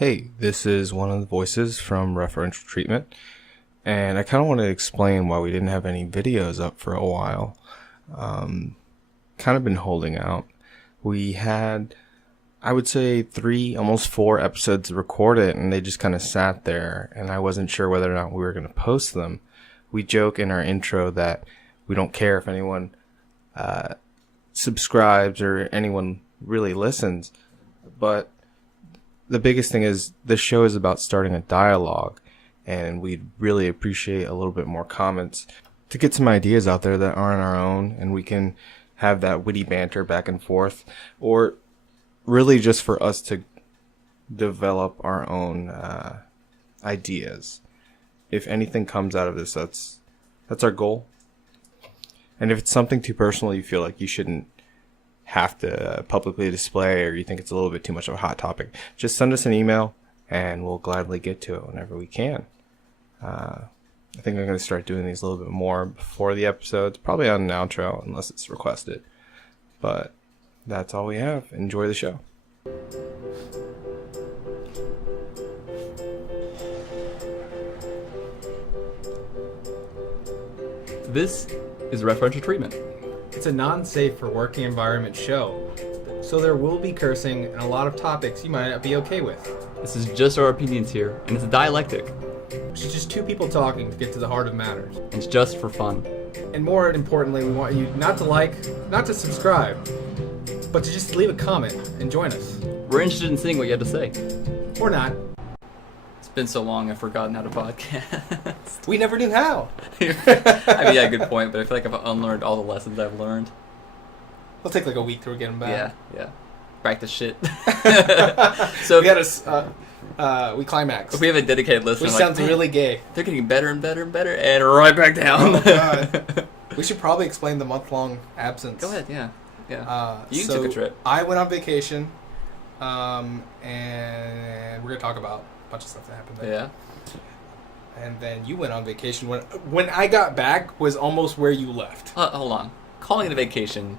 Hey, this is one of the voices from Referential treatment, and I kind of want to explain why we didn't have any videos up for a while. Kind of been holding out. We had, I would say, 3, almost 4 episodes recorded, and they just kind of sat there, and I wasn't sure whether or not we were going to post them. We joke in our intro that we don't care if anyone subscribes or anyone really listens, but the biggest thing is this show is about starting a dialogue, and we'd really appreciate a little bit more comments to get some ideas out there that aren't our own, and we can have that witty banter back and forth, or really just for us to develop our own ideas. If anything comes out of this, that's our goal. And if it's something too personal you feel like you shouldn't have to publicly display, or you think it's a little bit too much of a hot topic, just send us an email and we'll gladly get to it whenever we can. I think I'm going to start doing these a little bit more before the episodes, probably on an outro unless it's requested. But that's all we have. Enjoy the show. This is Referential Treatment. It's a non-safe for working environment show, so there will be cursing and a lot of topics you might not be okay with. This is just our opinions here, and it's a dialectic. It's just two people talking to get to the heart of matters. It's just for fun. And more importantly, we want you not to subscribe, but to just leave a comment and join us. We're interested in seeing what you have to say. Or not. It's been so long I've forgotten how to podcast. We never knew how. I mean, yeah, good point, but I feel like I've unlearned all the lessons I've learned. It'll take like a week to get them back. Yeah. Practice shit. So we climaxed. If we have a dedicated listener, which sounds really gay. They're getting better and better and better, and right back down. Oh, God. We should probably explain the month-long absence. Go ahead, yeah. You so took a trip. I went on vacation, and we're going to talk about a bunch of stuff that happened there. Yeah. And then you went on vacation. When I got back was almost where you left. Hold on. Calling it a vacation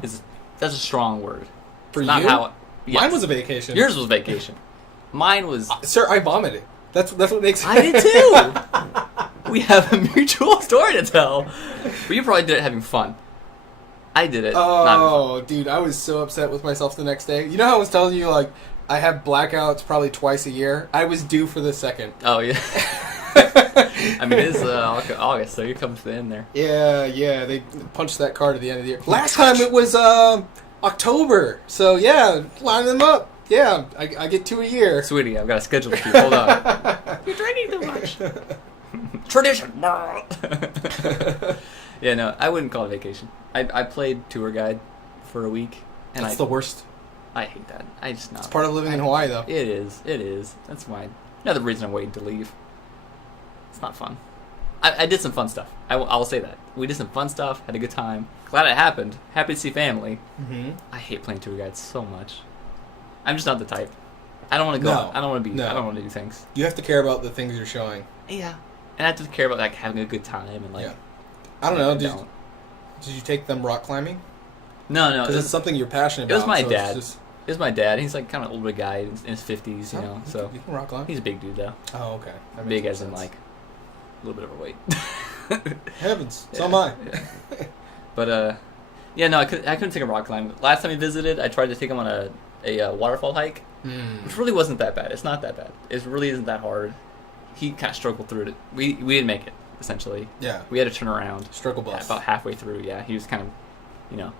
that's a strong word. For not you? How yes. Mine was a vacation. Yours was vacation. Mine was... Sir, I vomited. That's what makes it... I did too! We have a mutual story to tell. But you probably did it having fun. I did it Oh, dude, I was so upset with myself the next day. You know how I was telling you, like, I have blackouts probably twice a year? I was due for the second. Oh, yeah. I mean, it's August, so you're coming to the end there. Yeah, they punched that card at the end of the year. Last time it was October, so yeah, line them up. Yeah, I get 2 a year. Sweetie, I've got a schedule for you. Hold on. You're drinking too much. Tradition. Yeah, no, I wouldn't call it vacation. I played tour guide for a week. And That's the worst. I hate that. I just not. It's part of living in Hawaii, though. It is. That's another reason I'm waiting to leave. It's not fun. I did some fun stuff. I will say that. We did some fun stuff, had a good time. Glad it happened. Happy to see family. Mm-hmm. I hate playing tour guides so much. I'm just not the type. I don't want to go. No. I don't want to be. No. I don't want to do things. You have to care about the things you're showing. Yeah. And I have to care about like having a good time and like. Yeah. I don't know. Did you take them rock climbing? No. Because it's something you're passionate about. It was my so dad. It was my dad. He's like kind of older guy in his 50s, you know. So you can rock climb. He's a big dude though. Oh, okay. Big as in like a little bit overweight. Heavens, yeah, so am I. Yeah. But yeah, no, I couldn't take a rock climb. Last time he visited, I tried to take him on a waterfall hike, which really wasn't that bad. It's not that bad. It really isn't that hard. He kind of struggled through it. We didn't make it essentially. Yeah. We had to turn around. Struggle bus. About halfway through. Yeah, he was kind of,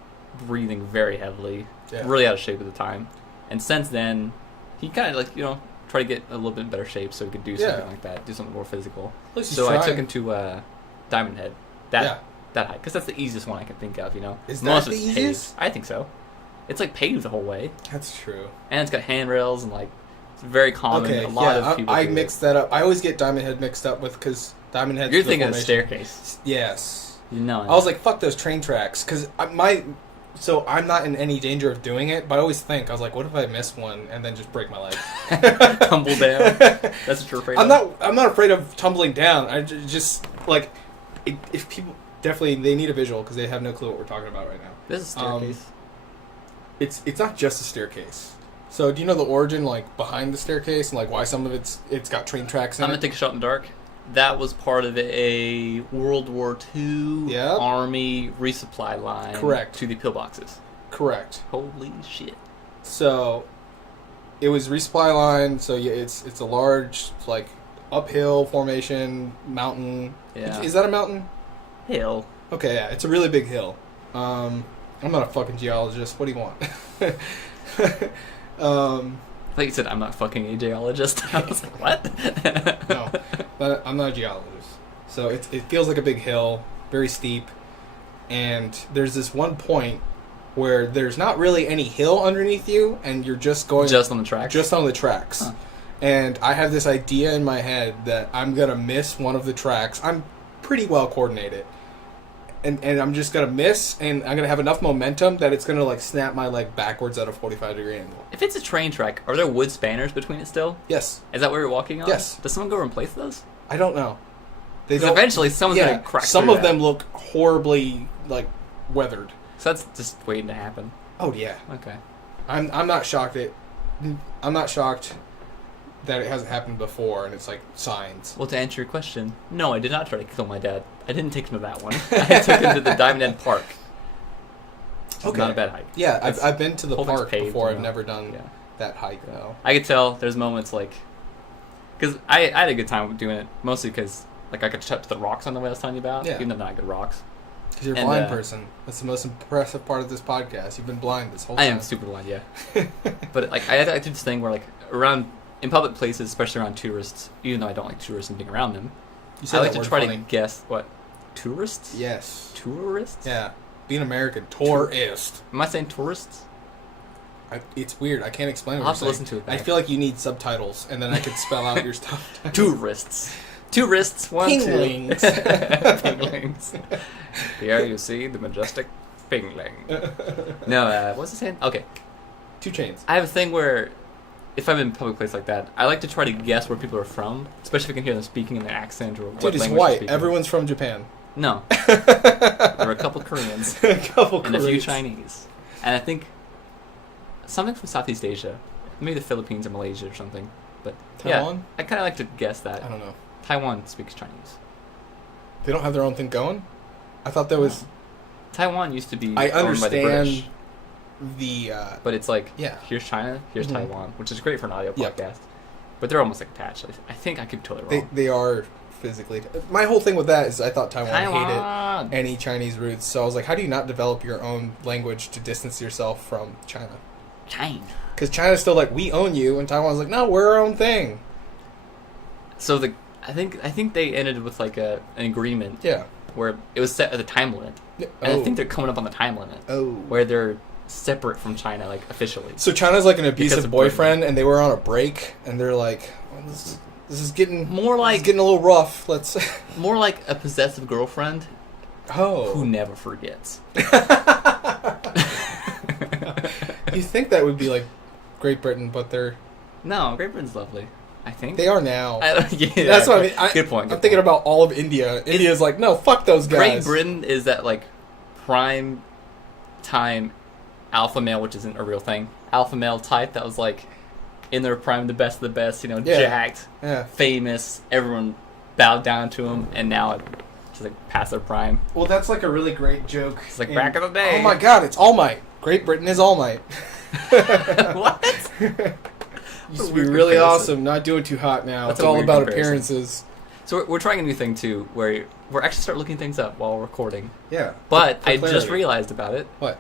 breathing very heavily. Yeah. Really out of shape at the time. And since then, he kind of try to get a little bit in better shape so he could do something like that, do something more physical. At least he's so trying. I took him to Diamond Head. That hike, because that's the easiest one I can think of. Is most that of the it's easiest? paved. I think so. It's like paved the whole way, That's true. and it's got handrails and like it's very common. Okay, a lot of people. I do mixed that up. I always get Diamond Head mixed up with because Diamond Head. You're thinking of the staircase. Yes. No. I was like, fuck those train tracks, because So I'm not in any danger of doing it, but I always think, I was like, what if I miss one and then just break my leg? Tumble down. That's what you're afraid of? I'm not afraid of tumbling down. I just, like, if people, definitely, they need a visual because they have no clue what we're talking about right now. This is a staircase. It's not just a staircase. So do you know the origin, like, behind the staircase and, like, why some of it's got train tracks in I'm it? going to take a shot in the dark. That was part of a World War II Yep. Army resupply line. Correct. To the pillboxes. Correct. Holy shit. So it was resupply line, so yeah, it's a large, like, uphill formation, mountain. Yeah. Is that a mountain? Hill. Okay, yeah, it's a really big hill. I'm not a fucking geologist. What do you want? I thought you said I'm not fucking a geologist. I was like, what? No, but I'm not a geologist. So it feels like a big hill, very steep, and there's this one point where there's not really any hill underneath you, and you're just going Just on the tracks? just on the tracks. Huh. And I have this idea in my head that I'm gonna miss one of the tracks. I'm pretty well coordinated. And I'm just going to miss, and I'm going to have enough momentum that it's going to, like, snap my leg backwards at a 45-degree angle. If it's a train track, are there wood spanners between it still? Yes. Is that where you're walking on? Yes. Does someone go replace those? I don't know. They 'Cause eventually someone's going to crack some through of that. them look horribly, like, weathered. So that's just waiting to happen. Oh, yeah. Okay. I'm not shocked that it hasn't happened before, and it's, like, signs. Well, to answer your question, no, I did not try to kill my dad. I didn't take him to that one. I took him to the Diamond End Park. It's Okay. not a bad hike. Yeah, It's- I've been to the whole thing's park paved, before. you I've know. never done Yeah. that hike, though. I could tell there's moments like... Because I had a good time doing it, mostly because like, I could touch the rocks on the way I was telling you about, Yeah. even though they're not good rocks. Because you're a And, blind person. That's the most impressive part of this podcast. You've been blind this whole time. I am super blind, yeah. But like I do this thing where like around... In public places, especially around tourists, even though I don't like tourists and being around them, You I said like that to word try funny. to guess what... Tourists? Yes. Tourists? Yeah. Being American. Tourist. Am I saying tourists? It's weird. I can't explain what I'll have to you're listen saying. to it back. I feel like you need subtitles, and then I could spell out your stuff. Tourists. Tourists. One, Pinglings. two. Pinglings. Here you see the majestic pingling. No, what's it saying? Okay. 2 Chainz. I have a thing where if I'm in a public place like that, I like to try to guess where people are from, especially if I can hear them speaking in their accent or what Dude, it's language they're white. speaking. Everyone's from Japan. No. There are a couple Koreans A couple and a few Koreans. Chinese. And I think something from Southeast Asia. Maybe the Philippines or Malaysia or something. But Taiwan? yeah, I kind of like to guess that. I don't know. Taiwan speaks Chinese. They don't have their own thing going? I thought that was... Taiwan used to be I owned by the British. understand the... But it's like, Yeah. here's China, here's Mhm. Taiwan, which is great for an audio Yep. podcast. But they're almost like attached. I think I could be totally wrong. They are physically... My whole thing with that is I thought Taiwan Taiwan! hated any Chinese roots. So I was like, how do you not develop your own language to distance yourself from China? China. Because China's still like, we own you, and Taiwan's like, no, we're our own thing. So I think they ended with like an agreement Yeah. where it was set at a time limit. And I think they're coming up on the time limit. Oh. Where they're separate from China, like officially. So China's like an Because abusive of boyfriend, and they were on a break, and they're like, well, this is getting More this is like getting a little rough. Let's. more like a possessive girlfriend Oh. who never forgets. You think that would be like Great Britain, but No, Great Britain's lovely. I think they are now. Yeah, That's what I mean. Good point. I'm thinking about all of India. India's like, no, fuck those guys. Great Britain is that like prime time alpha male, which isn't a real thing. Alpha male type that was like in their prime, the best of the best. You know, Yeah. jacked, Yeah. famous. Everyone bowed down to him, and now it's like past their prime. Well, that's like a really great joke. It's like back in the day. Oh my god, it's All Might. Great Britain is All Might. What? Used to be Weird really comparison. awesome. Not doing too hot now. That's It's a all weird about comparison. appearances. So we're trying a new thing too, where we're actually start looking things up while recording. Yeah. But For I just clarity. realized about it. What?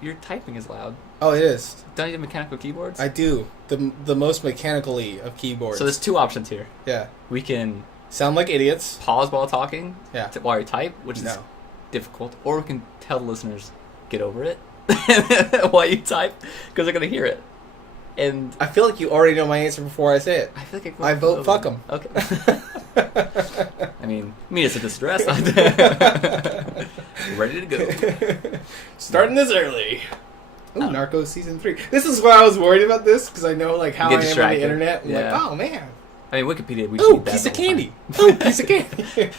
Your typing is loud. Oh, it is. Don't you have mechanical keyboards? I do. The most mechanically of keyboards. So there's 2 options here. Yeah. We can Sound like idiots. pause while talking, Yeah. while you type, which is No. difficult, or we can tell the listeners get over it while you type because they're gonna hear it. And I feel like you already know my answer before I say it. I feel like I vote fuck 'em. Okay. I mean, me as a distress. Ready to go. Starting this early. Ooh, Oh. Narcos season 3. This is why I was worried about this because I know like how Get I am on distracted. the internet. I'm Yeah. like, oh man, I mean, Wikipedia. We ooh, need that piece of all the time. candy. Ooh, piece of candy.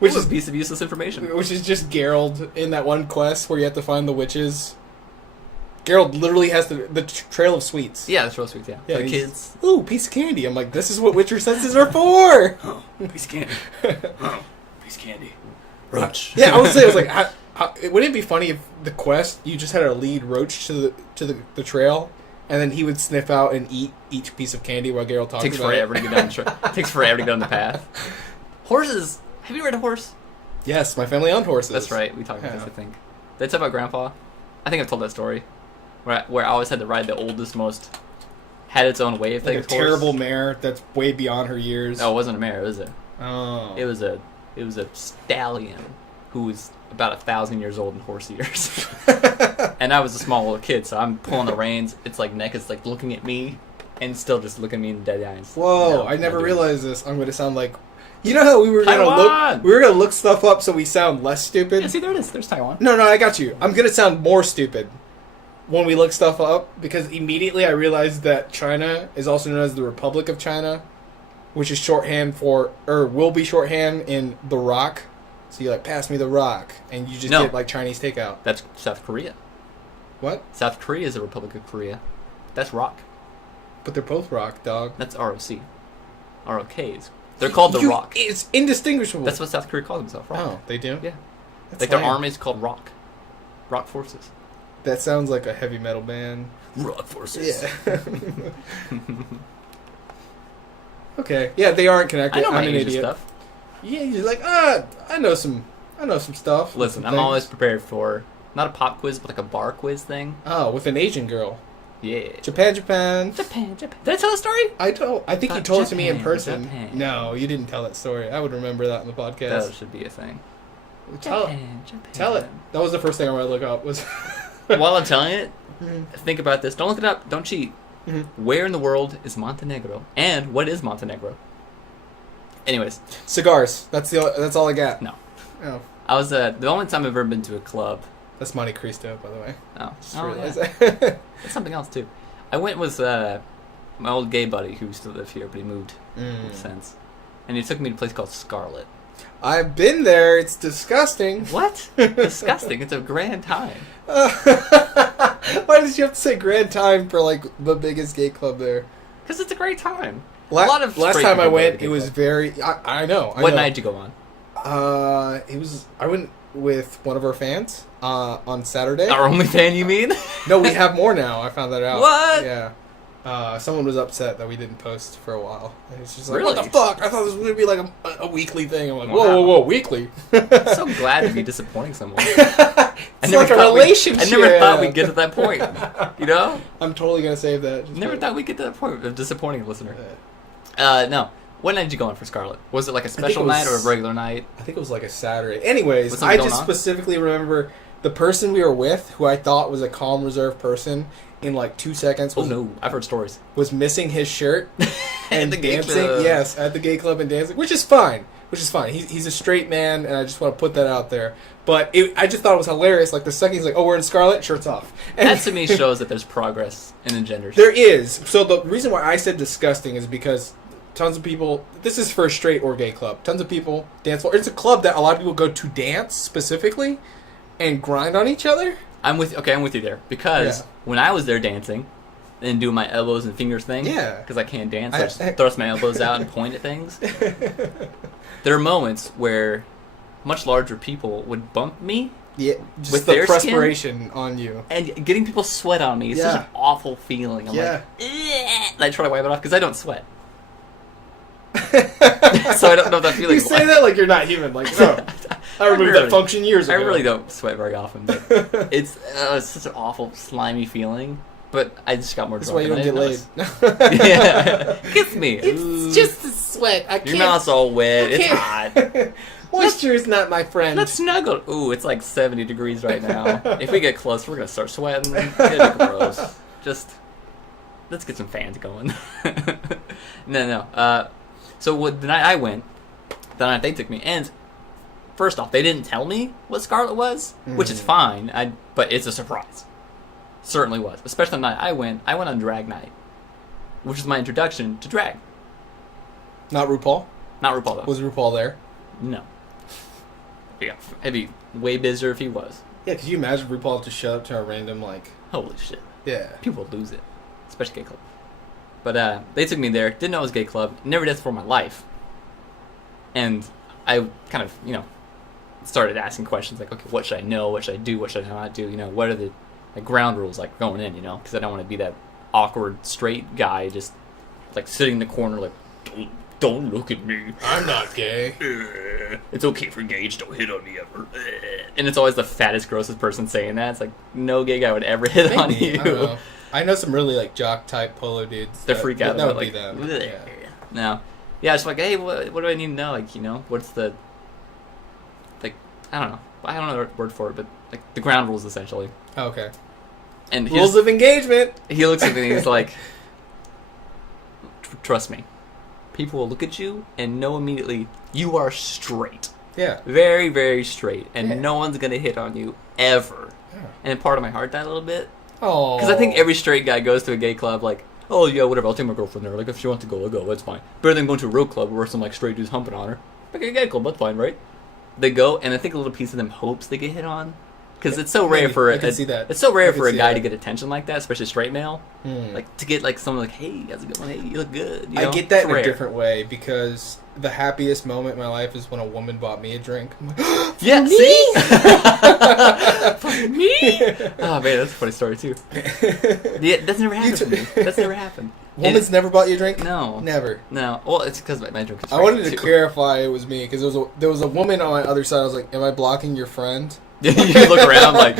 Which Ooh, is a piece of useless information. just Geralt in that one quest where you have to find the witches. Geralt literally has the trail of sweets. Yeah, that's real sweet. Yeah, Yeah, for the he's- kids. Ooh, piece of candy. I'm like, this is what Witcher senses are for. Oh, piece of candy. Oh, piece of candy. Roach. Yeah, I would say, I was like, wouldn't it be funny if the quest you just had a lead Roach to the trail, and then he would sniff out and eat each piece of candy while Geralt talks Takes about forever it. to get down. Takes forever to get on the path. Horses. Have you read a horse? Yes, my family owned horses. That's right. We talked about this. Yeah. I think. Did I tell about Grandpa? I think I've told that story, where I always had to ride the oldest, most had its own way of Like things. a terrible mare that's way beyond her years. No, it wasn't a mare. It was a. Oh. It was a stallion who was about 1,000 years old in horse years. And I was a small little kid, so I'm pulling the reins. It's like neck is like looking at me, and still just looking at me in the dead eyes. Whoa! No, I never no, dude. realized this. I'm going to sound like, you know how we were Taiwan! gonna look stuff up so we sound less stupid. Yeah, see, there it is. There's Taiwan. No, I got you. I'm gonna sound more stupid when we look stuff up because immediately I realized that China is also known as the Republic of China, which is shorthand for, or will be shorthand in the Rock. So you like pass me the rock, and you just No. get like Chinese takeout. That's South Korea. What? South Korea is the Republic of Korea. That's ROC. But they're both rock, dog. That's ROC. ROKs. They're called the ROC. It's indistinguishable. That's what South Korea calls themselves. ROC. Oh, they do. Yeah. That's Like their lame. army is called ROC. ROC Forces. That sounds like a heavy metal band. ROC Forces. Yeah. Okay. Yeah, they aren't connected. I know my I'm an Asia idiot. stuff. Yeah, you're like, I know some stuff. Listen, some I'm things. always prepared for not a pop quiz, but like a bar quiz thing. Oh, with an Asian girl. Yeah. Japan. Japan. Did I tell a story? I think you But told it to me in Japan, person. Japan. No, you didn't tell that story. I would remember that in the podcast. That should be a thing. Tell it. That was the first thing I wanted to look up. Was While I'm telling it, Mhm. think about this. Don't look it up. Don't cheat. Mhm. Where in the world is Montenegro? And what is Montenegro? Anyways, cigars. That's all I got. No. Oh, I was the only time I've ever been to a club. that's Monte Cristo, by the way. Oh, Just oh realized yeah. that. That's something else too. I went with my old gay buddy who used to live here, but he moved since, and he took me to a place called Scarlet. I've been there. It's disgusting. What? Disgusting! It's a grand time. Why did you have to say grand time for like the biggest gay club there? Because it's a great time. La- a lot of last straight time I people go to went, the it gay was club. very. I know. What night did you go on? I went with one of our fans on Saturday. Our only fan, you mean? No, we have more now. I found that out. What? Yeah. Someone was upset that we didn't post for a while. And it's just like, Really? what the fuck? I thought this was going to be like a weekly thing. I'm like, Wow. whoa, weekly? I'm so glad to be disappointing someone. It's like a relationship. I never thought we'd get to that point. You know? I'm totally going to save that. Just Never wait. thought we'd get to that point of disappointing a listener. No. What night did you go on for Scarlet? Was it like a special it night or was- a regular night? I think it was like a Saturday. Anyways, Was I something just going on? specifically remember the person we were with, who I thought was a calm, reserved person, in like 2 seconds Oh was, no, I've heard stories. was missing his shirt and the gay dancing. club. Yes, at the gay club and dancing, which is fine. He's a straight man, and I just want to put that out there. But I just thought it was hilarious. Like the second he's like, "Oh, we're in Scarlet," shirts off. And That to me shows that there's progress in the genders. there is. So the reason why I said disgusting is because tons of people. This is for a straight or gay club. Tons of people dance floor. It's a club that a lot of people go to dance specifically and grind on each other. I'm with you there because Yeah. when I was there dancing and doing my elbows and fingers thing, Yeah. because I can't dance, I just I- thrust my elbows out and point at things. There are moments where much larger people would bump me, Yeah, just With the their skin? perspiration on you. and getting people sweat on me is such Yeah. an awful feeling. I'm Yeah. like, "Ugh," and I try to wipe it off because I don't sweat. So I don't know what that feeling You is say like. that like you're not human. Like, no. I removed really- that function years I ago. really don't sweat very often, but it's such an awful, slimy feeling. But I just got more That's drunk. why you don't and I get didn't laid. notice. Yeah, kiss me. It's just the sweat. I Your can't. mouth's all wet. I It's can't. hot. Moisture is not my friend. Let's snuggle. Ooh, it's like 70 degrees right now. If we get close, we're gonna start sweating. It'll be gross. Just let's get some fans going. No. So the night I went, the night they took me, and first off, they didn't tell me what Scarlet was, which is fine. But it's a surprise. Certainly was. Especially the night I went on drag night, which is my introduction to drag. Not RuPaul. Not RuPaul though. Was RuPaul there? No. Yeah, it'd be way busier if he was. Yeah, could you imagine RuPaul just showed up to a random like Holy shit. Yeah. People would lose it. Especially gay club. But they took me there. Didn't know it was a gay club. Never did before in my life. And I kind of, started asking questions like, okay, what should I know? What should I do? What should I not do? What are the ground rules like going in, Because I don't want to be that awkward straight guy just like sitting in the corner like, don't look at me. I'm not gay. It's okay for gays, don't hit on me ever. And it's always the fattest, grossest person saying that. It's like, no gay guy would ever hit on you. I don't know. I know some really like jock type polo dudes. They freak out that about would like, be them. bleh. Yeah. No. Yeah, it's like, hey, what do I need to know? Like, what's the, like, I don't know. I don't know the word for it, but like the ground rules essentially. Oh, okay. And Rules of engagement. he looks at me and he's like, trust me. People will look at you and know immediately you are straight. Yeah. Very, very straight. And Yeah. no one's going to hit on you ever. Yeah. And part of my heart died a little bit. Oh. Because I think every straight guy goes to a gay club like, oh, yeah, whatever, I'll take my girlfriend there. Like, if she wants to go, I'll go. That's fine. Better than going to a real club where some, like, straight dude's humping on her. Like, a gay club, that's fine, right? They go, and I think a little piece of them hopes they get hit on. Because it's so rare for I can see that. It's so rare I can for a see guy that. to get attention like that, especially straight male. Hmm. Like, to get, like, someone like, hey, how's it going? Hey, you look good. I get that It's in a rare. different way because the happiest moment in my life is when a woman bought me a drink. I'm like, Yeah, me? see? For me? Oh, man, that's a funny story, too. Yeah, that's never happened to me. That's never happened. Woman's never bought you a drink? No. Never. No. Well, it's because my drink is I wanted to too. clarify it was me because there was a woman on my other side. I was like, am I blocking your friend? You look around like,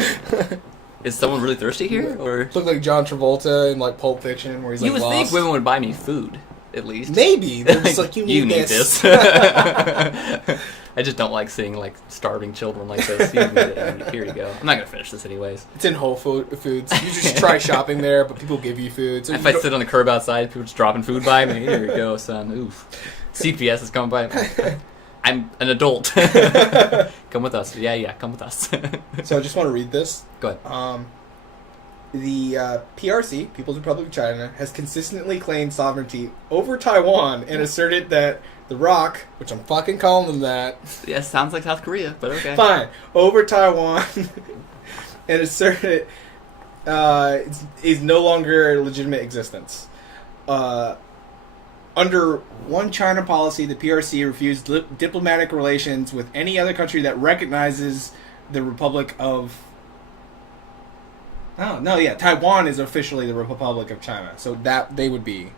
is someone really thirsty here? Or Looked like John Travolta in like Pulp Fiction where he's you like would lost. think women would buy me food, at least. Maybe. They're just like, you need this. I just don't like seeing like starving children like this. You need it. Here you go. I'm not gonna finish this anyways. It's in Whole Foods. You just try shopping there, but people give you food. So If you I don't- sit on the curb outside, people just dropping food by me. Here you go, son. Oof. CPS is coming by. I'm an adult. Come with us. Yeah, come with us. So I just want to read this. Go ahead. The PRC, People's Republic of China, has consistently claimed sovereignty over Taiwan and asserted that the ROC, which I'm fucking calling them that, Yeah, sounds like South Korea, but okay. fine, over Taiwan, and asserted is no longer a legitimate existence. Under One China policy, the PRC refused diplomatic relations with any other country that recognizes the Republic of... Taiwan is officially the Republic of China. So that they would be...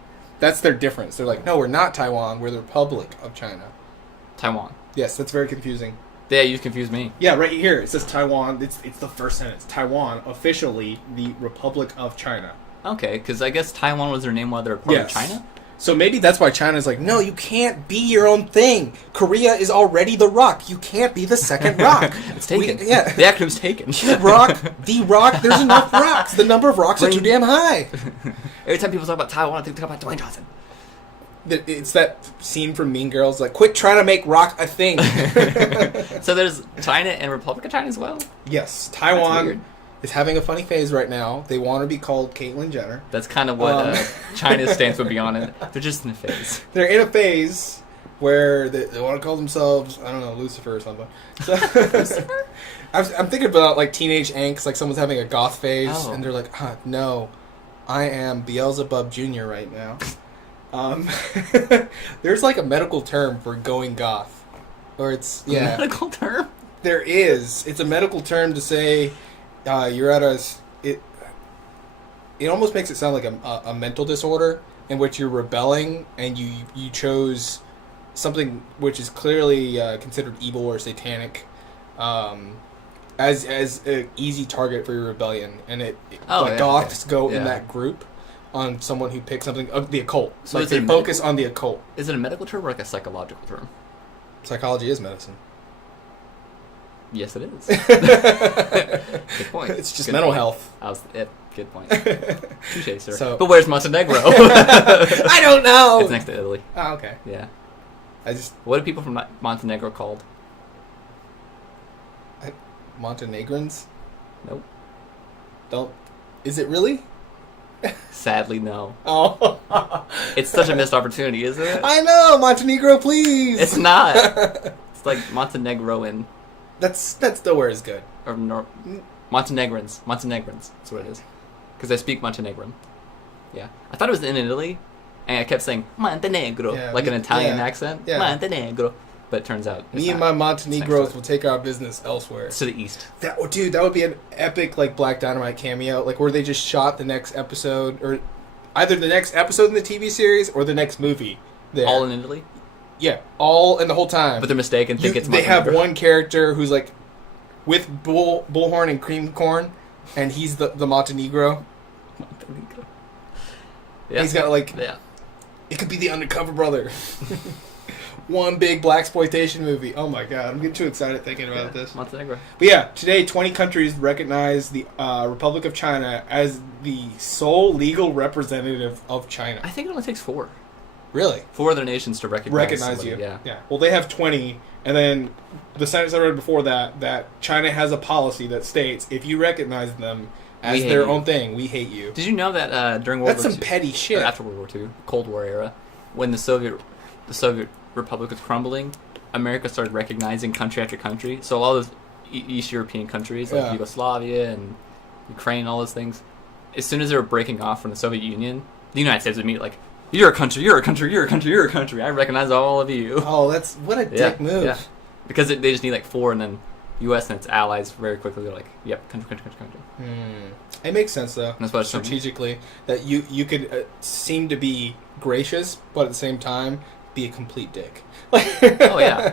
That's their difference. They're like, no, we're not Taiwan, we're the Republic of China. Taiwan. Yes, that's very confusing. Yeah, you confused me. Yeah, right here, it says Taiwan. It's the first sentence. Taiwan, officially the Republic of China. Okay, because I guess Taiwan was their name while they're part of China? So maybe that's why China's like, no, you can't be your own thing. Korea is already the rock. You can't be the second rock. It's taken. The acronym's taken. the rock, there's enough rocks. The number of rocks are too damn high. Every time people talk about Taiwan, I think they talk about Dwayne Johnson. It's that scene from Mean Girls, like, quit trying to make rock a thing. So there's China and Republic of China as well? Yes, That's Taiwan weird. is having a funny phase right now. They want to be called Caitlyn Jenner. That's kind of what China's stance would be on it. They're just in a phase. They're in a phase where they want to call themselves, I don't know, Lucifer or something. So, Lucifer? I'm thinking about like teenage angst, like someone's having a goth phase, Oh. and they're like, no, I am Beelzebub Jr. right now. There's like a medical term for going goth. Or it's, yeah. Medical term? There is. It's a medical term to say you're at it almost makes it sound like a mental disorder in which you're rebelling and you chose something which is clearly considered evil or satanic as an easy target for your rebellion, and goths go in that group on someone who picks something of the occult. So like is they it focus on the occult. Is it a medical term or like a psychological term? Psychology is medicine. Yes, it is. Good point. It's just Good mental point. health. Good point. Touche, sir. So- But where's Montenegro? I don't know. It's next to Italy. Oh, okay. Yeah. I just What are people from Montenegro called? Montenegrins. Nope. Don't. Is it really? Sadly, no. Oh. It's such a missed opportunity, isn't it? I know, Montenegro, please. It's not. It's like Montenegroan That still where it's good. or Montenegrins. Montenegrins. That's what it is. because I speak Montenegrin. Yeah, I thought it was in Italy, and I kept saying Montenegro, like an Italian accent. Yeah. Montenegro, but it turns out Me and my Montenegros will take our business elsewhere. It's to the east. That would be an epic like Black Dynamite cameo, like where they just shot the next episode, or either the next episode in the TV series or the next movie. There. All in Italy. Yeah, all and the whole time. But they're mistaken. Think it's they have Montenegro. one character who's like with bullhorn and cream corn, and he's the Montenegro. Montenegro. Yeah. He's got like it could be the Undercover Brother. One big blaxploitation movie. Oh my god, I'm getting too excited thinking about this. Montenegro. But yeah, today 20 countries recognize the Republic of China as the sole legal representative of China. I think it only takes 4. Really? 4 other nations to recognize somebody, you. Yeah. Well, they have 20, and then the sentence I read before that China has a policy that states if you recognize them as their own thing, we hate you. Did you know that during World War II... That's some petty shit. After World War II, Cold War era, when the Soviet Republic was crumbling, America started recognizing country after country. So all those East European countries, like Yugoslavia and Ukraine, all those things, as soon as they were breaking off from the Soviet Union, the United States would meet like, you're a country, you're a country, you're a country, you're a country. I recognize all of you. Oh, that's what a dick move. Yeah. Because they just need like 4, and then U.S. and its allies very quickly they're like, yep, country. It makes sense though. And that's what strategically that you could seem to be gracious, but at the same time be a complete dick. Oh yeah,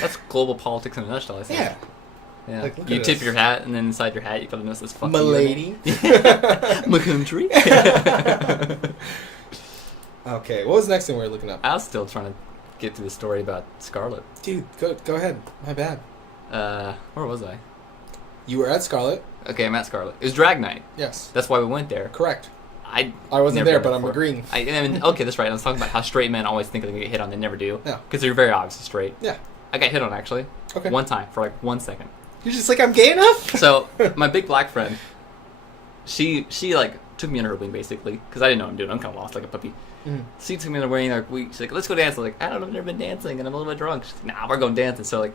that's global politics in a nutshell. I think. Yeah. Like, you tip your hat, and then inside your hat you put a notice that's fuck my lady, my country. Okay, what was the next thing we were looking up? I was still trying to get to the story about Scarlet. Dude, go ahead. My bad. Where was I? You were at Scarlet. Okay, I'm at Scarlet. It was drag night. Yes. That's why we went there. Correct. I wasn't there, but I'm agreeing. Okay, that's right. I was talking about how straight men always think they're going to get hit on. They never do. Yeah. Because they're very obviously straight. Yeah. I got hit on, actually. Okay. One time, for like 1 second. You're just like, I'm gay enough? So, my big black friend, she like, took me under her wing, basically. Because I didn't know what I'm doing. I'm kind of lost like a puppy. Mm. She took me under her wing. Like, she's like, let's go dance. I'm like, I don't know, I've never been dancing, and I'm a little bit drunk. She's like, nah, we're going dancing. So, like,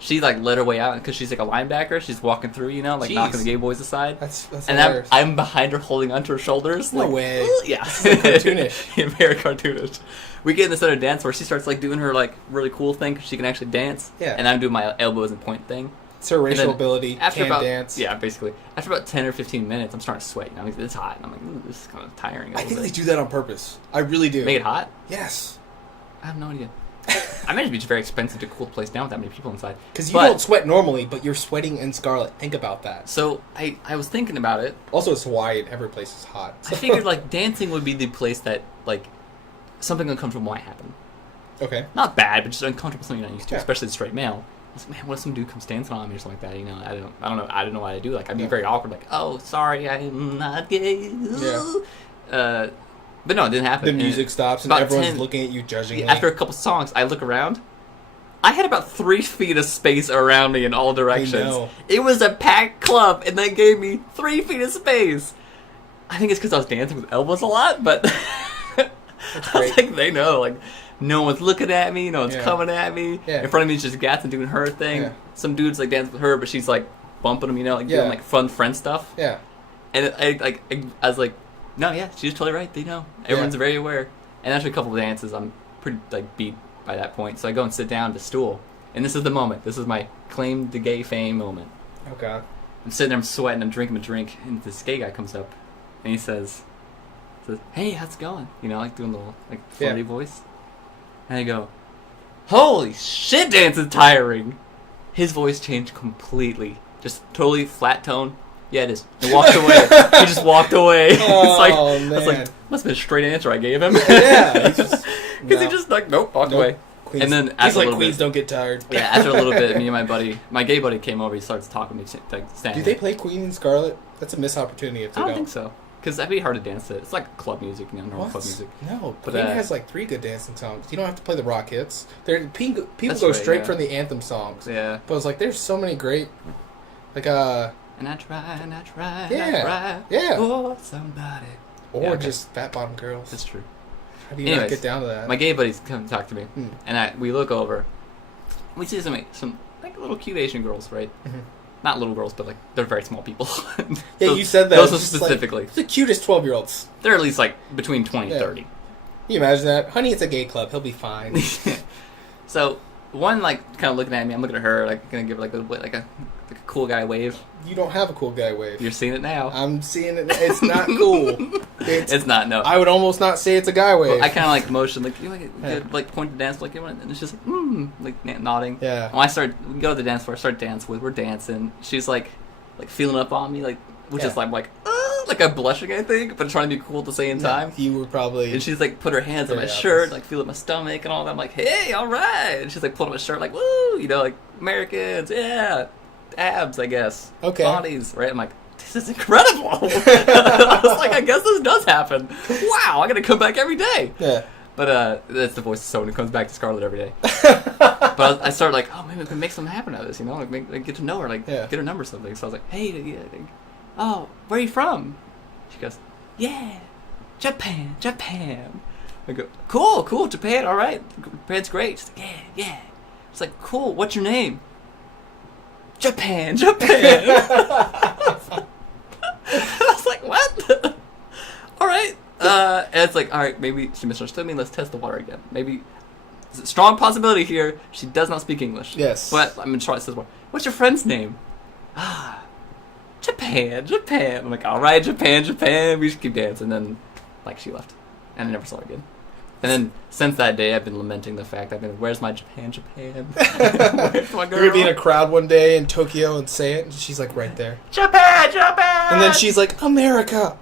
she like led her way out because she's like a linebacker. She's walking through, you know, like knocking the gay boys aside. That's and I'm behind her, holding onto her shoulders. No like, way. Yeah, so cartoonish. Yeah, very cartoonish. We get in this other dance where she starts like doing her like really cool thing because she can actually dance. Yeah. And I'm doing my elbows and point thing. It's her racial ability. After can dance. Yeah, basically. After about 10 or 15 minutes, I'm starting to sweat. You know, it's hot, and I'm like, ooh, this is kind of tiring. I think they do that on purpose. I really do. Make it hot? Yes. I have no idea. I imagine it'd be very expensive to cool the place down with that many people inside. Because you don't sweat normally, but you're sweating in Scarlet. Think about that. So I was thinking about it. Also, it's Hawaii, and every place is hot. So. I figured like dancing would be the place that like something uncomfortable might happen. Okay. Not bad, but just uncomfortable, something you're not used to, Yeah. especially the straight male. I was like, man, what if some dude comes dancing on me or something like that? You know, I don't know. I don't know what I'd do. Like, I'd be very awkward. Like, oh, sorry, I'm not gay. Yeah. But no, it didn't happen. The music stops and everyone's looking at you judgingly. After a couple songs, I look around. I had about 3 feet of space around me in all directions. I know. It was a packed club, and they gave me 3 feet of space. I think it's because I was dancing with elbows a lot, but I was like, they know, like. No one's looking at me. No one's coming at me. Yeah. In front of me is just Gatson doing her thing. Yeah. Some dude's like dancing with her, but she's like bumping him, you know, like doing like fun friend stuff. Yeah. And I was like, no, yeah, she's totally right. They know. Everyone's very aware. And after a couple of dances, I'm pretty like beat by that point. So I go and sit down at the stool. And this is the moment. This is my claim to gay fame moment. Oh God. I'm sitting there, I'm sweating, I'm drinking my drink, and this gay guy comes up, and he says, "Hey, how's it going?" You know, like doing a little like flirty voice. And I go, holy shit, dance is tiring. His voice changed completely. Just totally flat tone. Yeah, it is. He walked away. He just walked away. Oh, man. I was like, must have been a straight answer I gave him. Yeah. Because he just like, nope, walked away. Queens, and then he's after like, a little Queens bit, don't get tired. Yeah, after a little bit, me and my gay buddy came over. He starts talking to me. Like, do they play Queen and Scarlet? That's a missed opportunity if they I don't think so. Because that'd be hard to dance to. It's like club music, you know, normal club music. No, but, Queen has like 3 good dancing songs. You don't have to play the rock hits. People go straight from the anthem songs. Yeah. But it's like, there's so many great, like, And I try, I try. Yeah. For somebody. Or just fat bottom girls. That's true. How do you not get down to that? My gay buddies come talk to me, and we look over. We see some like little cute Asian girls, right? Mm-hmm. not little girls, but like they're very small people. Yeah, Those- you said that. Those It's just specifically. Like, the cutest 12-year-olds. They're at least like between 20 and Yeah. 30. Can you imagine that? Honey, it's a gay club. He'll be fine. So one like kind of looking at me, I'm looking at her, like gonna give her like a cool guy wave. You don't have a cool guy wave. You're seeing it now. I'm seeing it. It's not cool. It's not, no. I would almost not say it's a guy wave. I kind of like motion, like, you know, Yeah. like point to dance, like, you want, and it's just like nodding. Yeah. When we go to the dance floor, I start dancing we're dancing. She's like feeling up on me, like, which is Yeah. like I'm blushing, I think, but trying to be cool at the same time. You were probably. And she's like put her hands on my Very shirt, obvious. like feeling my stomach and all that. I'm like, hey, all right. And she's like pulling my shirt, like, woo, you know, like Americans, yeah, abs, I guess, Okay. bodies, right? I'm like, this is incredible. I was like, I guess this does happen. Wow, I gotta come back every day. Yeah. But that's the voice of someone who comes back to Scarlet every day. But I started like, oh, maybe we can make something happen out of this, you know, like get to know her, like Yeah. get her number or something. So I was like, hey, yeah, oh, where are you from? She goes, yeah, Japan. I go, cool, Japan, all right, Japan's great. She's like, yeah. It's like, cool. What's your name? Japan. I was like, what? All right. And it's like, all right, maybe she misunderstood me. Let's test the water again. Maybe there's a strong possibility here. She does not speak English. Yes. But I'm gonna try this more. What's your friend's name? Japan. I'm like, all right, Japan. We should keep dancing. And then, like, she left, and I never saw her again. And then since that day, I've been lamenting the fact where's my Japan? Where's my girl? You're gonna be in a crowd one day in Tokyo and say it, and she's like right there. Japan. And then she's like, America.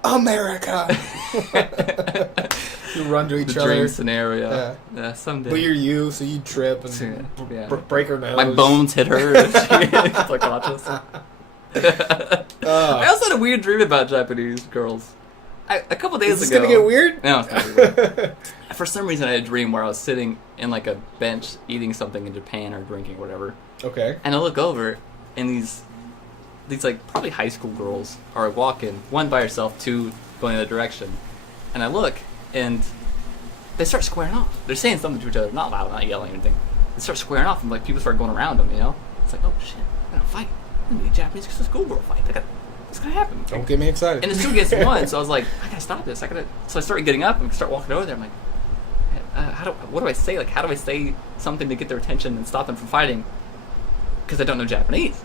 You run to each the other. dream scenario. Yeah. Yeah, someday. But you're you, so you trip and Yeah. break her nose. My bones hit her. And she gets like conscious. I also had a weird dream about Japanese girls. A couple days Is this ago. gonna get weird? No, it's not weird. For some reason, I had a dream where I was sitting in like a bench eating something in Japan or drinking or whatever, Okay. and I look over, and these like probably high school girls are walking, one by herself, two going the other direction, and I look, and they start squaring off. They're saying something to each other, not loud, not yelling or anything. They start squaring off, and like people start going around them. You know, it's like, oh shit, they're gonna fight. It's gonna be a Japanese schoolgirl fight. It's gonna happen. Don't get me excited. And it's 2 against 1, so I was like, I gotta stop this. So I started getting up and start walking over there. I'm like, what do I say? Like, how do I say something to get their attention and stop them from fighting? Because I don't know Japanese.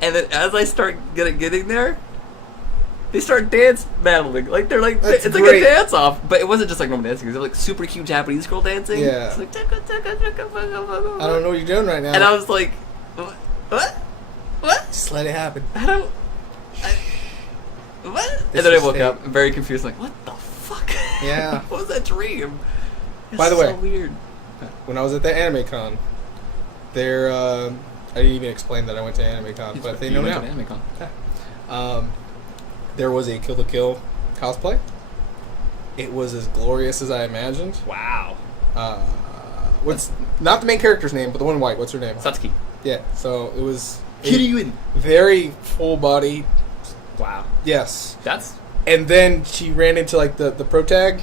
And then as I start getting there, they start dance battling. Like they're like, That's it's great. like a dance off, but it wasn't just like normal dancing. It was like super cute Japanese girl dancing. Yeah. It's like, I don't know what you're doing right now. And I was like, what? Just let it happen. What? And then I woke up very confused, like, what the fuck? Yeah. What was that dream? It's By the way, so weird. When I was at the Anime Con, there, I didn't even explain that I went to Anime Con, but they You know went now. to an anime con. There was a Kill the Kill cosplay. It was as glorious as I imagined. Wow. What's not the main character's name, but the one in white. What's her name? Satsuki. Yeah. So it was Kiryuin. very full body. Wow. Yes. That's And then she ran into like the pro tag,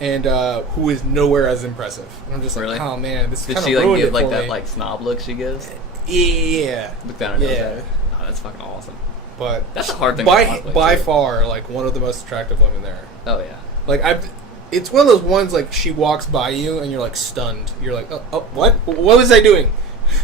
and who is nowhere as impressive. And I'm just like, Really? oh man, this did kind she of like ruined give it like for that me. like snob look she gives? Yeah. Look down her nose. Yeah. at it. Oh, that's fucking awesome. But That's a hard thing by to cosplay, by too. far like one of the most attractive women there. Oh yeah. Like it's one of those ones like she walks by you and you're like stunned. You're like, oh what? What was I doing?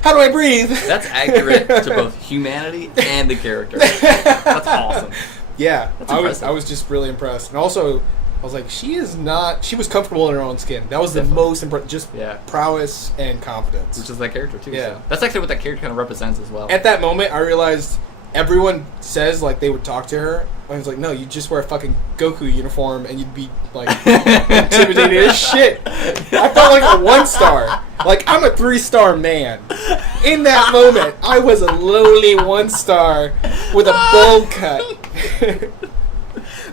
How do I breathe? That's accurate to both humanity and the character. That's awesome. Yeah, That's I impressive. was just really impressed, and also I was like, she was comfortable in her own skin. That was the Definitely. most impressive, just Yeah. prowess and confidence. Which is that character too. Yeah. So. That's actually what that character kind of represents as well. At that moment, I realized everyone says like they would talk to her. I was like, no, you just wear a fucking Goku uniform and you'd be like intimidated as shit. I felt like a 1-star. Like I'm a 3-star man. In that moment, I was a lowly 1-star with a bowl cut.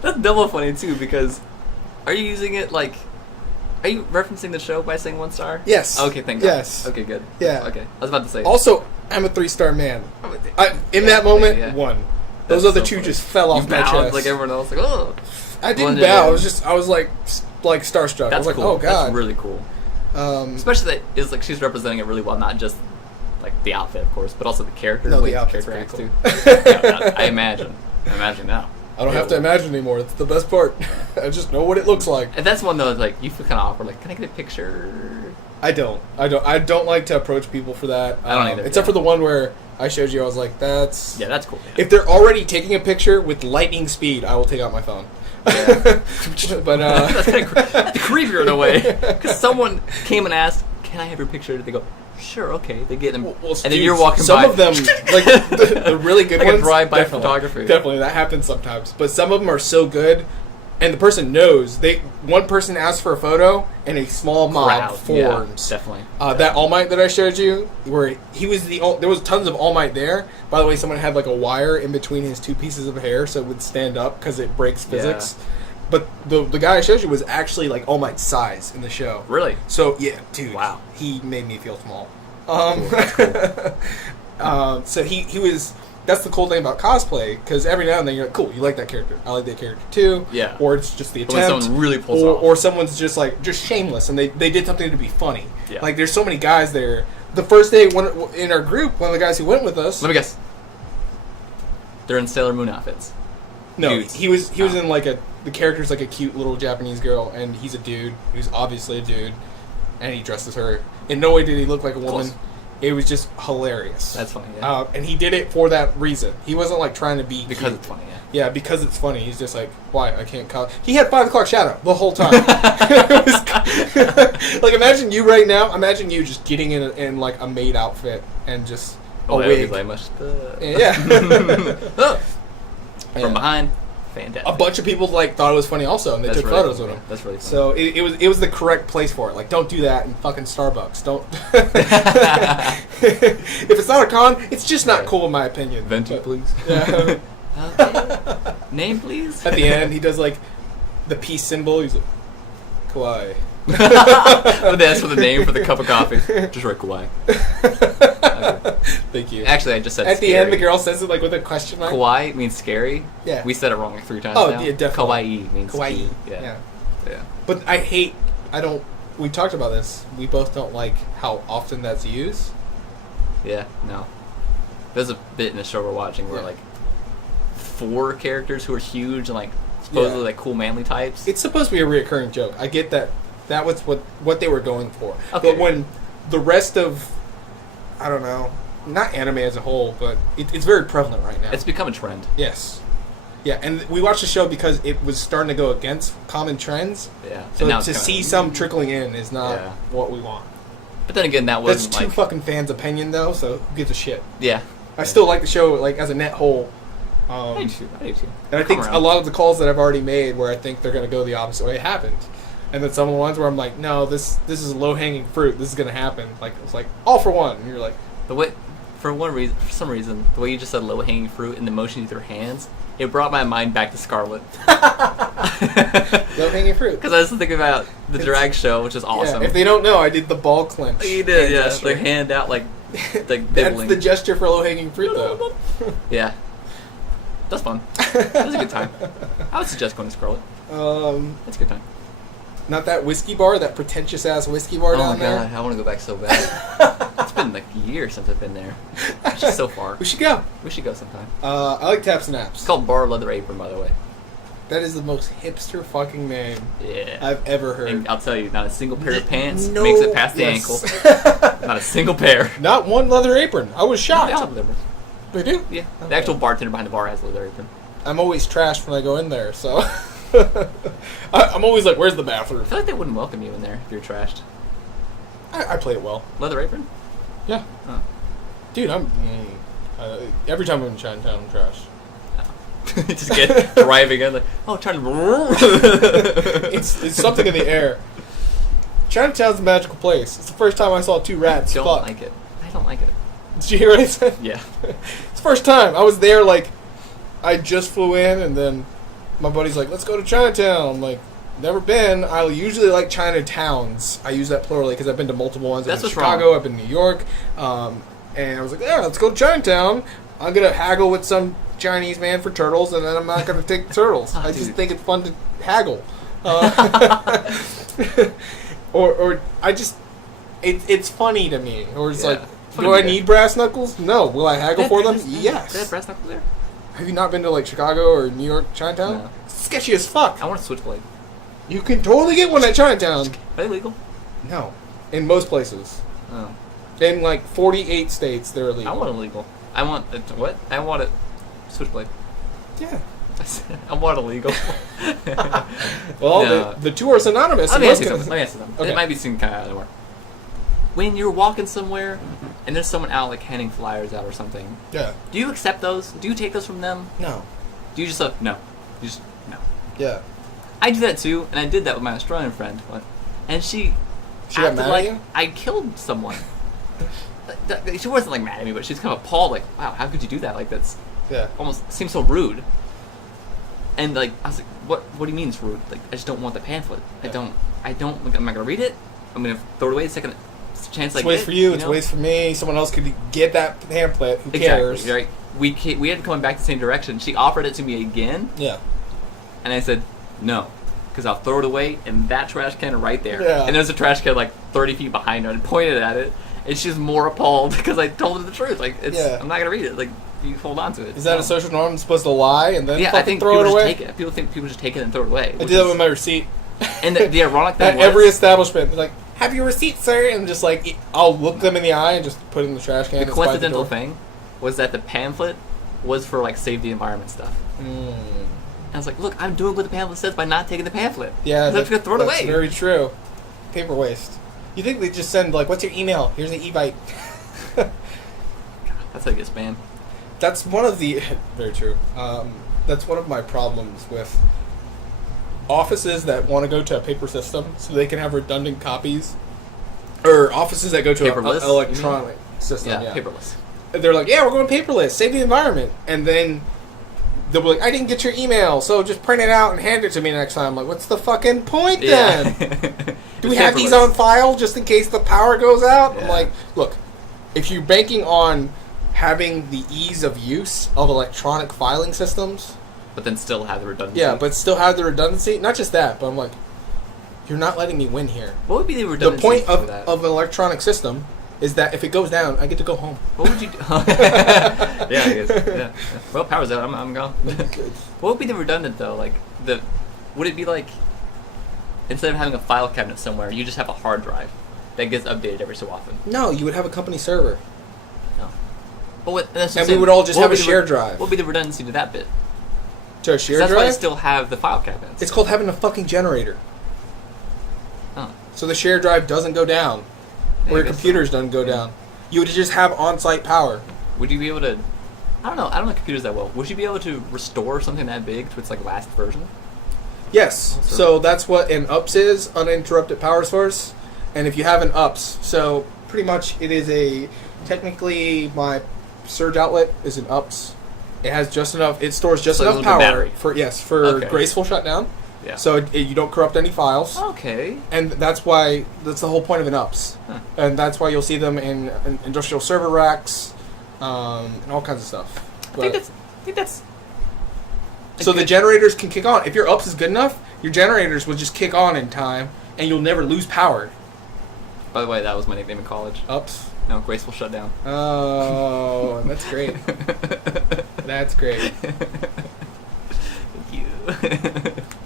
That's double funny too because are you using it like? Are you referencing the show by saying 1 star? Yes. Okay, thank God. Yes. Okay, good. Yeah. Okay, I was about to say. Also, I'm a 3-star man. In Yeah, that moment, yeah. 1. Those That's other so two funny. just fell off You my bowed chest. like everyone else. Like, oh, I didn't blended bow. in. I was like starstruck. That's I was like, cool. oh god. That's really cool. Um, Especially that is like she's representing it really well, not just Like the outfit, of course, but also the character. No, way the outfit's character pretty acts cool. too. Yeah, I imagine now. I don't have to imagine anymore. It's the best part. I just know what it looks like. And that's one though. Like you feel kind of awkward. Like, can I get a picture? I don't like to approach people for that. I don't either. Except for the one where I showed you. I was like, that's cool. Yeah. If they're already taking a picture with lightning speed, I will take out my phone. Yeah. But that's kind of that's creepier in a way, because someone came and asked, "Can I have your picture?" They go, "Sure, okay." They get them, and then you're walking some by. of them, like the really good like ones, a drive-by definitely, photography. Definitely, that happens sometimes. But some of them are so good, and the person knows. One person asks for a photo, and a small mob Crowd. forms. Yeah, definitely. That All Might that I showed you, where he was there was tons of All Might there. By the way, someone had like a wire in between his two pieces of hair, so it would stand up because it breaks physics. Yeah. But the guy I showed you was actually like All Might's size in the show. Really? So yeah, dude. Wow. He made me feel small. Cool. That's cool. So he was. That's the cool thing about cosplay, because every now and then you're like, cool, you like that character. I like that character too. Yeah. Or it's just the But when attempt. someone really pulls off. Or someone's just shameless and they did something to be funny. Yeah. Like there's so many guys there. The first day in our group, one of the guys who went with us. Let me guess. They're in Sailor Moon outfits. No, Dudes. he was in the character's like a cute little Japanese girl, and he's a dude. He's obviously a dude, and he dresses her. In no way did he look like a woman. Close. It was just hilarious. That's funny. Yeah. And he did it for that reason. He wasn't like trying to be Because cute. it's funny. Yeah. Yeah, because it's funny. He's just like, why? I can't call. He had 5 o'clock shadow the whole time. It was, like, imagine you right now. Imagine you just getting in like a maid outfit and just a wig. Yeah. From behind, fantastic. A bunch of people thought it was funny also, and they took photos with him. That's really funny. So it was the correct place for it. Like, don't do that in fucking Starbucks. Don't. If it's not a con, it's just not cool in my opinion. Venti, But, please. Yeah. Okay. Name, please. At the end, he does the peace symbol. He's like, Kawaii. But that's for the name for the cup of coffee. Just write Kawaii. Okay. Thank you. Actually, I just said At scary. the end, the girl says it with a question mark. Kawaii means scary. Yeah. We said it wrong 3 times Oh, now. yeah, definitely. Kawaii means Kawaii. cute. Yeah. Yeah. But we talked about this. We both don't like how often that's used. Yeah, no. There's a bit in the show we're watching where, 4 characters who are huge and, supposedly, cool manly types. It's supposed to be a reoccurring joke. I get that. That was what they were going for. Okay. But when the rest of, I don't know, not anime as a whole, but it's very prevalent right now. It's become a trend. Yes. Yeah, and we watched the show because it was starting to go against common trends. Yeah. So And now to it's see kinda, some trickling in is not Yeah. what we want. But then again, that That's wasn't two fucking fans' opinion, though, so who gives a shit? Yeah. I still like the show, as a net whole. I do too. And I think a lot of the calls that I've already made where I think they're going to go the opposite way happened. And then some of the ones where I'm like, no, this is low-hanging fruit. This is going to happen. It's all for one. And you're like... The way, for some reason, the way you just said low-hanging fruit and the motion with your hands, it brought my mind back to Scarlet. Low-hanging fruit. Because I was thinking about the drag show, which is awesome. Yeah, if they don't know, I did the ball clench. You did, yeah. gesture. Like hand out, like That's bibbling. the gesture for low-hanging fruit, though. Yeah. That's fun. It was a good time. I would suggest going to Scarlet. That's a good time. Not that whiskey bar, that pretentious-ass whiskey bar down there. Oh my god, I want to go back so bad. It's been a year since I've been there. It's just so far. We should go. We should go sometime. I like Tap Snaps. It's called Bar Leather Apron, by the way. That is the most hipster fucking name Yeah. I've ever heard. And I'll tell you, not a single pair of pants No- makes it past the yes. ankle. Not a single pair. Not one leather apron. I was shocked. They all have leather. They do? Yeah. Okay. The actual bartender behind the bar has a leather apron. I'm always trashed when I go in there, so... I'm always like, where's the bathroom? I feel like they wouldn't welcome you in there if you're trashed. I play it well. Leather apron? Yeah. Oh. Dude, every time I'm in Chinatown, I'm trashed. Just get driving in like, oh, trying to... It's something in the air. Chinatown's a magical place. It's the first time I saw 2 rats. I don't fuck. like it. I don't like it. Did you hear what I said? Yeah. It's the first time. I was there, I just flew in, and then my buddy's like, let's go to Chinatown. I'm like, never been. I usually like Chinatowns. I use that plurally because I've been to multiple ones. I've That's been to what's Chicago, wrong. I've been to New York. And I was like, yeah, let's go to Chinatown. I'm going to haggle with some Chinese man for turtles, and then I'm not going to take the turtles. Oh, I just dude. think it's fun to haggle. Or I just... It's funny to me. Or it's Yeah. Do I need brass knuckles? No. Will I haggle for them? They have Yes. brass knuckles there? Have you not been to like Chicago or New York Chinatown? No. Sketchy as fuck. I want a switchblade. You can totally get one at Chinatown. Are they legal? No. In most places. Oh. In like 48 states, they're illegal. I want illegal. I want a, what? I want a switchblade. Yeah. I want illegal. Well, No. the two are synonymous. Let me ask you something. Okay. It might be seen kind of out of nowhere. When you're walking somewhere and there's someone out like handing flyers out or something, Yeah. do you accept those? Do you take those from them? No. Do you just no? You just no. Yeah. I do that too, and I did that with my Australian friend, and she She got acted mad like at you? I killed someone. She wasn't like mad at me, but she's kind of appalled. Like, wow, how could you do that? Like that's Yeah. almost seems so rude. And like I was like, what do you mean it's rude? Like I just don't want the pamphlet. Yeah. I don't. Like, I'm not gonna read it. I'm gonna throw it away the second chance I It's get. waste for you. It's know? waste for me. Someone else could get that pamphlet. Who Exactly. cares? Right. We had come back the same direction. She offered it to me again, Yeah. and I said no, because I'll throw it away in that trash can right there. Yeah. And there's a trash can like 30 feet behind her, and I pointed at it, and she's more appalled because I told her the truth. Like it's, Yeah. I'm not gonna read it. Like you hold on to it. Is that a social norm? I'm supposed to lie and then Yeah, I fucking think throw people it just away? take it. People think people just take it and throw it away. I which do that is- with my receipt. And the ironic thing At was, every establishment, they're like, "Have your receipt, sir?" And just like, I'll look them in the eye and just put it in the trash can. the that's by coincidental door. thing was that the pamphlet was for like save the environment stuff. Mm. I was like, look, I'm doing what the pamphlet says by not taking the pamphlet. Yeah, I'm just gonna throw it that's away. very true. Paper waste. You think they just send like, "What's your email? Here's an e-bite." That's how it gets banned. That's one of the very true. That's one of my problems with offices that want to go to a paper system so they can have redundant copies, or offices that go to Paperless, an electronic system. Yeah, paperless. They're like, "Yeah, we're going paperless. Save the environment," and then they'll be like, "I didn't get your email, so just print it out and hand it to me next time." I'm like, what's the fucking point then? Do we have these on file just in case the power goes out? Yeah. I'm like, look, if you're banking on having the ease of use of electronic filing systems, But then still have the redundancy. yeah, but still have the redundancy. Not just that, but I'm like, you're not letting me win here. What would be the The redundancy point for of that? an electronic system is that if it goes down, I get to go home. What would you do? Yeah, I guess. Yeah. Well, power's out. I'm gone. What would be the redundant though? Like would it be like instead of having a file cabinet somewhere, you just have a hard drive that gets updated every so often? No, you would have a company server. No. But what? That's And what we I'm would all just saying. have What a would be shared drive. What would be the redundancy to that bit? To a 'Cause shared that's why I drive? still have the file cabinets. It's called having a fucking generator. Oh. So the shared drive doesn't go down. Yeah, Or I your guess computers so. doesn't go down. You would just have on-site power. Would you be able to? I don't know. I don't know computers that well. Would you be able to restore something that big to its like last version? Yes. Oh, So that's what an UPS is, uninterrupted power source. And if you have an UPS, so pretty much it is technically my surge outlet is an UPS. It has just enough, it stores just So a enough little bit of power battery. for Okay. graceful shutdown. Yeah. So you don't corrupt any files. Okay. And that's the whole point of an UPS. Huh. And that's why you'll see them in industrial server racks, and all kinds of stuff. I think that's. So the generators can kick on. If your UPS is good enough, your generators will just kick on in time, and you'll never lose power. By the way, that was my nickname in college. UPS? No, graceful shutdown. Oh, that's great. That's great. Thank you.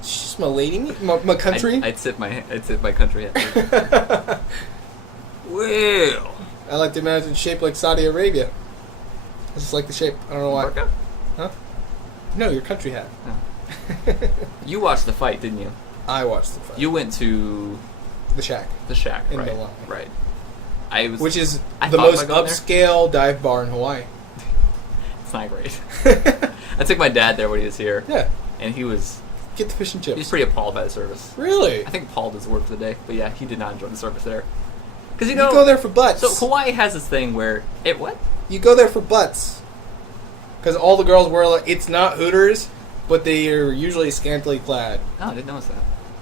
She's my lady, my country. I'd sip my country hat. Well. I like to imagine it shaped like Saudi Arabia. I just like the shape. I don't know why. Burka? Huh? No, your country hat. You watched the fight, didn't you? I watched the fight. You went to The Shack. the Shack, In right? Milan. Right. I was. Which is I the thought most about going there. upscale dive bar in Hawaii. It's not great. I took my dad there when he was here, Yeah. and he was Get the fish and chips. pretty appalled by the service. Really? I think appalled is the word for the day, but yeah, he did not enjoy the service there. Because You go there for butts. So Hawaii has this thing where what? You go there for butts. Because all the girls wear, like, it's not Hooters, but they are usually scantily clad. No, I didn't notice that.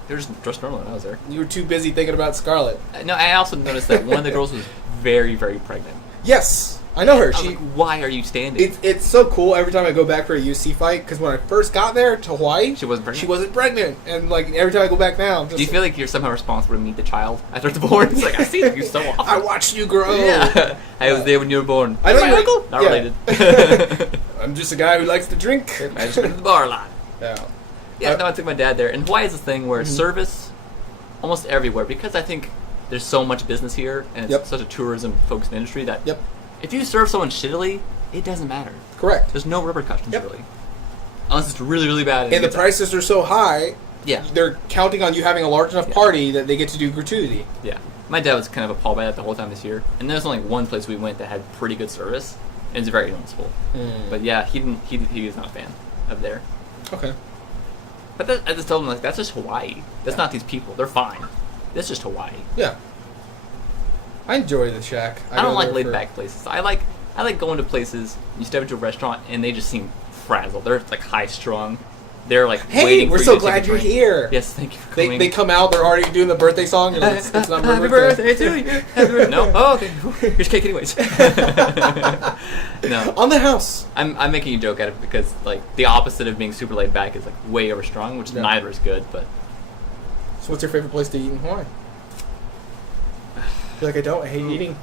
They were just dressed normal when I was there. You were too busy thinking about Scarlet. No, I also noticed that one of the girls was very, very pregnant. Yes. I know her. I was like, why are you standing? It's so cool every time I go back for a UC fight, because when I first got there to Hawaii, She wasn't pregnant? She wasn't pregnant, and like every time I go back now, I'm just Do you feel like you're somehow responsible to meet the child after it's born? It's like, I see you so often. I watched you grow. Yeah. I was there when you were born. I know My you're- uncle? Not yeah. related. I'm just a guy who likes to drink. I just go to the bar a lot. Yeah. Yeah, no, I took my dad there. And Hawaii is this thing where service, almost everywhere, because I think there's so much business here, and it's Yep. such a tourism-focused industry that Yep. if you serve someone shittily, it doesn't matter. Correct. There's no repercussions, Yep. really. Unless it's really, really bad. And the prices are so high, Yeah. they're counting on you having a large enough party that they get to do gratuity. Yeah. My dad was kind of appalled by that the whole time this year. And there's only one place we went that had pretty good service, and it's very noticeable. But yeah, he was not a fan of there. Okay. But I just told him, like, that's just Hawaii. That's not these people. They're fine. That's just Hawaii. Yeah. I enjoy the Shack. I don't go like there laid for- back places. I like going to places, you step into a restaurant, and they just seem frazzled. They're, like, high-strung. They're, like, Hey, waiting we're for so you to take glad a you're drink. here. Yes, thank you for They, coming. they come out, they're already doing the birthday song, and it's not my Happy birthday. birthday to you. Happy birthday. No? Oh, okay. Here's cake anyways. No. On the house. I'm making a joke out of it because, like, the opposite of being super laid back is, like, way overstrung, which Yeah. neither is good, but... So what's your favorite place to eat in Hawaii? You're like, I hate eating.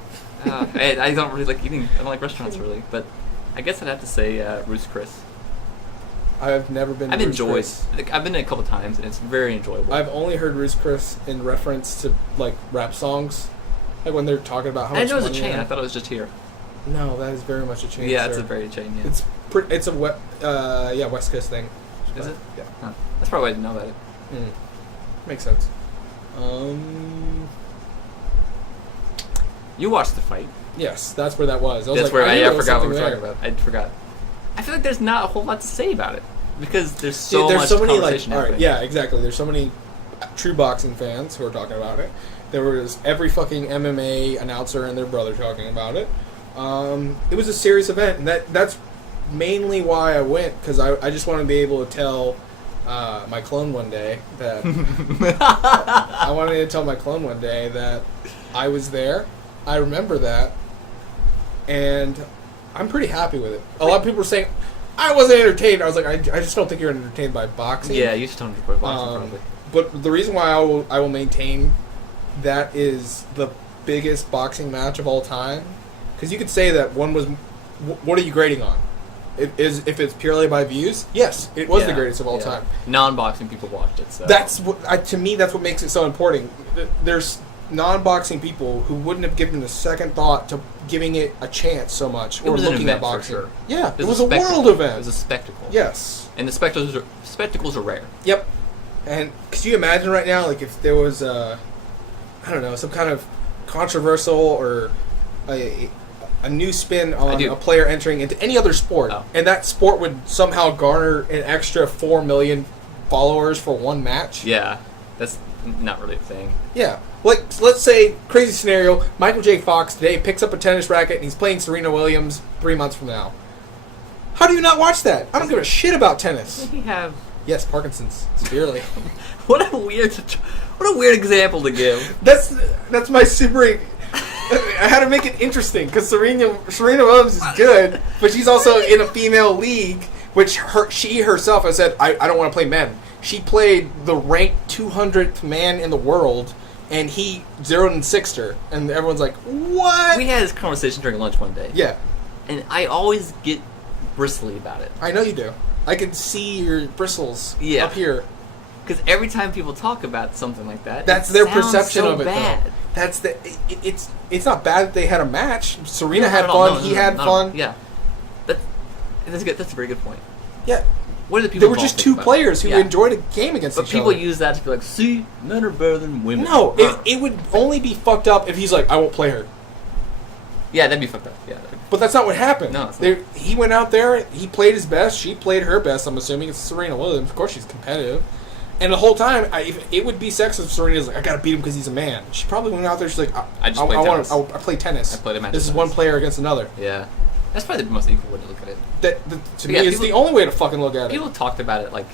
I don't really like eating. I don't like restaurants, really, but I guess I'd have to say Roost Chris. I've never been to I've Ruth's enjoyed. Chris. Like, I've been there a couple times, and it's very enjoyable. I've only heard Ruth's Chris in reference to, like, rap songs. Like when they're talking about how I much know it was a money chain. they I have. thought it was just here. No, that is very much a chain. Yeah, sir. it's a very chain. Yeah. It's a West Coast thing. Is it? Yeah. Huh. That's probably why I didn't know about it. Makes sense. You watched the fight. Yes, that's where that was. I was That's like, where knew I there was forgot what we were something talking there. about. I forgot. I feel like there's not a whole lot to say about it because there's so There's much so many, like, conversation all right, happening. yeah, exactly. There's so many true boxing fans who are talking about it. There was every fucking MMA announcer and their brother talking about it. It was a serious event, and that's mainly why I went, because I just want to be able to tell my clone one day that I wanted to tell my clone one day that I was there. I remember that, and I'm pretty happy with it. A lot of people were saying I wasn't entertained. I was like, I just don't think you're entertained by boxing. Yeah, you should tell me to quit boxing probably. But the reason why I will maintain that is the biggest boxing match of all time, because you could say that one was. What are you grading on? If it's purely by views, yes, it was the greatest of all time. Non-boxing people watched it, so That's what to me. That's what makes it so important. There's non-boxing people who wouldn't have given a second thought to giving it a chance so much, It or was an looking event at boxing. for sure. Yeah, it was a spectacle. world event. It was a spectacle. Yes. And the spectacles are rare. Yep. And could you imagine right now, like, if there was I don't know, some kind of controversial or a new spin on a player entering into any other sport, and that sport would somehow garner an extra 4 million followers for one match? Yeah, that's not really a thing. Yeah. Like, let's say, crazy scenario, Michael J. Fox today picks up a tennis racket and he's playing Serena Williams 3 months from now. How do you not watch that? I don't give a shit about tennis. Does he have... Yes, Parkinson's. Severely. What a weird example to give. That's my super... I had to make it interesting, because Serena Williams is good, but she's also in a female league, which she herself has said, I don't want to play men. She played the ranked 200th man in the world, and he 0'd and 6'd her, and everyone's like, what? We had this conversation during lunch one day. Yeah. And I always get bristly about it. I know you do. I can see your bristles up here. Because every time people talk about something like that, that's it their sounds perception so of it, bad. though. That's it's not bad that they had a match. Serena No, had not at all. fun. No, He had not fun. at all. Yeah. That's a very good point. Yeah. What are the people There were involved just think two about it? players who Yeah. enjoyed a game against But each people other. use that to be like, see, men are better than women. No, it would only be fucked up if he's like, I won't play her. Yeah, that'd be fucked up. Yeah. But that's not what happened. No, it's not. He went out there, he played his best, she played her best, I'm assuming. It's Serena Williams. Of course she's competitive. And the whole time, it would be sexist if Serena's like, I gotta beat him because he's a man. She probably went out there, she's like, I play tennis. I played a match This of is one tennis. player against another. Yeah. That's probably the most equal way to look at it. To me, it's the only way to fucking look at it. People talked about it like,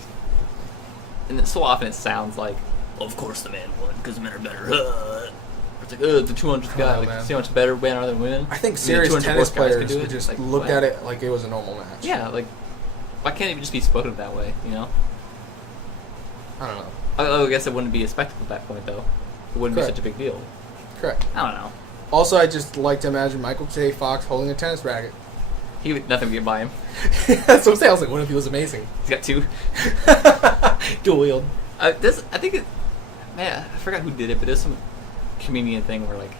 and so often it sounds like, of course the man won because men are better. It's like, the 200th guy. Oh, Like, man. see how much better men are than women? I think the serious 200 tennis worst guys could players do would it. just Like, look what? at it like it was a normal match. Yeah, like, why can't it just be spoken of that way, you know? I don't know. I guess it wouldn't be a spectacle at that point, though. It wouldn't Correct. be such a big deal. Correct. I don't know. Also, I just like to imagine Michael J. Fox holding a tennis racket. He would, nothing would get by him. That's what I'm saying. I was like, what if he was amazing? He's got 2. Dual wield. I think it... Man, I forgot who did it, but there's some comedian thing where, like,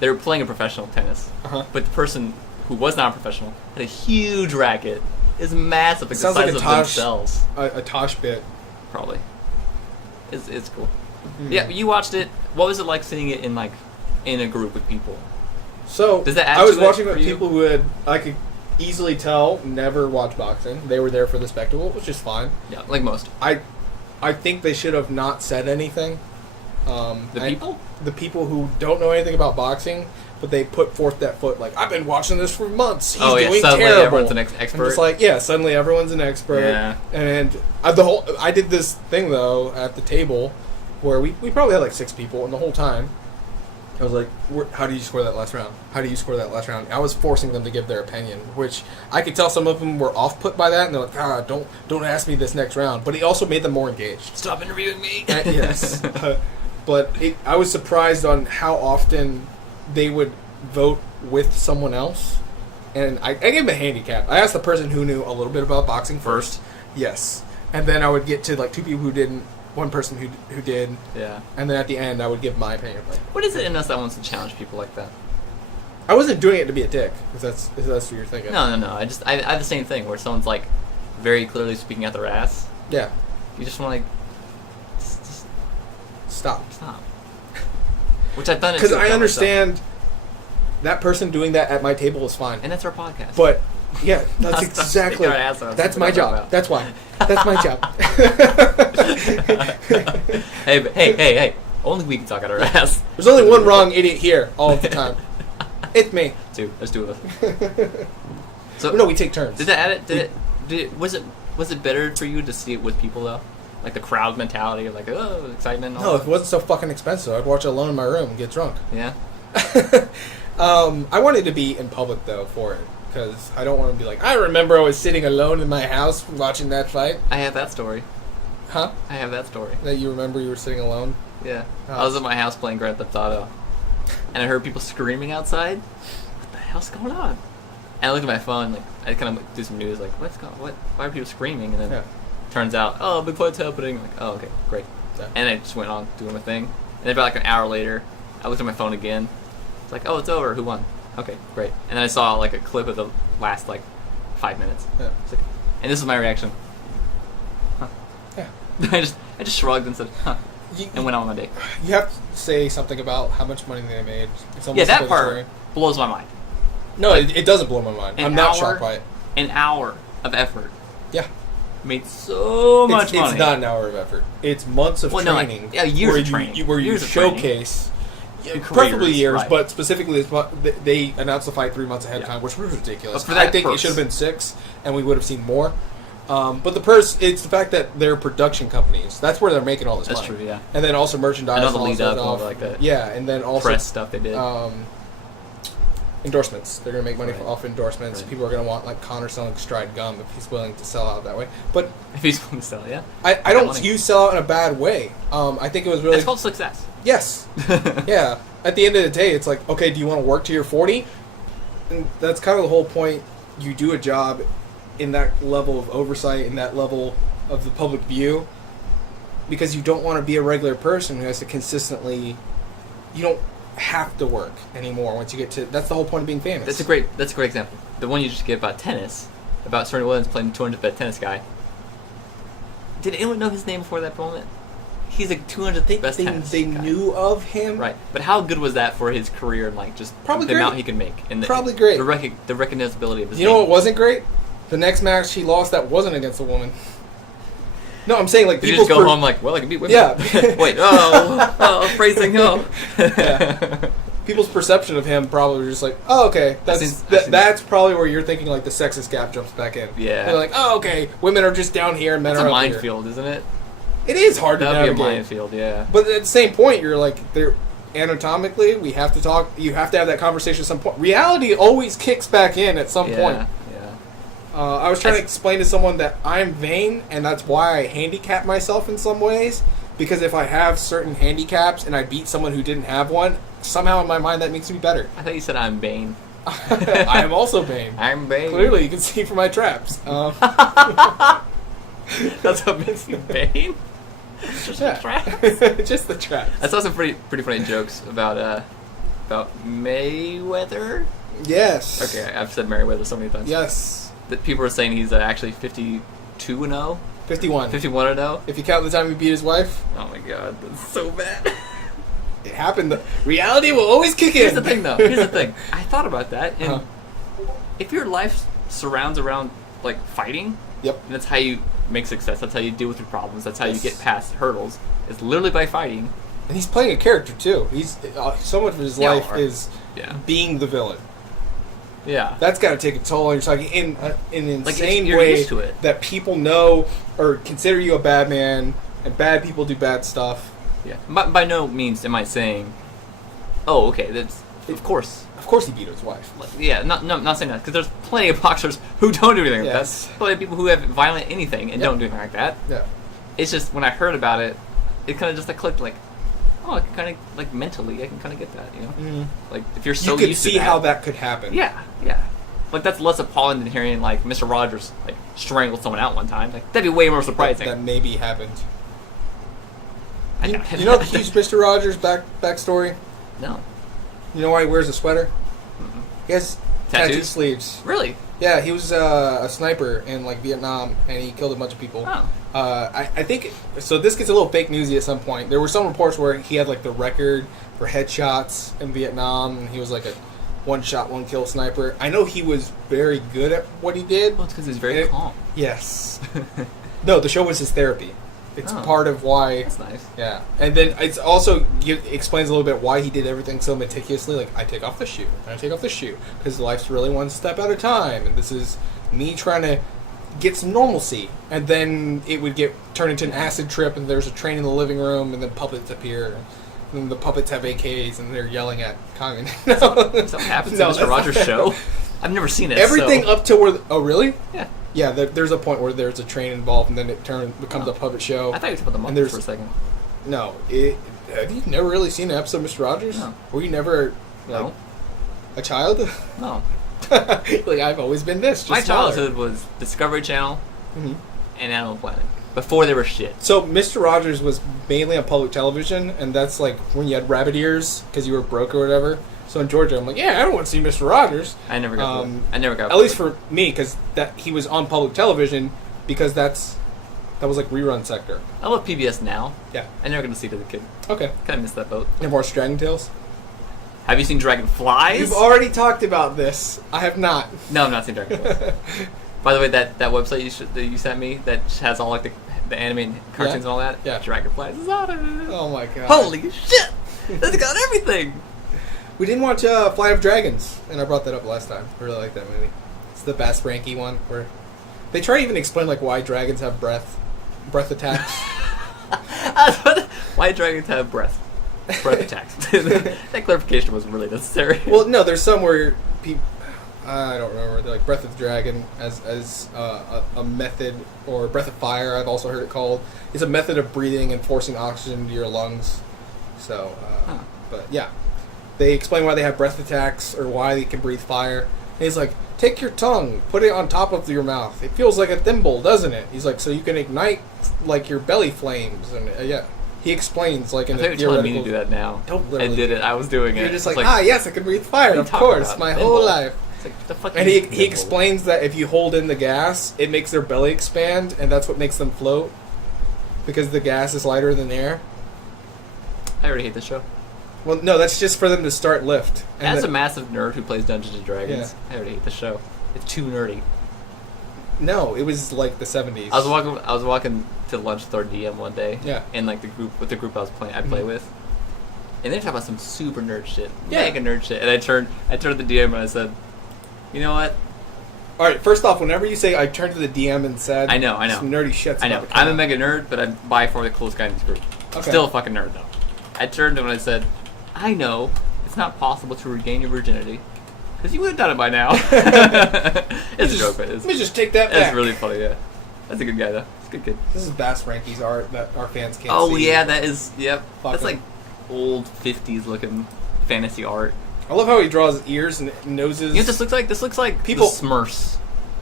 they were playing a professional tennis, Uh-huh. but the person who was not a professional had a huge racket. It's massive, like the Sounds like size a of Tosh- themselves. A Tosh bit. Probably. It's cool. Mm. Yeah, you watched it. What was it like seeing it in a group with people? So, Does that add I was to it watching for with you? people who had, I could easily tell, never watched boxing. They were there for the spectacle, which is fine. Yeah, like most. I think they should have not said anything. People? The people who don't know anything about boxing, but they put forth that foot like, I've been watching this for months. He's doing suddenly terrible. everyone's an expert. I'm just like, yeah, suddenly everyone's an expert. Yeah. And I did this thing though at the table where we probably had like 6 people, and the whole time I was like, how do you score that last round? How do you score that last round? I was forcing them to give their opinion, which I could tell some of them were off put by that, and they're like, don't ask me this next round. But it also made them more engaged. Stop interviewing me. Yes. But I was surprised on how often they would vote with someone else. And I gave them a handicap. I asked the person who knew a little bit about boxing first. Yes. And then I would get to like 2 people who didn't, one person who did. Yeah. And then at the end I would give my opinion. Like, What is it in us that wants to challenge people like that? I wasn't doing it to be a dick, if that's what you're thinking. No. I have the same thing where someone's like very clearly speaking out their ass. Yeah. You just want to just Stop. stop. Which I've done it Because too, I myself. understand that person doing that at my table is fine. And that's our podcast. But yeah, that's Stop exactly. sticking our ass out. That's That's my what I'm job. about. That's why. That's my job. Hey! Only we can talk out our ass. There's only one wrong idiot here all of the time. It's me. There's 2 of us. So No, we take turns. did that add it? Was it better for you to see it with people though? Like the crowd mentality of like, oh, excitement. And all No, if that? it wasn't so fucking expensive, I'd watch it alone in my room and get drunk. Yeah. I wanted to be in public though for it because I don't want to be like, I remember I was sitting alone in my house watching that fight. I have that story. Huh? I have that story. That you remember you were sitting alone? Yeah. Oh. I was at my house playing Grand Theft Auto, and I heard people screaming outside. What the hell's going on? And I looked at my phone, like I kind of do some news, like what? Why are people screaming? And then Yeah. turns out, oh, big fight's happening. I'm like, oh, okay, great. Yeah. And I just went on doing my thing. And then about like an hour later, I looked at my phone again. It's like, oh, it's over. Who won? Okay, great. And then I saw like a clip of the last like 5 minutes. Yeah. It's like, and this is my reaction. Huh. Yeah. I just shrugged and said, huh, You, and went on my day. you have to say something about how much money they made. It's almost Yeah, like that a part story. blows my mind. No, it doesn't blow my mind. An I'm not hour- shocked by it. An hour of effort Yeah. made so much money. It's not an hour of effort. It's months of Well, no, like, training. yeah, years where of training. Where you Years of training. showcase, Your preferably careers, years, right. but specifically they announced the fight 3 months ahead of Yeah. time, which was ridiculous. But for that I think it purse. should have been 6, and we would have seen more. But it's the fact that they're production companies. That's where they're making all this That's money. true, yeah. And then also merchandise. And all the and lead that up and all stuff. like that. Yeah, and then also Press stuff they did. endorsements. They're going to make money Right. off endorsements. Right. People are going to want like Connor selling Stride gum if he's willing to sell out that way. But If he's going to sell, yeah. I got don't money. use sell out in a bad way. I think it was really That's called success. yes, yeah. At the end of the day, it's like, okay, do you want to work till you're 40? And that's kind of the whole point. You do a job in that level of oversight, in that level of the public view, because you don't want to be a regular person who has to consistently. You don't have to work anymore once you get to. That's the whole point of being famous. That's a great example. The one you just gave about tennis, about Serena Williams playing 200th best tennis guy. Did anyone know his name before that moment? He's like 200th best tennis They guy. knew of him, Right, but how good was that for his career and like just Probably the great. amount he could make and Probably great. the recognizability of his You know name. what wasn't great? The next match he lost that wasn't against a woman. No, I'm saying like Did you people's just go home like, well, I can beat women. Yeah. Wait. Phrasing. No. people's perception of him probably were just like, oh, okay, that's probably where you're thinking like the sexist gap jumps back in. Yeah. They're like, oh, okay, women are just down here and men It's are a up here. minefield, isn't it? It is hard to That would be a navigate. minefield. Yeah. But at the same point, you're like, anatomically, we have to talk. You have to have that conversation at some point. Reality always kicks back in at some point. Yeah. I was trying to explain to someone that I'm vain, and that's why I handicap myself in some ways. Because if I have certain handicaps and I beat someone who didn't have one, somehow in my mind that makes me better. I thought you said I'm Bane. I am also vain. I'm Bane. Clearly, you can see from my traps. That's what makes you Bane? Just Yeah. the traps? Just the traps. I saw some pretty funny jokes about Mayweather. Yes. Okay, I've said Merriweather so many times. Yes. That people are saying he's actually 52-0, 51. 51-0. If you count the time he beat his wife, Oh my god, that's so bad. it happened. Reality will always kick in. Here's the thing, though. Here's the thing. I thought about that, and Uh-huh. if your life surrounds around like fighting, Yep. and that's how you make success. That's how you deal with your problems. That's how you Yes. get past hurdles. It's literally by fighting. And he's playing a character too. He's so much of his Yeah, life or- is Yeah. being the villain. Yeah. That's got to take a toll on you. Talking in an Like, insane you're way used to it. that people know or consider you a bad man, and bad people do bad stuff. Yeah. By no means am I saying, oh, okay, that's of course. Of course, he beat his wife. Like, yeah, not saying that because there's plenty of boxers who don't do anything like Yes. that. Plenty of people who have violent anything and Yep. don't do anything like that. Yeah. It's just when I heard about it, it kind of just like clicked. Like, oh, I can kind of like mentally, I can kind of get that. You know, like if you're so You could used see to that, how that could happen. Yeah, yeah. Like that's less appalling than hearing like Mr. Rogers like strangled someone out one time. Like that'd be way more surprising. That maybe happened. I know. You know the huge Mr. Rogers backstory? No. You know why he wears a sweater? He has tattooed Tattoos? sleeves. Really? Yeah, he was a sniper in like Vietnam, and he killed a bunch of people. Oh. I think so. This gets a little fake newsy at some point. There were some reports where he had like the record for headshots in Vietnam, and he was like a one-shot, one-kill sniper. I know he was very good at what he did. Well, it's because he's very calm. Yes. No, the show was his therapy. It's Oh. part of why. That's nice. Yeah, and then it's also explains a little bit why he did everything so meticulously. Like, I take off the shoe, and I take off the shoe, because life's really one step at a time, and this is me trying to get some normalcy. And then it would get turned into an acid trip, and there's a train in the living room, and then puppets appear, and then the puppets have AKs, and they're yelling at communists. Is that what happens No, in Mr. that's Rogers' not- show? I've never seen it. Everything so. up to where. Oh, really? Yeah. Yeah, there's a point where there's a train involved, and then it becomes Oh. a puppet show. I thought you were talking about the And monkeys there's- for a second. No, have you never really seen an episode of Mr. Rogers? No. Were you never like, No. a child? No. Like, I've always been this. Just My smaller. childhood was Discovery Channel Mhm. and Animal Planet. Before they were shit. So Mr. Rogers was mainly on public television, and that's like when you had rabbit ears because you were broke or whatever. So in Georgia, I'm like, yeah, I don't want to see Mr. Rogers. I never got. I never got. At least for me, because that he was on public television, because that was like rerun sector. I love PBS now. Yeah. I never got to see it as a kid. Okay. Kind of missed that boat. And watch Dragon Tales. Have you seen Dragonflies? You've already talked about this. I have not. No, I've not seen Dragonflies. By the way, that website that you sent me that has all like the animated cartoons and all that. Yeah. Dragonflies is on it. Oh my god. Holy shit! It's got everything. We didn't watch Flight of Dragons, and I brought that up last time. I really like that movie. It's the Bass Ranky one where they try to even explain like why dragons have breath attacks. Why dragons have breath attacks? That clarification was really necessary. Well, no, there's some where people. I don't remember. They're like Breath of the Dragon as a method, or Breath of Fire. I've also heard it called. It's a method of breathing and forcing oxygen into your lungs. So, but yeah, they explain why they have breath attacks or why they can breathe fire. And he's like, take your tongue, put it on top of your mouth. It feels like a thimble, doesn't it? He's like, so you can ignite like your belly flames. And yeah, he explains like in I a thought you were telling me theoretical. to do that now. Don't I literally did it. I was doing it. You're just It's like, yes, I can breathe fire, What are you of talking course, about? my Thimble. whole life. It's like, the fuck And is he thimble? explains that if you hold in the gas, it makes their belly expand, and that's what makes them float, because the gas is lighter than air. I already hate the show. Well, no, that's just for them to start lift. And As a then- massive nerd who plays Dungeons and Dragons, I already hate the show. It's too nerdy. No, it was like the 70s. I was walking to lunch with our DM one day. Yeah. And like the group I play with, and they talk about some super nerd shit. Yeah. Mega nerd shit. And I turned to the DM and I said, you know what? All right, first off, whenever you say I turned to the DM and said, I know. some nerdy shit's I know. about to come I'm a out. mega nerd, but I'm by far the coolest guy in this group. Okay. Still a fucking nerd though. I turned to him and I said, I know it's not possible to regain your virginity. Because you would have done it by now. It's a joke, but let me just take that back. That's really funny, yeah. That's a good guy, though. It's a good kid. This is Bass Ranky's art that our fans can't see. Oh, yeah, that is, yep. Fuck That's him. like old 50s looking fantasy art. I love how he draws ears and noses. You know what this looks like? This looks like People- the Smurfs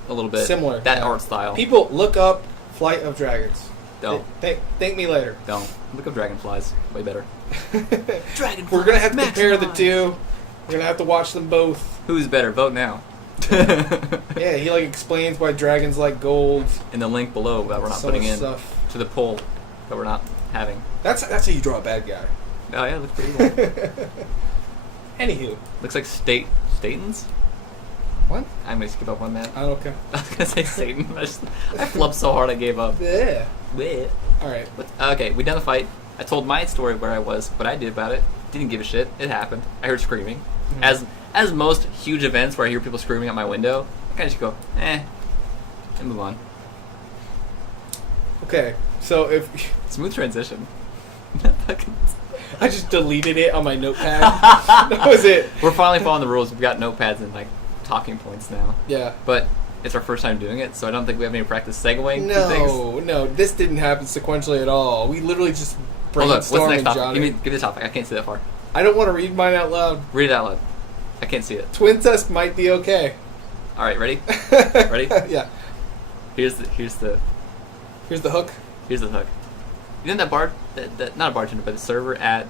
a little bit. Similar, That yeah. art style. People, look up Flight of Dragons. Don't. Thank me later. Don't. Look up Dragonflies. Way better. Dragonflies. We're gonna have to compare the maximize. two. We're gonna have to watch them both. Who's better? Vote now. Yeah, he like explains why dragons like gold. In the link below that we're not So putting much in stuff. to the poll that we're not having. That's how you draw a bad guy. Oh yeah, it looks pretty cool. Anywho, Looks like Statons. what? I'm gonna skip up one that. I don't care. I was gonna say Satan. I flubbed so hard I gave up. Yeah. Bleh. All right. Okay, we done the fight. I told my story where I was, what I did about it. Didn't give a shit. It happened. I heard screaming. Mhm. As most huge events where I hear people screaming at my window, I kind of just go, and move on. Okay. So if Smooth transition. Fucking- I just deleted it on my notepad, that was it. We're finally following the rules. We've got notepads and like talking points now, Yeah. but it's our first time doing it, so I don't think we have any practice segueing to things. No, this didn't happen sequentially at all. We literally just Hold on, what's the brainstormed next and topic? jotted. Give me the topic. I can't see that far. I don't want to read mine out loud. Read it out loud. I can't see it. Twincest might be okay. All right, ready? Ready? Yeah. Here's the Here's the hook. hook. You know that not a bartender, but the server at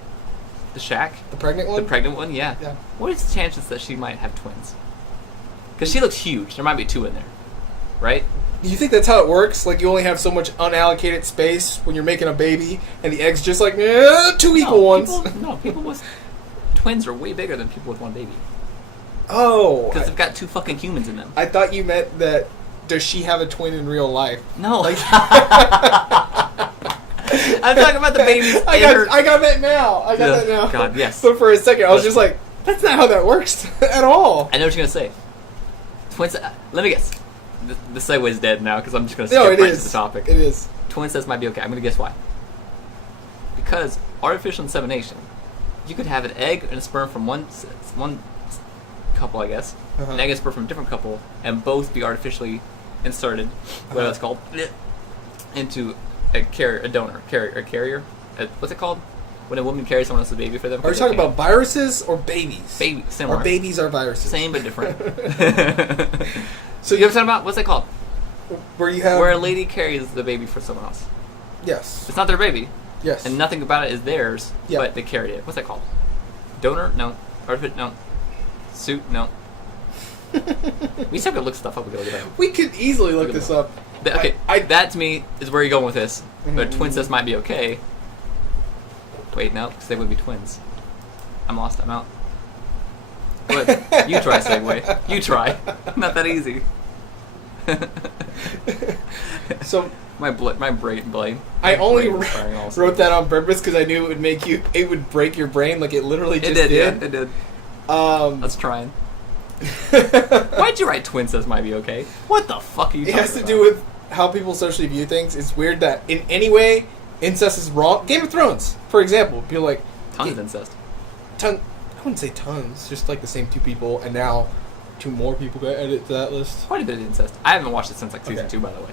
the shack, The pregnant one. the pregnant one. Yeah. Yeah. What is the chances that she might have twins? Because she looks huge. There might be two in there, right? Do you think that's how it works? Like you only have so much unallocated space when you're making a baby, and the egg's just like two equal ones. People with twins are way bigger than people with one baby Oh, because they've got two fucking humans in them. I thought you meant that. Does she have a twin in real life? No, Like, I'm talking about the babies. I got that now. I got Yeah. that now. God, yes. But for a second, I was just like, that's not how that works at all. I know what you're gonna say. Twins. Let me guess. The segue's dead now because I'm just gonna skip No, it right is. to the topic. It is. Twin says might be okay. I'm gonna guess why. Because artificial insemination, you could have an egg and a sperm from one couple, I guess, Uh-huh. an egg and sperm from a different couple, and both be artificially inserted, whatever Uh-huh. it's called, into a carrier. What's it called? When a woman carries someone else's baby for them. Are you talking about viruses or babies? baby? Similar. Or babies are viruses. Same but different. So you know what I'm talking about? What's that called? where you have Where a lady carries the baby for someone else. yes, It's not their baby, yes, and nothing about it is theirs, Yeah. but they carried it. What's that called? Donor? No. Artificial? No. Suit? No. We still could look stuff up. We could look it up. we could easily look Look at this that. up. Okay, I- that to me is where you're going with this. But Mhm. twin says might be okay. Wait, no, because they would be twins. I'm lost. I'm out. But you try, segue. You try. Not that easy. So my brain. I only brain was firing all wrote that on purpose because I knew it would break your brain like it literally just It did, did. yeah, it did. Um, Let's try it. Why'd you write twin says might be okay? What the fuck are you it talking has to about? do with how people socially view things. It's weird that in any way incest is wrong. Game of Thrones, for example, people like Tons of incest. I wouldn't say tons, just like the same two people, and now two more people got added to that list. Quite a bit of incest. I haven't watched it since like season Okay. 2, by the way.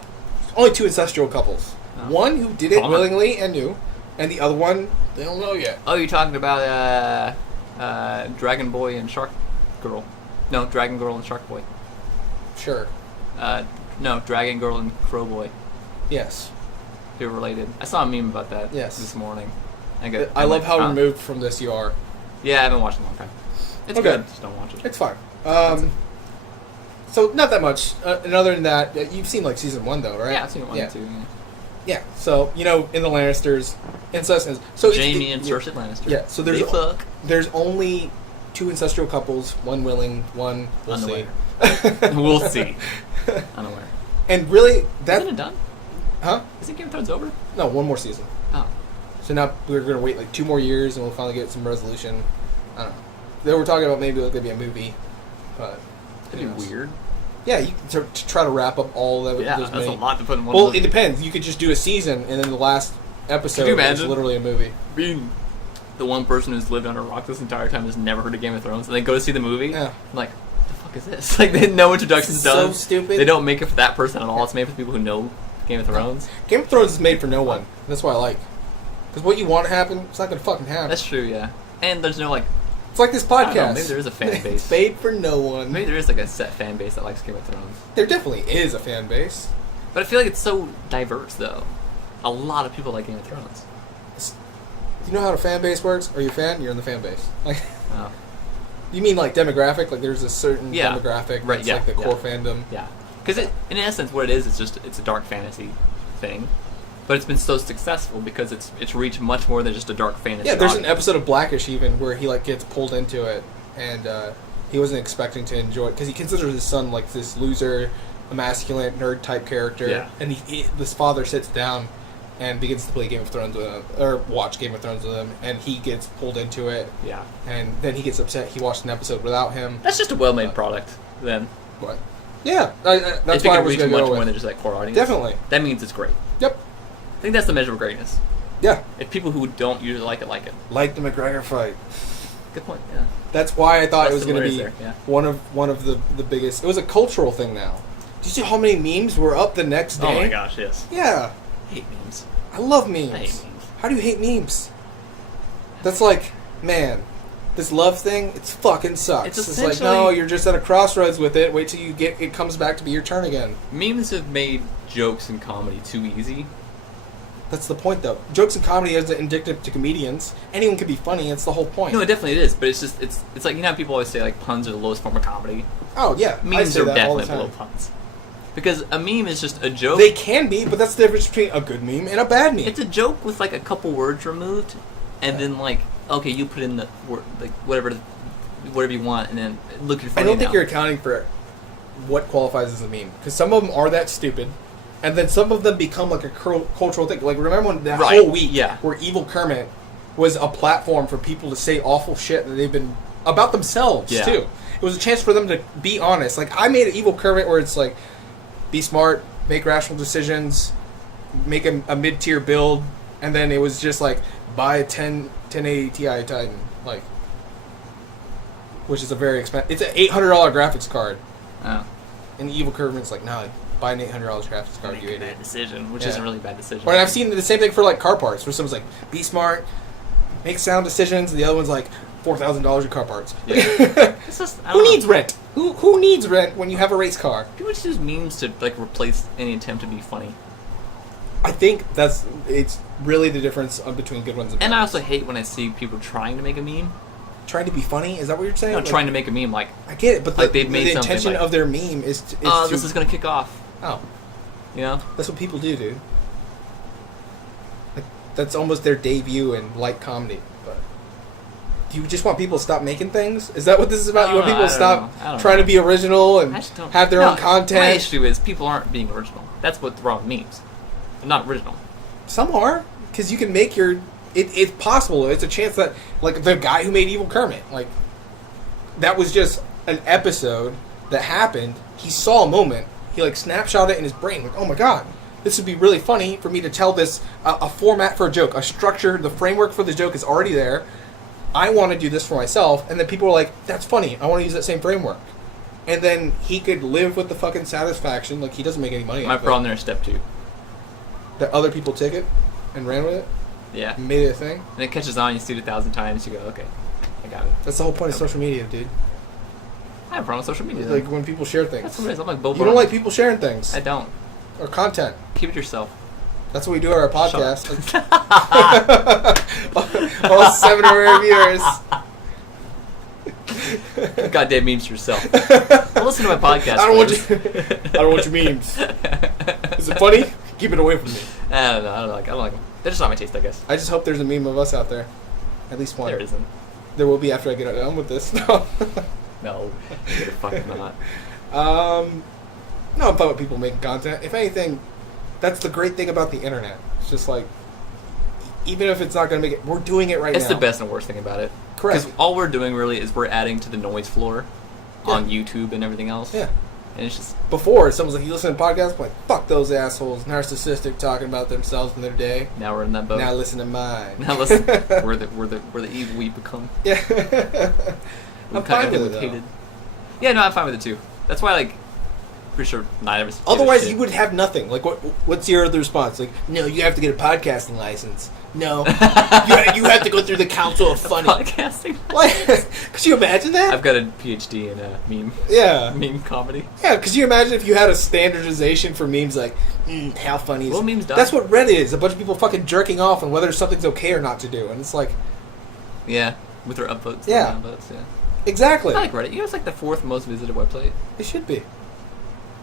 Only two ancestral couples. Oh. One who did it Bummer. willingly and knew, and the other one they don't know yet. Oh, you're talking about Dragon Boy and Shark Girl. No, Dragon Girl and Shark Boy. Sure. No, Dragon Girl and Crow Boy. Yes. They're related. I saw a meme about that Yes. this morning. I'm I love like, how huh? removed from this you are. Yeah, I haven't watched it in a long time. It's Okay. good. Just don't watch it. It's fine. So not that much. And other than that, you've seen like season 1 though, right? Yeah, I've seen it 1 yeah. and 2. Yeah. Yeah. So in the Lannisters, incest is so Jamie and Cersei Lannister. Yeah. So they fuck. there's only two ancestral couples. One willing, one we'll see. Unaware. We'll see. Unaware. And really, Isn't it done? huh? Isn't Game of Thrones over? No, one more season. Oh. So now we're gonna wait like 2 more years, and we'll finally get some resolution. I don't know. They were talking about maybe it could be a movie, but That'd who be knows? weird. Yeah, to try to wrap up all that. Yeah, was that's a made. lot to put in one Well, movie. it depends. You could just do a season, and then the last episode Could you is imagine? literally a movie. Being the one person who's lived under a rock this entire time has never heard of Game of Thrones, and they go to see the movie. Yeah. I'm like, what the fuck is this? Like, they had no introductions done. So stupid. They don't make it for that person at all. It's made for people who know Game of Thrones. Game of Thrones is made for no one. That's what I like. Because what you want to happen, it's not going to fucking happen. That's true, yeah. And there's no, like... It's like this I don't know, podcast. maybe there is a fan base. It's made for no one. Maybe there is, like, a set fan base that likes Game of Thrones. There definitely is a fan base. But I feel like it's so diverse, though. A lot of people like Game of Thrones. You know how a fan base works? Are you a fan? You're in the fan base. Like, Oh. you mean like demographic? Like there's a certain Yeah. demographic Right, that's yeah, like the core fandom. Yeah. Because in essence, what it is, it's a dark fantasy thing. But it's been so successful because it's reached much more than just a dark fantasy. Yeah, there's an audience. episode of Blackish even where he like gets pulled into it, and he wasn't expecting to enjoy it because he considers his son like this loser, emasculate nerd type character. Yeah. And this father sits down and begins to play Game of Thrones with him, or watch Game of Thrones with him, and he gets pulled into it. Yeah. And then he gets upset. He watched an episode without him. That's just a well-made product, then. What? Yeah, that's if it why I can was reach going to much go more with. than just that core audience. Definitely. That means it's great. Yep. I think that's the measure of greatness. Yeah. If people who don't usually like it, like it. Like the McGregor fight. Good point, yeah. That's why I thought it was Lots of going to be similarities there, yeah. one of the biggest. It was a cultural thing now. Do you see how many memes were up the next day? Oh my gosh, yes. Yeah. I hate memes. I love memes. I hate memes. How do you hate memes? That's like, man, this love thing, it fucking sucks. It's It's like, essentially- no, you're just at a crossroads with it. Wait till it comes back to be your turn again. Memes have made jokes and comedy too easy. That's the point, though. Jokes and comedy isn't indicative to comedians. Anyone can be funny. It's the whole point. No, it definitely is, but it's just it's like, you know how people always say like puns are the lowest form of comedy. Oh yeah, I Memes say are that all the definitely time. below puns. Because a meme is just a joke. They can be, but that's the difference between a good meme and a bad meme. It's a joke with like a couple words removed, and then like, okay, you put in the word, like whatever you want, and then look at. I don't think you're accounting for what qualifies as a meme, because some of them are that stupid, and then some of them become like a cultural thing. Like remember when that Right, whole week, yeah. where Evil Kermit was a platform for people to say awful shit that they've been about themselves Yeah. too. It was a chance for them to be honest. Like I made an Evil Kermit where it's like, be smart, make rational decisions, make a mid-tier build, and then it was just like buy a 1080 Ti Titan, like, which is a very expensive. It's an $800 graphics card, Oh, and Evil Kermit's like, no, buy an $800 graphics card, make you a idiot. bad decision, which Yeah. isn't really a bad decision. Or I've seen the same thing for like car parts, where someone's like, be smart, make sound decisions, and the other one's like, $4,000 in car parts. Yeah. It's just, I Who don't know. needs rent? Who needs rent when you have a race car? People just use memes to like replace any attempt to be funny. I think it's really the difference between good ones and bad And I ones. also hate when I see people trying to make a meme. Trying to be funny? Is that what you're saying? No, Like, trying to make a meme like, I get it, but like they've made the something intention like- of their meme is to, oh, this is gonna kick off. oh, You know? that's what people do, dude. Like, that's almost their debut in light comedy. But do you just want people to stop making things? Is that what this is about? You want people to stop I don't trying know. to be original and I just don't have their No, own content? My issue is people aren't being original. That's what's wrong with memes. They're not original. Some are, because you can make your. It's possible. It's a chance that, like, the guy who made Evil Kermit, like, that was just an episode that happened. He saw a moment. He, like, snapshot it in his brain. Like, oh my god, this would be really funny for me to tell this, a format for a joke, a structure, the framework for the joke is already there. I want to do this for myself. And then people are like, that's funny. I want to use that same framework. And then he could live with the fucking satisfaction. Like, he doesn't make any money My off it. problem there is step 2. That other people took it and ran with it Yeah. and made it a thing. And it catches on, you see it 1,000 times, you go, okay, I got it. That's the whole point of social media, dude. I have a problem with social media. It's then. like when people share things. That's what it is. I'm like Bill You don't Burr. like people sharing things I don't. or content. Keep it yourself. That's what we do on our podcast. Shut All 7 of our viewers. Keep goddamn memes to yourself. Don't listen to my podcast. I don't want please. you. I don't want your memes. Is it funny? Keep it away from me. I don't know. I don't like them. They're just not my taste, I guess. I just hope there's a meme of us out there. At least one. There isn't. There will be after I get done with this. No. No. You're fucking not. No, I'm fine with people making content. If anything, that's the great thing about the internet. It's just like, even if it's not going to make it, we're doing it right It's now. the best and worst thing about it. Correct. Because all we're doing really is we're adding to the noise floor on YouTube and everything else. Yeah. And it's just Before, someone's like, you listen to podcasts? I'm like, fuck those assholes. Narcissistic, talking about themselves and their day. now we're in that boat. Now listen to mine. Now listen, we're the evil we become. Yeah. We I'm kind fine of with it, though. hated. Yeah, no, I'm fine with it too. That's why, like, pretty sure not every. Otherwise, you would have nothing. Like, what's your other response? Like, no, you have to get a podcasting license. No, you have to go through the Council of Funny. Podcasting. What? Could you imagine that? I've got a PhD in meme. Yeah. Meme comedy. Yeah, could you imagine if you had a standardization for memes like, how funny is Well, memes die. That's what Reddit is. A bunch of people fucking jerking off on whether something's okay or not to do. And it's like, Yeah, with their upvotes. Yeah. And downvotes, yeah. exactly. I like Reddit. You know, it's like the 4th most visited website. It should be.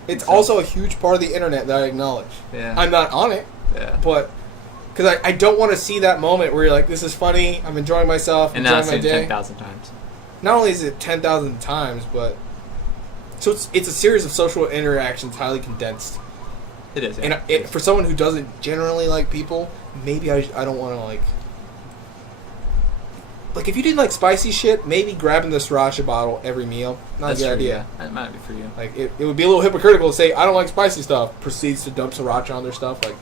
It's So- also a huge part of the internet that I acknowledge. Yeah. I'm not on it, Yeah. but because I don't want to see that moment where you're like, this is funny, I'm enjoying myself, And now enjoying it's my seen day. 10,000 times. Not only is it 10,000 times, but so it's a series of social interactions highly condensed. It is. Yeah. And Yeah. for someone who doesn't generally like people, maybe I don't want to like if you didn't like spicy shit, maybe grabbing the sriracha bottle every meal, not That's a good true, idea. Yeah. That might be for you. Like it would be a little hypocritical to say I don't like spicy stuff, proceeds to dump sriracha on their stuff. Like,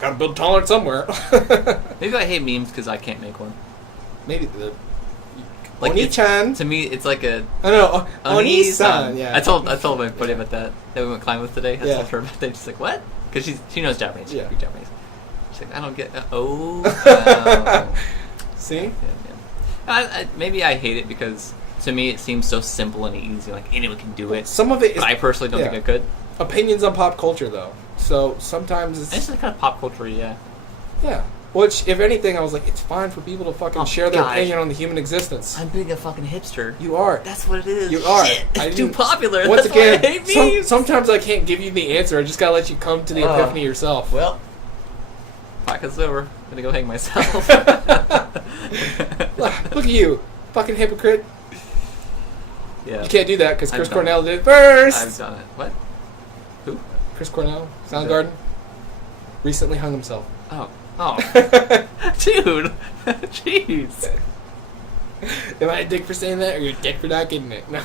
gotta build tolerance somewhere. Maybe I hate memes because I can't make one. Maybe the Like, Oni-chan. To me, it's like a I know. Oni-san. Oni-san. Yeah. I told my buddy about that we went climbing with today. I Yeah. told her about that. She's like, what? Because she knows Japanese. She Yeah. speaks Japanese. She's like, I don't get. Wow. See? Yeah. Maybe I hate it because to me it seems so simple and easy. Like anyone can do it. Some of it is But I personally don't yeah. think I could. opinions on pop culture, though. So sometimes And it's it's just kind of pop culture, yeah. yeah. Which, if anything, I was like, it's fine for people to fucking Oh, share their gosh. opinion on the human existence. I'm being a fucking hipster. You are. That's what it is. You are. Shit, I it's too didn't- popular. Once That's again, why I hate memes. sometimes I can't give you the answer. I just gotta let you come to the epiphany yourself. Well, podcast's over. I'm gonna go hang myself. Look at you, fucking hypocrite. Yeah. You can't do that because I've Chris done Cornell did it first. I've done it. What? Who? Chris Cornell, that? Soundgarden, recently hung himself. Oh. Oh. Dude. Jeez. Am I a dick for saying that, or you a dick for not getting it? No.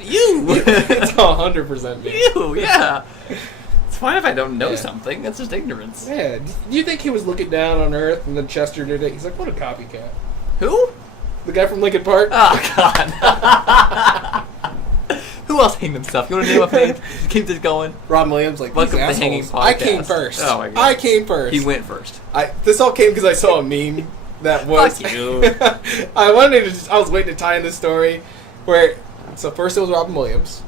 You. It's 100% me. You. Yeah. It's fine if I don't know Yeah. something. That's just ignorance. Yeah. Do you think he was looking down on Earth and then Chester did it? He's like, what a copycat. Who? The guy from Linkin Park? Oh, God. Who else hanged himself? You want to name a name? Keep this going. Ron Williams, like, Welcome these to the Hanging assholes. I came Podcast. first. Oh, my God. I came first. He went first. This all came because I saw a meme that was. Fuck you. I was waiting to tie in the story where. So first it was Robin Williams.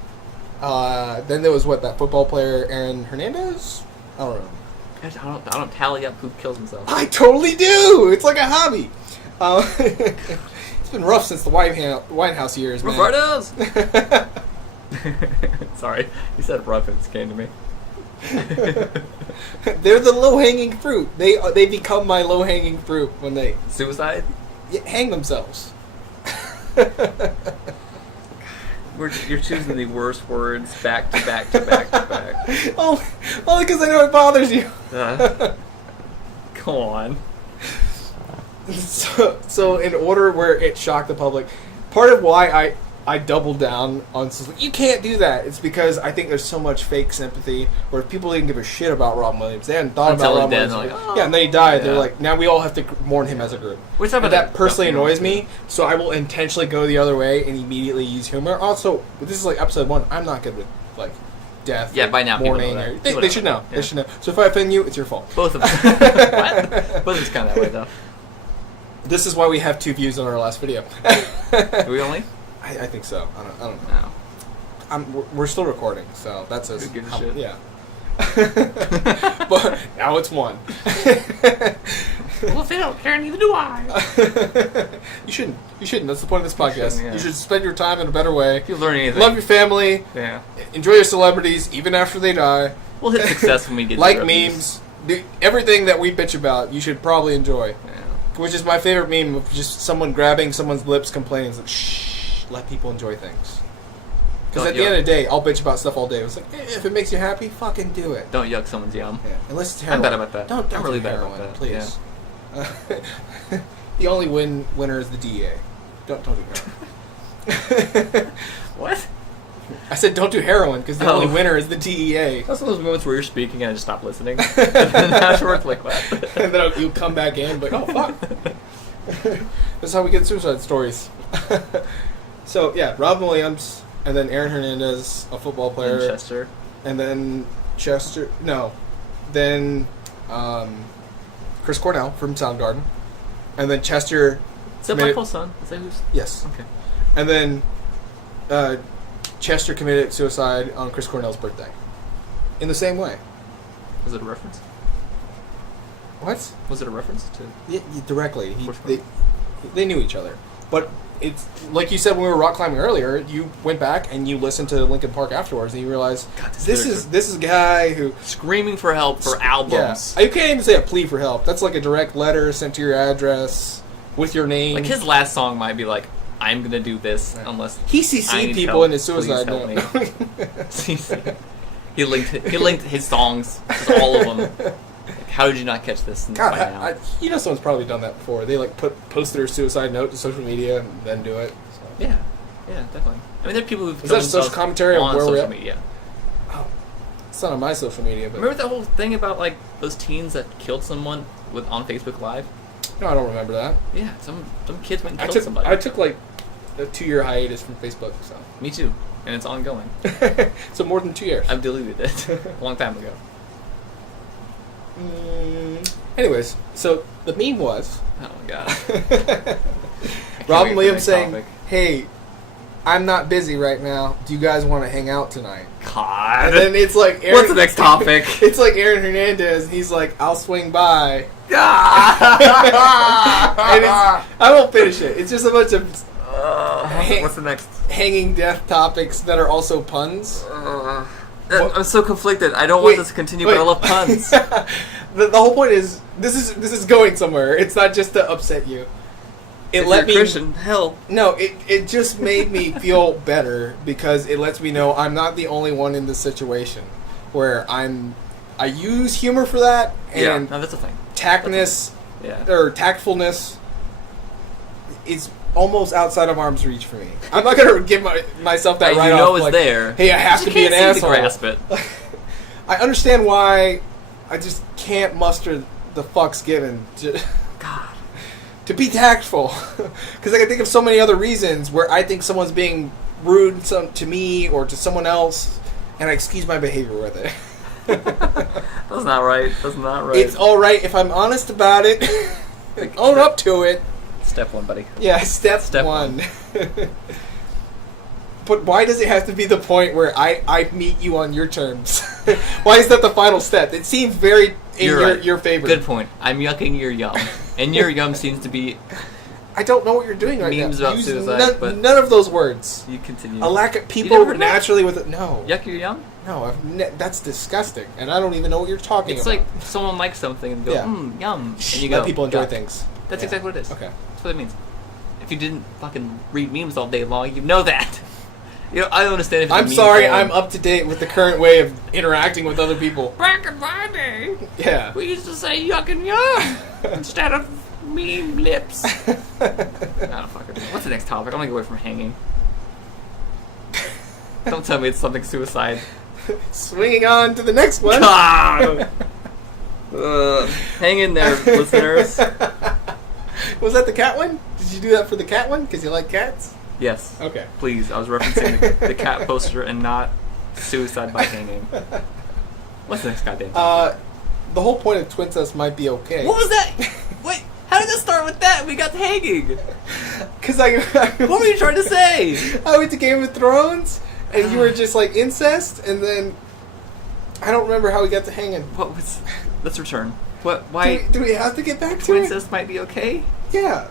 Then there was that football player Aaron Hernandez. I don't know. I don't tally up who kills himself. I totally do. It's like a hobby. It's been rough since the White House years, man. Roberto's. Sorry, you said rough and it came to me. They're the low hanging fruit. They become my low hanging fruit when they Suicide. hang themselves. You're choosing the worst words back to back to back to back. Oh, only because I know it bothers you. Go on. So in order where it shocked the public, part of why I doubled down on you can't do that. It's because I think there's so much fake sympathy where people didn't give a shit about Robin Williams. They hadn't thought Until about he's Robin dead, Williams. they're like, oh. Yeah, and then he died. Yeah. They're like, now we all have to mourn him as a group. We're talking And about that personally funeral annoys too. me, so I will intentionally go the other way and immediately use humor. Also, this is like episode 1. I'm not good with like death. Yeah, by now people mourning. know that. Or, People they know should that. know. Yeah. They should know. So if I offend you, it's your fault. Both of them. What? Both of us kind of that way though. This is why we have 2 views on our last video. Do we only? I think so. I don't know. No. We're still recording, so that's Who gives a shit? Yeah. But now it's 1. Well, if they don't care, neither do I. You shouldn't. That's the point of this podcast. shouldn't, yeah. You should spend your time in a better way. If you learn anything, Love your family. yeah, Enjoy your celebrities, even after they die. we'll hit success when we get Like to memes. Everything that we bitch about, you should probably enjoy. Yeah. Which is my favorite meme of just someone grabbing someone's lips, complaining. It's like, shh, let people enjoy things. Because Don't at the end yuck. of the day, I'll bitch about stuff all day. It's like, if it makes you happy, fucking do it. Don't yuck someone's yum. Yeah, unless it's I'm heroin. bad about that. Don't I'm really do bad heroin, about that. please. The only winner is the DEA. Don't do heroin. What? I said don't do heroin because the only winner is the DEA. That's one of those moments where you're speaking and I just stop listening. And then afterwards, like, what? And then you'll come back in, but oh fuck. That's how we get suicide stories. So yeah, Robin Williams, and then Aaron Hernandez, a football player, And Chester. and then Chester. No, then Chris Cornell from Soundgarden, and then Chester. Is that Michael's son? Is that who's? Yes. Okay. And then Chester committed suicide on Chris Cornell's birthday. In the same way. Was it a reference? What? Was it a reference to? Yeah, directly. Which one? They knew each other. But it's like you said when we were rock climbing earlier, you went back and you listened to Linkin Park afterwards and you realized God, this is a guy who screaming for help for albums. Yeah. You can't even say a plea for help. That's like a direct letter sent to your address with your name. Like his last song might be like, "I'm gonna do this unless he I CC'd need people help, in his suicide please note. help me." He linked his songs, just all of them. Like, how did you not catch this God, by now? you know someone's probably done that before. They like post their suicide note to social media and then do it. So. Yeah, definitely. I mean, there are people who've Is that social commentary on where we're social at? media. Oh, it's not on my social media, but Remember that whole thing about like those teens that killed someone on Facebook Live? no, I don't remember that. Yeah, some kids went and killed somebody. I took like a 2-year hiatus from Facebook, so Me too, and it's ongoing. so more than 2 years. I've deleted it a long time ago. Anyways, so the meme was Oh my god. Robin Williams saying, topic. "Hey, I'm not busy right now. Do you guys want to hang out tonight?" God. And then it's like Aaron, What's the next topic? It's like Aaron Hernandez, and he's like, "I'll swing by." And I won't finish it. It's just a bunch of What's the next? hanging death topics that are also puns. I'm so conflicted. I don't Wait, want this to continue, wait. but I love puns. The whole point is this is going somewhere. It's not just to upset you. It If let you're me Christian, hell. No, it just made me feel better because it lets me know I'm not the only one in this situation where I use humor for that and no, that's a thing. tactness Yeah. or tactfulness is almost outside of arm's reach for me. I'm not gonna give myself that You right know off. it's like, there. Hey, I have You to be an can't seem to asshole. grasp it. I understand why. I just can't muster the fucks given God. to be tactful, because I can think of so many other reasons where I think someone's being rude to me or to someone else, and I excuse my behavior with it. That's not right. That's not right. It's all right if I'm honest about it, and own up to it. Step one, buddy. Yeah, step one. But why does it have to be the point where I meet you on your terms? Why is that the final step? It seems very in You're your right. favor. Good point. I'm yucking your yum. And your yum seems to be... I don't know what you're doing right Memes now. about Use suicide, but- none of those words. You continue. A lack of You people never heard that? naturally with it. No. Yuck your yum? No, that's disgusting, and I don't even know what you're talking It's about. like someone likes something and go, Yeah. yum. And you Let go, people enjoy "Yuck." things. That's Yeah. exactly what it is. Okay. That's what it means. If you didn't fucking read memes all day long, you know that. You know, I don't understand if it's a I'm meme sorry, form. I'm up to date with the current way of interacting with other people. Back in my day, Yeah. we used to say yuck and yum instead of meme lips. I don't fucking know. What's the next topic? I'm gonna get away from hanging. Don't tell me it's something suicide. Swinging on to the next one. God! Hang in there, listeners. Was that the cat one? Did you do that for the cat one? Because you like cats? Yes. Okay. Please, I was referencing the cat poster and not suicide by hanging. What's the next goddamn topic? The whole point of Twincest might be okay. What was that? Wait, how did that start with that? We got to hanging. Because What were you trying to say? I went to Game of Thrones, and you were just like incest, and then I don't remember how we got to hanging. What was... Let's return. What? Why... Do we have to get back to it? Twincest might be okay? Yeah.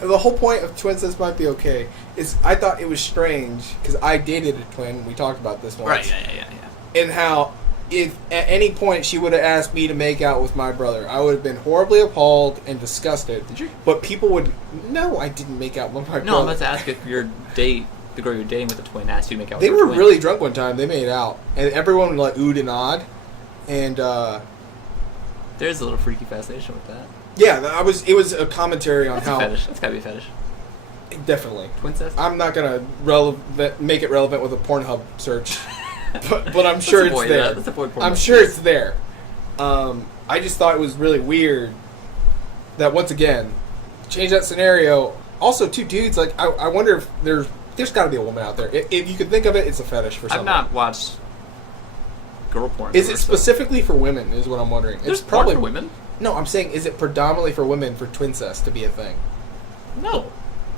The whole point of Twincest might be okay is I thought it was strange because I dated a twin. We talked about this once. Right, yeah. And how if at any point she would have asked me to make out with my brother, I would have been horribly appalled and disgusted. Did you? But people would... No, I didn't make out with my brother. No, I'm about to ask if your date, the girl you're dating with a twin, asked you to make out with They her were twin. really drunk one time. They made out. And everyone like oohed and awed. And There's a little freaky fascination with that. yeah, it was a commentary on That's how... a fetish. That's gotta be a fetish. Definitely. Twincest? I'm not gonna make it relevant with a Pornhub search, but I'm sure it's there. Let's avoid Pornhub. I'm sure it's there. I just thought it was really weird that once again, change that scenario. Also, two dudes. Like, I wonder if there's got to be a woman out there. If you could think of it, it's a fetish for someone. I've not watched girl porn. Is it specifically for women? Is what I'm wondering. There's It's probably porn for women. No, I'm saying, is it predominantly for women for twincest to be a thing? No.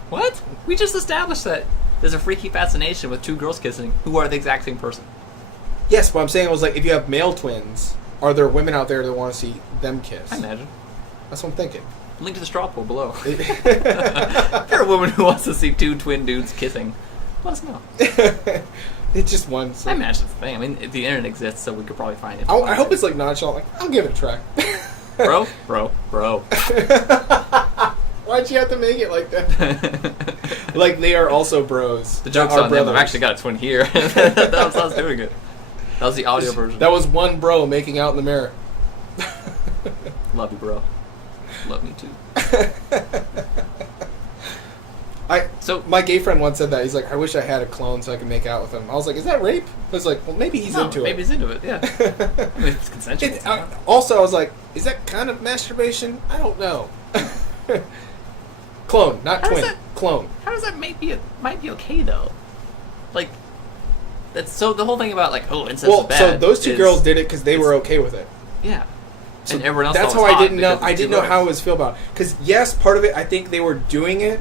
What? We just established that there's a freaky fascination with two girls kissing who are the exact same person. Yes, but I'm saying it was like, if you have male twins, are there women out there that want to see them kiss? I imagine. That's what I'm thinking. Link to the straw poll below. If you're a woman who wants to see two twin dudes kissing, let us know. It's just one. So. I imagine it's a thing. I mean, the internet exists, so we could probably find it. I hope it's like nonchalant. Like, I'll give it a try. Bro. Why'd you have to make it like that? Like, they are also bros. The joke's on them. I've actually got a twin here. That was us doing it. That was the audio version. That was one bro making out in the mirror. Love you, bro. Love me too. So my gay friend once said that. He's like, I wish I had a clone so I could make out with him. I was like, is that rape? I was like, well, maybe he's into it. Maybe he's into it, yeah. I mean, it's consensual. Also, I was like, is that kind of masturbation? I don't know. Clone, not twin. Clone. How does that might be okay though? Like, that's so the whole thing about like, oh, incest is bad. So those two girls did it because they were okay with it. Yeah. So and everyone else. That's how I didn't know. I didn't know how it was feel about. Because yes, part of it, I think they were doing it.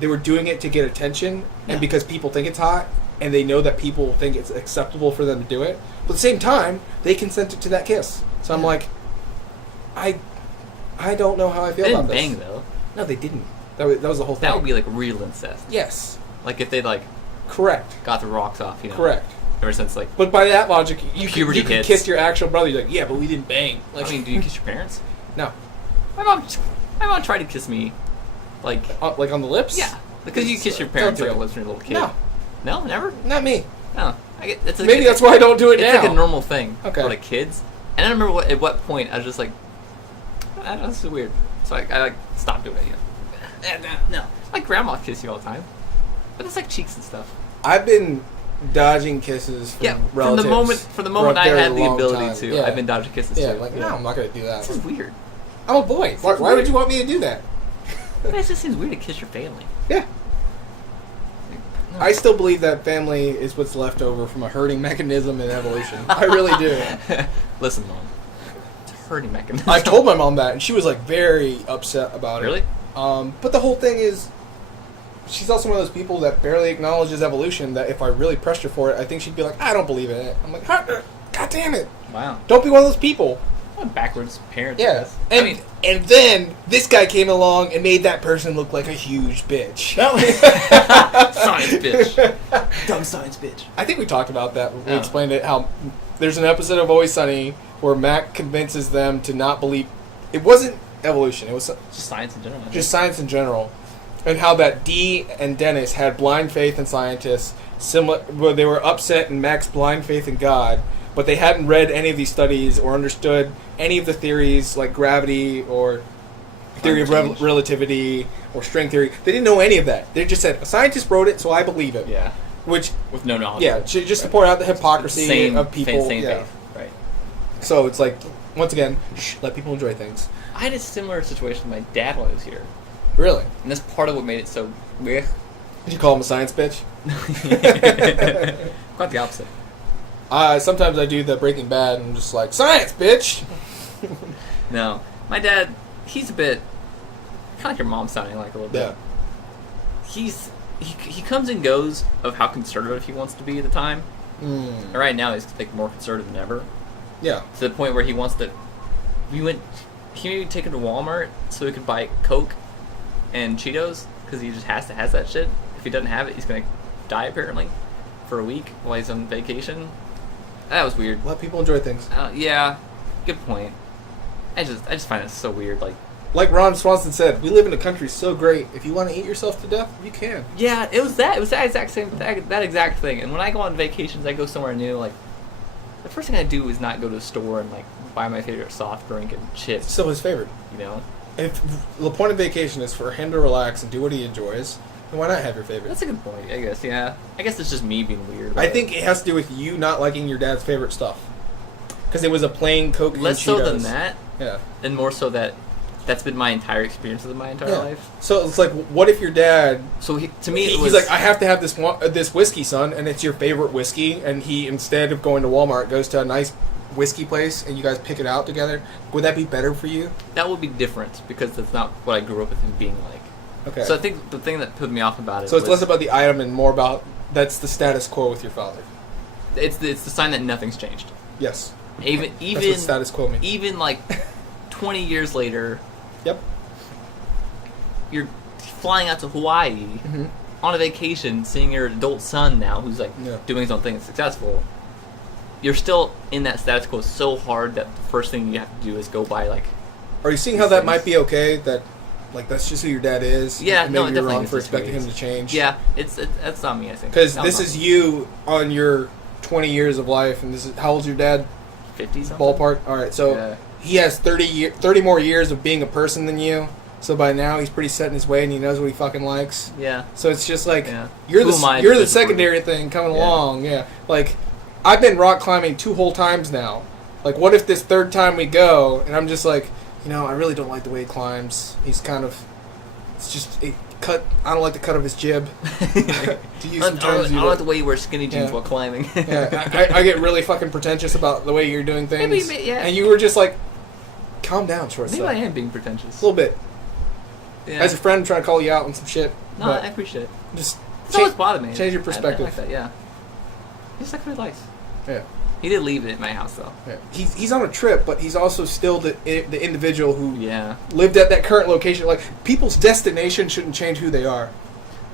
They were doing it to get attention, and because people think it's hot, and they know that people think it's acceptable for them to do it. But at the same time, they consented to that kiss. So I'm like, I don't know how I feel about this. They didn't bang though. No, they didn't. That was the whole thing. That would be like real incest. Yes. Like if they like. Correct. Got the rocks off, you know. Correct. Ever since like. But by that logic, you could kiss your actual brother. You're like, yeah, but we didn't bang. Like, I mean, do you kiss your parents? No. My mom tried to kiss me, like on the lips. Yeah, because you kiss your parents like on the lips when you're a little kid. No, never. Not me. No, maybe that's why I don't do it now. It's like a normal thing for like kids. And I remember at what point I was just like, I don't know, this is weird. So I like stopped doing it. You know? No, like grandma kiss you all the time, but it's like cheeks and stuff. I've been dodging kisses from relatives. From the moment I had the ability time. to, I've been dodging kisses too. Like, no, I'm not going to do that. This is weird. I'm a boy. Why would you want me to do that? It just seems weird to kiss your family. Yeah. No. I still believe that family is what's left over from a herding mechanism in evolution. I really do. Listen, Mom. It's a herding mechanism. I told my mom that, and she was like very upset about it. Really? But the whole thing is, she's also one of those people that barely acknowledges evolution, that if I really pressed her for it, I think she'd be like, I don't believe in it. I'm like, God damn it. Wow. Don't be one of those people. Backwards parents. Yeah. And then this guy came along and made that person look like a huge bitch. Science bitch. Dumb science bitch. I think we talked about that when we explained it, how there's an episode of Always Sunny where Mac convinces them to not believe. It wasn't evolution. It was just science in general. Just science in general. And how that Dee and Dennis had blind faith in scientists, where they were upset in Mac's blind faith in God, but they hadn't read any of these studies or understood any of the theories like gravity or theory of relativity or string theory. They didn't know any of that. They just said, a scientist wrote it, so I believe it. Yeah. Which, with no knowledge. Yeah, just to point out the hypocrisy of people. Same faith. Right. So it's like, once again, let people enjoy things. I had a similar situation with my dad when he was here. Really? And that's part of what made it so weird. Did you call him a science bitch? Quite the opposite. Sometimes I do the Breaking Bad and I'm just like, science, bitch! No. My dad, he's a bit, kind of like your mom sounding like a little bit. Yeah. He comes and goes of how conservative he wants to be at the time. Mm. Right now he's like more conservative than ever. Yeah. To the point where he wants to, he made me take him to Walmart so he could buy Coke and Cheetos, because he just has that shit. If he doesn't have it, he's going to die apparently for a week while he's on vacation. That was weird. Let people enjoy things. Yeah, good point. I just find it so weird. Like Ron Swanson said, we live in a country so great. If you want to eat yourself to death, you can. Yeah, it was that exact same that exact thing. And when I go on vacations, I go somewhere new. Like, the first thing I do is not go to a store and like buy my favorite soft drink and chips. It's still his favorite. You know. if the point of vacation is for him to relax and do what he enjoys, then why not have your favorite? That's a good point, I guess, yeah. I guess it's just me being weird. I think it has to do with you not liking your dad's favorite stuff. Because it was a plain Coke and less Cheetos. so than that, Yeah. and more so that that's been my entire experience of my entire life. So it's like, what if your dad... So to me, he's like, I have to have this whiskey, son, and it's your favorite whiskey, and he, instead of going to Walmart, goes to a nice whiskey place, and you guys pick it out together. Would that be better for you? That would be different, because that's not what I grew up with him being like. Okay. So I think the thing that put me off about it So it's less about the item and more about, that's the status quo with your father. It's the sign that nothing's changed. Yes. Even That's what status quo means. Even like 20 years later, Yep. you're flying out to Hawaii on a vacation, seeing your adult son now, who's like doing his own thing and successful. You're still in that status quo so hard that the first thing you have to do is go buy like. Are you seeing how that might be okay? That, like, that's just who your dad is. Yeah, and no, maybe it you're definitely wrong is for just who he expecting him is. to change. Yeah, that's not me. I think Because That this was is not you on your 20 years of life, and this is how old's your dad? 50 something. Ballpark. All right, so Yeah. he has 30 more years of being a person than you. So by now he's pretty set in his way, and he knows what he fucking likes. Yeah. So it's just like Yeah. you're Who am I the to secondary thing coming Yeah. along. Yeah, like I've been rock climbing 2 whole times now. Like, what if this third time we go, and I'm just like, I really don't like the way he climbs. He's kind of, it's just it cut. I don't like the cut of his jib. To use some terms I you don't like the way you wear skinny jeans Yeah. while climbing. yeah, I get really fucking pretentious about the way you're doing things. Maybe, yeah. And you were just like, calm down, short Maybe stuff. I am being pretentious. A little bit. Yeah. As a friend, I'm trying to call you out on some shit. No, but I appreciate it. just It's always bothered me. change your I perspective. like that, yeah. He's like what he likes. Yeah. He did leave it at my house though. Yeah. He's on a trip, but he's also still the individual who Yeah. lived at that current location. Like, people's destination shouldn't change who they are.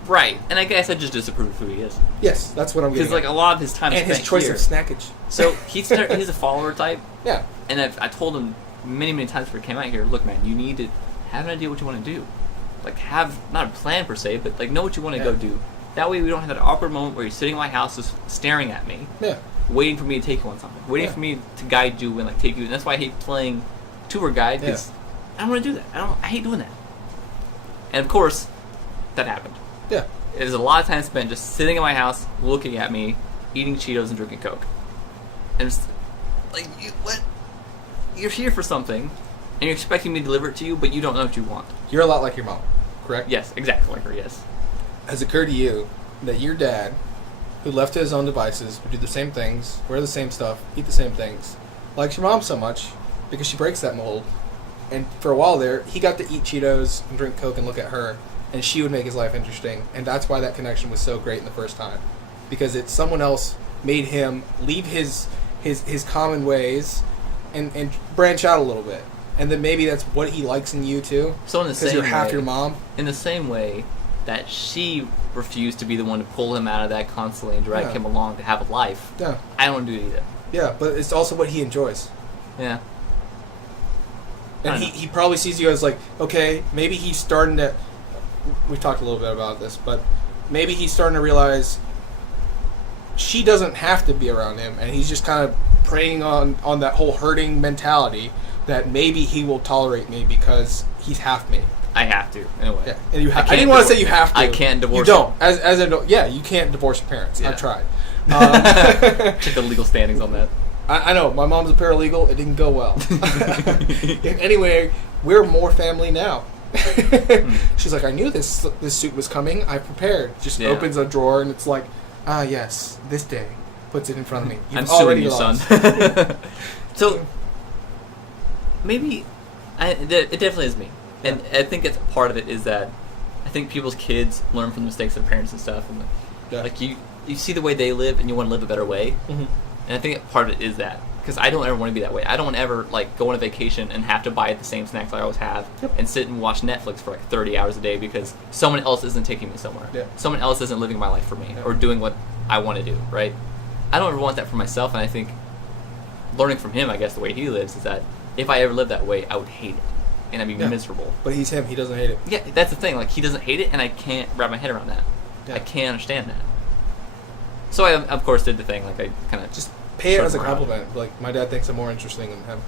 Right, and I guess I just disapprove of who he is. Yes, that's what I'm getting Because like at. a lot of his time And spent his choice here. of snackage. So he's a follower type, Yeah. and I told him many times before he came out here, look, man, you need to have an idea what you want to do. Like, have not a plan per se, but like know what you want to go do. That way we don't have that awkward moment where you're sitting in my house just staring at me, Yeah. waiting for me to take you on something, waiting for me to guide you and like take you. And that's why I hate playing tour guide, because I don't want to do that. I hate doing that. And of course, that happened. Yeah. It was a lot of time spent just sitting in my house, looking at me, eating Cheetos and drinking Coke. And it's like, what? You're here for something, and you're expecting me to deliver it to you, but you don't know what you want. You're a lot like your mom, correct? Yes, exactly like her, yes. Has it occurred to you that your dad, who left to his own devices, would do the same things, wear the same stuff, eat the same things, likes your mom so much because she breaks that mold? And for a while there, he got to eat Cheetos and drink Coke and look at her, and she would make his life interesting. And that's why that connection was so great in the first time, because it's someone else made him leave his common ways and branch out a little bit. And then maybe that's what he likes in you too. So in the same because you're half way, your mom. In the same way that she refused to be the one to pull him out of that constantly and drag him along to have a life, Yeah. I don't want to do it either. Yeah, but it's also what he enjoys. Yeah. And he probably sees you as like, okay, maybe he's starting to... We've talked a little bit about this, but maybe he's starting to realize she doesn't have to be around him, and he's just kind of preying on that whole hurting mentality that maybe he will tolerate me because he's half me. I have to, in a way. Yeah, and I can't didn't want to divor- say you have to. I can't divorce You don't. him. As an adult, yeah, you can't divorce your parents. Yeah. I've tried. Check the legal standings on that. I know. My mom's a paralegal. It didn't go well. Anyway, we're more family now. She's like, I knew this suit was coming. I prepared. Just opens a drawer and it's like, ah, yes, this day. Puts it in front of me. You've I'm suing already you, lost. son. So, maybe, it definitely is me. And I think it's part of it is that I think people's kids learn from the mistakes of their parents and stuff. And like you see the way they live and you want to live a better way. Mm-hmm. And I think part of it is that. Because I don't ever want to be that way. I don't want to ever like go on a vacation and have to buy the same snacks I always have and sit and watch Netflix for like 30 hours a day because someone else isn't taking me somewhere. Yeah. Someone else isn't living my life for me or doing what I want to do, right? I don't ever want that for myself, and I think learning from him, I guess, the way he lives is that if I ever lived that way, I would hate it. And I'd be miserable. But he's him. He doesn't hate it. Yeah, that's the thing. Like, he doesn't hate it, and I can't wrap my head around that. Yeah. I can't understand that. So I, of course, did the thing. Like, I kind of Just pay it showed as a him around. compliment. Like, my dad thinks I'm more interesting than him.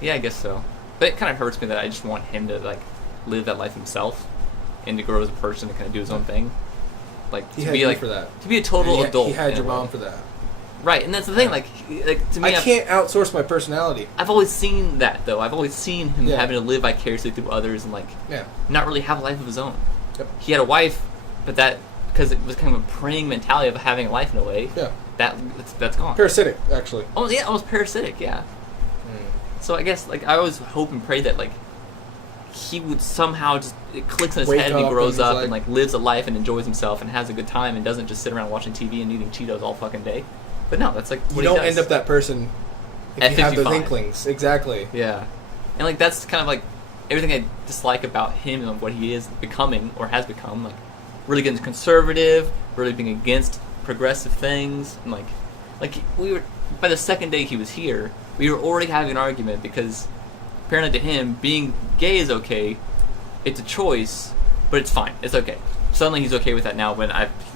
Yeah, I guess so. But it kind of hurts me that I just want him to like live that life himself and to grow as a person and kind of do his own thing. Like He to had be you like for that. to be a total adult. He had in your a way. mom for that. Right, and that's the thing. Like to me, I can't outsource my personality. I've always seen that though. I've always seen him Yeah. having to live vicariously through others and like Yeah. not really have a life of his own. Yep. He had a wife, but that because it was kind of a preying mentality of having a life in a way. Yeah. That's gone. Parasitic, actually. Almost parasitic. Yeah. So I guess like I always hope and pray that like he would somehow just it clicks in his Wake head and he up grows and he's up like- and like lives a life and enjoys himself and has a good time and doesn't just sit around watching TV and eating Cheetos all fucking day. But no, that's like what You he don't does. end up that person if At you have those 55. inklings. Exactly. Yeah, and like that's kind of like everything I dislike about him and what he is becoming or has become. Like really getting conservative, really being against progressive things, and like we were by the second day he was here, we were already having an argument because apparently to him being gay is okay. It's a choice, but it's fine. It's okay. Suddenly he's okay with that now.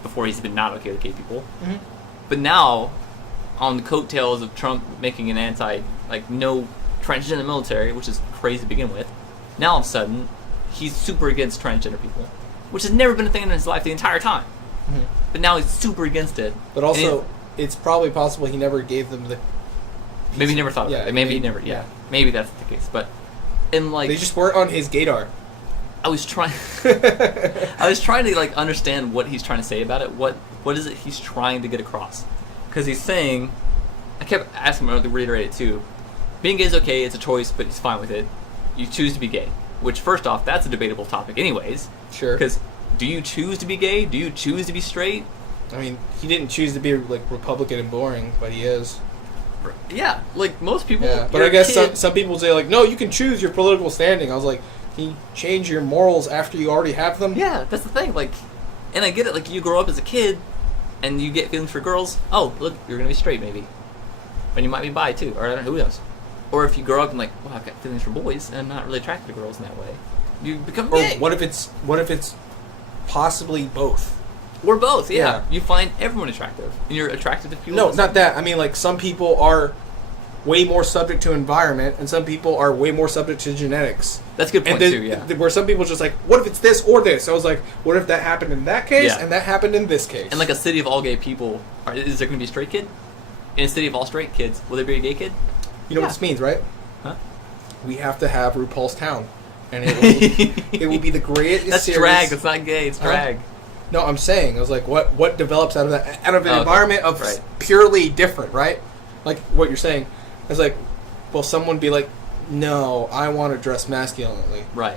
Before he's been not okay with gay people, but now on the coattails of Trump making an no transgender military, which is crazy to begin with. Now all of a sudden, he's super against transgender people, which has never been a thing in his life the entire time. But now he's super against it. But also, it's probably possible he never gave them the... Maybe he never thought Yeah, about it. Maybe he maybe- never. Yeah, yeah. maybe that's the case. But and like They just weren't on his gaydar. I was trying, I was trying to like understand what he's trying to say about it. What is it he's trying to get across? Because he's saying, I kept asking him to reiterate it too. Being gay is okay. It's a choice, but he's fine with it. You choose to be gay, which first off, that's a debatable topic, anyways. Sure. Because do you choose to be gay? Do you choose to be straight? I mean, he didn't choose to be like Republican and boring, but he is. Yeah, like most people. Yeah, but you're I a guess kid. some people say like, no, you can choose your political standing. I was like, can you change your morals after you already have them? Yeah, that's the thing. Like, and I get it. Like, you grow up as a kid, and you get feelings for girls. Oh, look, you're gonna be straight, maybe, and you might be bi too, or I don't know, who knows. Or if you grow up and like, well, I've got feelings for boys, and I'm not really attracted to girls in that way, you become Or gay. what if it's possibly both? Or both. Yeah. Yeah. You find everyone attractive, and you're attracted to people. No, with- not that. I mean, like some people are way more subject to environment, and some people are way more subject to genetics. That's a good point And too. Yeah. where some people just like, what if it's this or this? I was like, what if that happened in that case Yeah. and that happened in this case? And like a city of all gay people, is there going to be a straight kid? In a city of all straight kids, will there be a gay kid? you know yeah. what this means, right? Huh? We have to have RuPaul's Town, and it will be the greatest. That's series. drag. That's not gay. It's Huh? drag. No, I'm saying, I was like, what develops out of that? Out of an Okay. environment of Right. purely different, right? Like what you're saying. It's like, will someone be like, no, I want to dress masculinely? Right.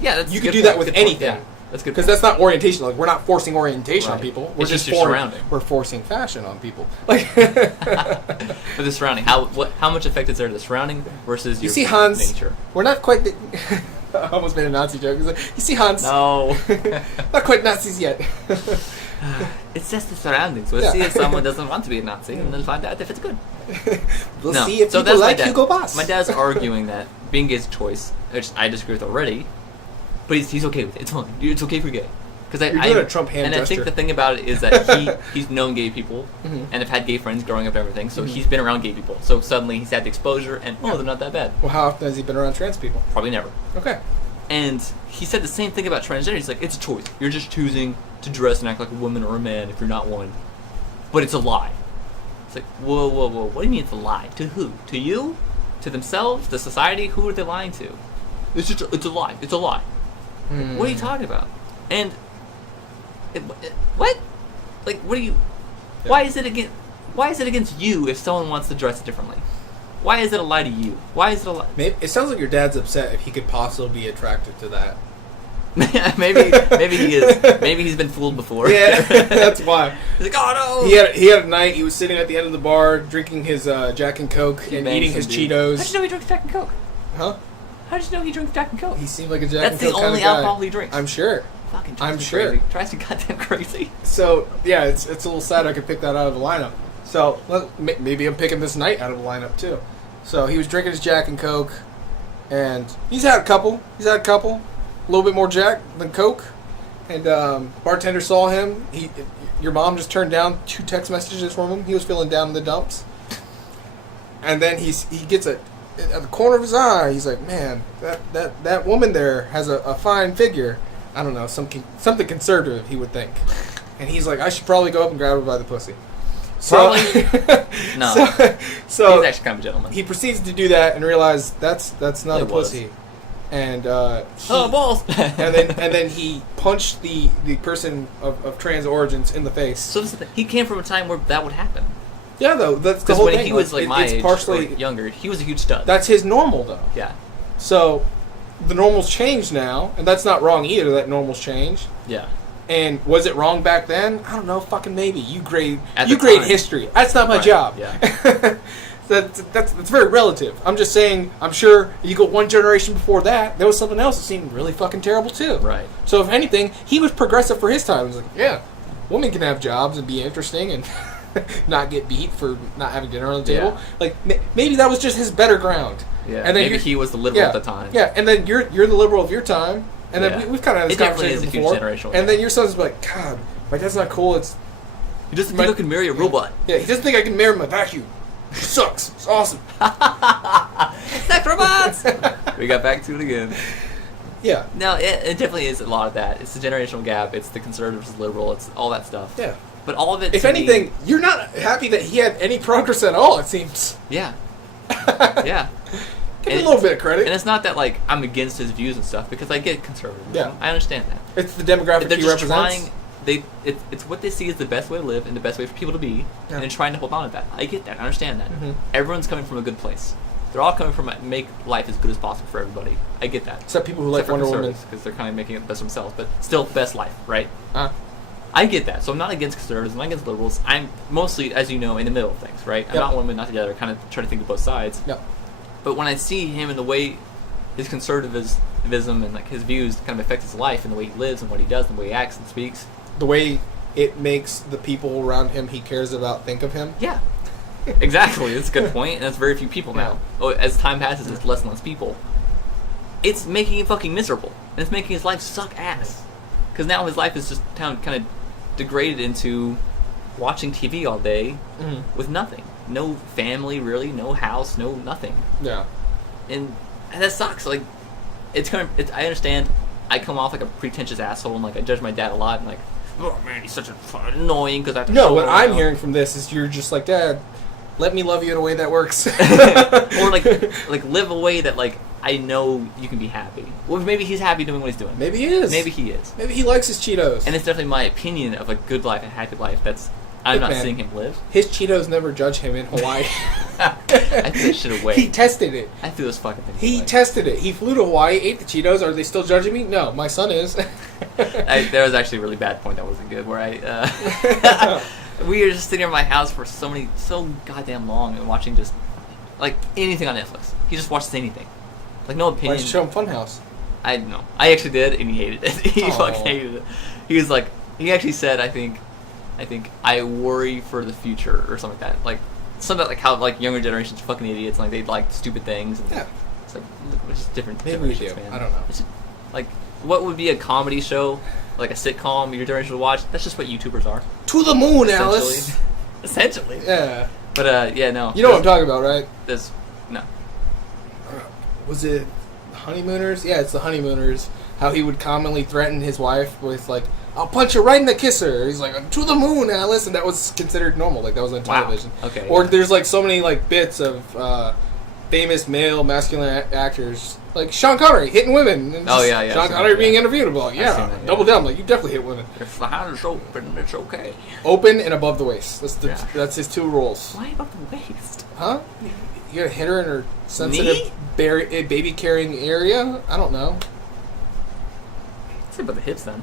Yeah, that's You a could good do that point, with good point, anything. Yeah, that's good. Because that's not orientation. Like, we're not forcing orientation on Right. people. We're It's just just your surrounding. We're forcing fashion on people. Like, For the surrounding, how much effect is there to the surrounding versus you your see, Hans, nature? we're not quite. I almost made a Nazi joke. It's like, you see, Hans, No, not quite Nazis yet. it's just the surroundings. We'll Yeah. see if someone doesn't want to be a Nazi, and then find out if it's good. We'll No. see if So people that's my like dad. Hugo Boss. My dad's arguing that being gay is a choice, which I disagree with already. But he's okay with it. It's fine. It's okay if you're gay. Because You're doing a Trump hand and I gesture. think the thing about it is that he's known gay people Mhm. and have had gay friends growing up and everything. So he's been around gay people. So suddenly he's had the exposure, and Yeah. they're not that bad. Well, how often has he been around trans people? Probably never. Okay. And he said the same thing about transgender. He's like, it's a choice. You're just choosing to dress and act like a woman or a man if you're not one. But it's a lie. It's like, whoa, whoa, whoa. What do you mean it's a lie? To who? To you? To themselves? To society? Who are they lying to? It's a lie. It's a lie. What are you talking about? And what? Like, what do you? Yeah. Why is it against you if someone wants to dress differently? Why is it a lie to you? Why is it a lie? Maybe, it sounds like your dad's upset if he could possibly be attracted to that. maybe he is. Maybe he's been fooled before. Yeah, that's why. He's like, oh no. He had a night. He was sitting at the end of the bar, drinking his Jack and Coke and banged eating his some dude. Cheetos. How'd you know he drinks Jack and Coke? Huh? How did you know he drinks Jack and Coke? He seemed like a Jack That's and the Coke kind only of guy. alcohol he drinks. I'm sure. Fucking I'm drives me sure. crazy. Drives me goddamn crazy. So yeah, it's a little sad I could pick that out of the lineup. So maybe I'm picking this night out of the lineup too. So he was drinking his Jack and Coke, and he's had a couple. A little bit more Jack than Coke. And bartender saw him. Your mom just turned down 2 text messages from him. He was feeling down in the dumps. And then he gets a at the corner of his eye, he's like, man, that woman there has a fine figure. I don't know, something conservative, he would think. And he's like, I should probably go up and grab her by the pussy. So, Probably. No. So He's actually kind of a gentleman. he proceeds to do that and realize that's not It a pussy. And balls! and then he punched the person of trans origins in the face. So this is the thing. He came from a time where that would happen. Yeah, though, that's the Because whole when thing. he was like my it's age partially or younger, he was a huge stud. that's his normal though. Yeah. So the normal's changed now, and that's not wrong either. That normal's changed. Yeah. And was it wrong back then? I don't know. Fucking maybe. You grade At the grade time. history. That's not my Right, job. yeah. That's very relative. I'm just saying. I'm sure you go one generation before that, there was something else that seemed really fucking terrible too. Right. So if anything, he was progressive for his time. He was like, yeah, women can have jobs and be interesting and not get beat for not having dinner on the table. Yeah. Like maybe that was just his better ground. Yeah. And then Maybe you're- he was the liberal at the time. Yeah, and then you're the liberal of your time, and then Yeah. we've kind of had this It definitely conversation is a huge before. generational And then gap. your son's like, God, like that's not cool. It's He doesn't My- think I can marry a robot. yeah, he doesn't think I can marry my vacuum. It sucks. It's awesome. Sex robots! We got back to it again. Yeah, No, it definitely is a lot of that. It's the generational gap. It's the conservative versus liberal. It's all that stuff. yeah. But all of it. If to me- anything, you're not happy that he had any progress at all. It seems. yeah, yeah. Give him a little bit of credit. And it's not that like I'm against his views and stuff because I get conservative. Yeah. I understand that. It's the demographic They're he just represents. trying. It's what they see as the best way to live and the best way for people to be, Yeah. and they're trying to hold on to that. I get that. I understand that. Mhm. Everyone's coming from a good place. They're all coming from make life as good as possible for everybody. I get that. Except people who like Wonder Woman. because they're kind of making it the best themselves, but still best life, right? Uh, I get that. So I'm not against conservatives. I'm not against liberals. I'm mostly, as you know, in the middle of things, right? I'm Yep. not one way, not the other. Kind of try to think of both sides. yeah. But when I see him and the way his conservatism and like his views kind of affect his life and the way he lives and what he does and the way he acts and speaks, The way it makes the people around him he cares about think of him. yeah, exactly. That's a good point, and that's very few people now. Oh, as time passes, it's less and less people. It's making him fucking miserable, and it's making his life suck ass. Because now his life is just kind of degraded into watching TV all day Mhm. with nothing, no family really, no house, no nothing, Yeah. and that sucks. Like, I understand. I come off like a pretentious asshole, and like I judge my dad a lot, and like, oh man, he's such a annoying because I have to No, show what him I'm around." hearing from this is you're just like, Dad, let me love you in a way that works. or like live a way that like I know you can be happy. Well, maybe he's happy doing what he's doing. Maybe he is. Maybe he is. Maybe he likes his Cheetos. And it's definitely my opinion of a good life, a happy life. I'm Look, not man. seeing him live. His Cheetos never judge him in Hawaii. I threw that shit away. He tested it. I threw those fucking things He away. tested it. He flew to Hawaii, ate the Cheetos. Are they still judging me? No, my son is. There was actually a really bad point that wasn't good. Where we were just sitting in my house for so goddamn long and watching just like anything on Netflix. He just watches anything, like no Why opinion. don't you show him Funhouse? I don't know. I actually did, and he hated it. He Oh. fucking hated it. He was like, he actually said, I think I worry for the future or something like that. Like something like how like younger generations are fucking idiots and like they like stupid things. And Yeah. It's like look, it's just different. Maybe we generations, do. Man. I don't know. It's just, like what would be a comedy show, like a sitcom your generation would watch? That's just what YouTubers are. To the moon, Alice. Essentially. Essentially. Yeah. But yeah, no. You know what I'm talking about, right? There's no. Was it Honeymooners? Yeah, it's the Honeymooners. How he would commonly threaten his wife with like, "I'll punch you right in the kisser." He's like, "To the moon, Alice," and that was considered normal. Like that was on Wow. television. Okay. Or yeah. there's like so many like bits of famous male masculine actors, like Sean Connery hitting women. And Oh, just yeah, yeah, I've Sean seen Connery that, being yeah. interviewed about, I've yeah, seen that, yeah. double down. Like you definitely hit women. If the hand is open, it's okay. Open and above the waist. Yeah. That's his two rules. Why about the waist? Huh? You gotta hit her in her sensitive baby carrying area? I don't know. Say about the hips then.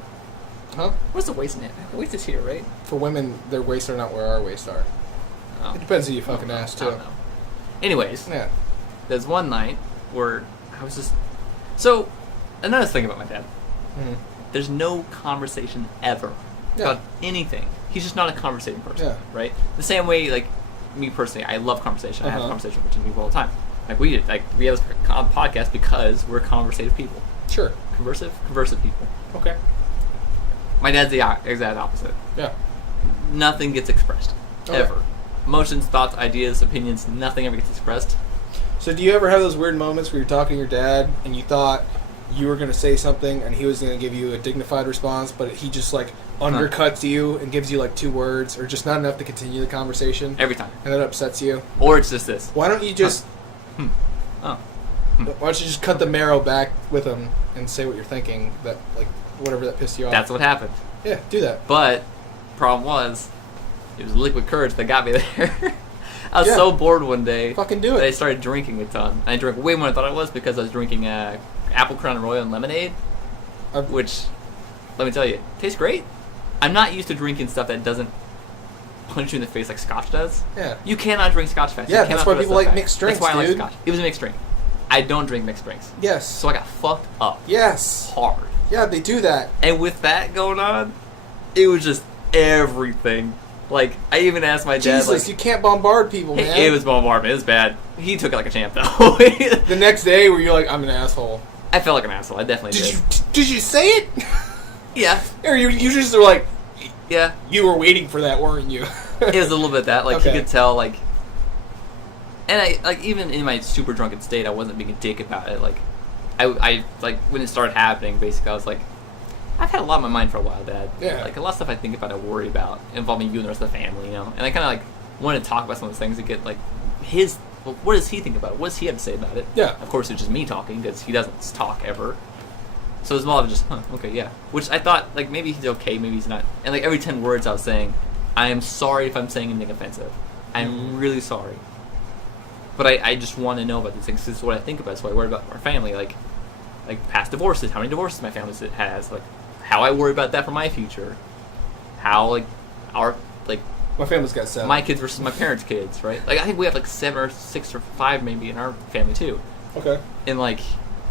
Huh? Where's the waist in it? The waist is here, right? For women, their waists are not where our waists are. Oh. It depends who you fucking ask, I too. don't know. Anyways, Yeah. there's one night where I was just... So, another thing about my dad. Mhm. There's no conversation ever Yeah. about anything. He's just not a conversating person, Yeah. right? The same way, like, me personally, I love conversation. I have Uh-huh. conversation with people all the time. Like, we have this podcast because we're conversative people. Sure. Conversive people. Okay. My dad's the exact opposite. Yeah. Nothing gets expressed. Okay. Ever. Emotions, thoughts, ideas, opinions, nothing ever gets expressed. So do you ever have those weird moments where you're talking to your dad and you thought you were going to say something and he was going to give you a dignified response, but he just like undercuts you and gives you like 2 words or just not enough to continue the conversation? Every time. And that upsets you? Or it's just this. Why don't you just... Oh. Why don't you just cut the marrow back with him and say what you're thinking, that like whatever that pissed you off? That's what happened. Yeah, do that. But problem was, it was liquid courage that got me there. I was so bored one day. Fucking do that I it. started drinking a ton. And I drank way more than I thought I was because I was drinking Apple Crown Royal and lemonade, which, let me tell you, tastes great. I'm not used to drinking stuff that doesn't punch you in the face like Scotch does. Yeah. You cannot drink Scotch fast. Yeah, that's why people like mixed drinks, That's why I dude. like Scotch. It was a mixed drink. I don't drink mixed drinks. Yes. So I got fucked up. Yes. Hard. Yeah, they do that. And with that going on, it was just everything. Like, I even asked my dad, Jesus, you can't bombard people, man. It was bombardment. It was bad. He took it like a champ, though. The next day, where you're like, I'm an asshole. I felt like an asshole. I definitely did. Did you say it? Yeah. Or you just were like, yeah. You were waiting for that, weren't you? It was a little bit that. Like, okay. He could tell, like... And I, like, even in my super drunken state, I wasn't being a dick about it. Like, I like, when it started happening, basically, I was like, I've had a lot on my mind for a while, Dad. Yeah. Like, a lot of stuff I think about, I worry about, involving you and the rest of the family, you know? And I kind of, like, wanted to talk about some of those things to get, like, well, what does he think about it? What does he have to say about it? Yeah. Of course, it's just me talking, because he doesn't talk ever. So it was more of just, okay, yeah. Which I thought, like, maybe he's okay, maybe he's not. And, like, every 10 words I was saying, I am sorry if I'm saying anything offensive. I'm really sorry. But I just want to know about these things. This is what I think about. So I worry about our family, like past divorces, how many divorces my family has, like, how I worry about that for my future. How, like, my family's got 7. My kids versus my parents' kids, right? Like, I think we have, like, 7 or 6 or 5 maybe in our family, too. Okay. And, like,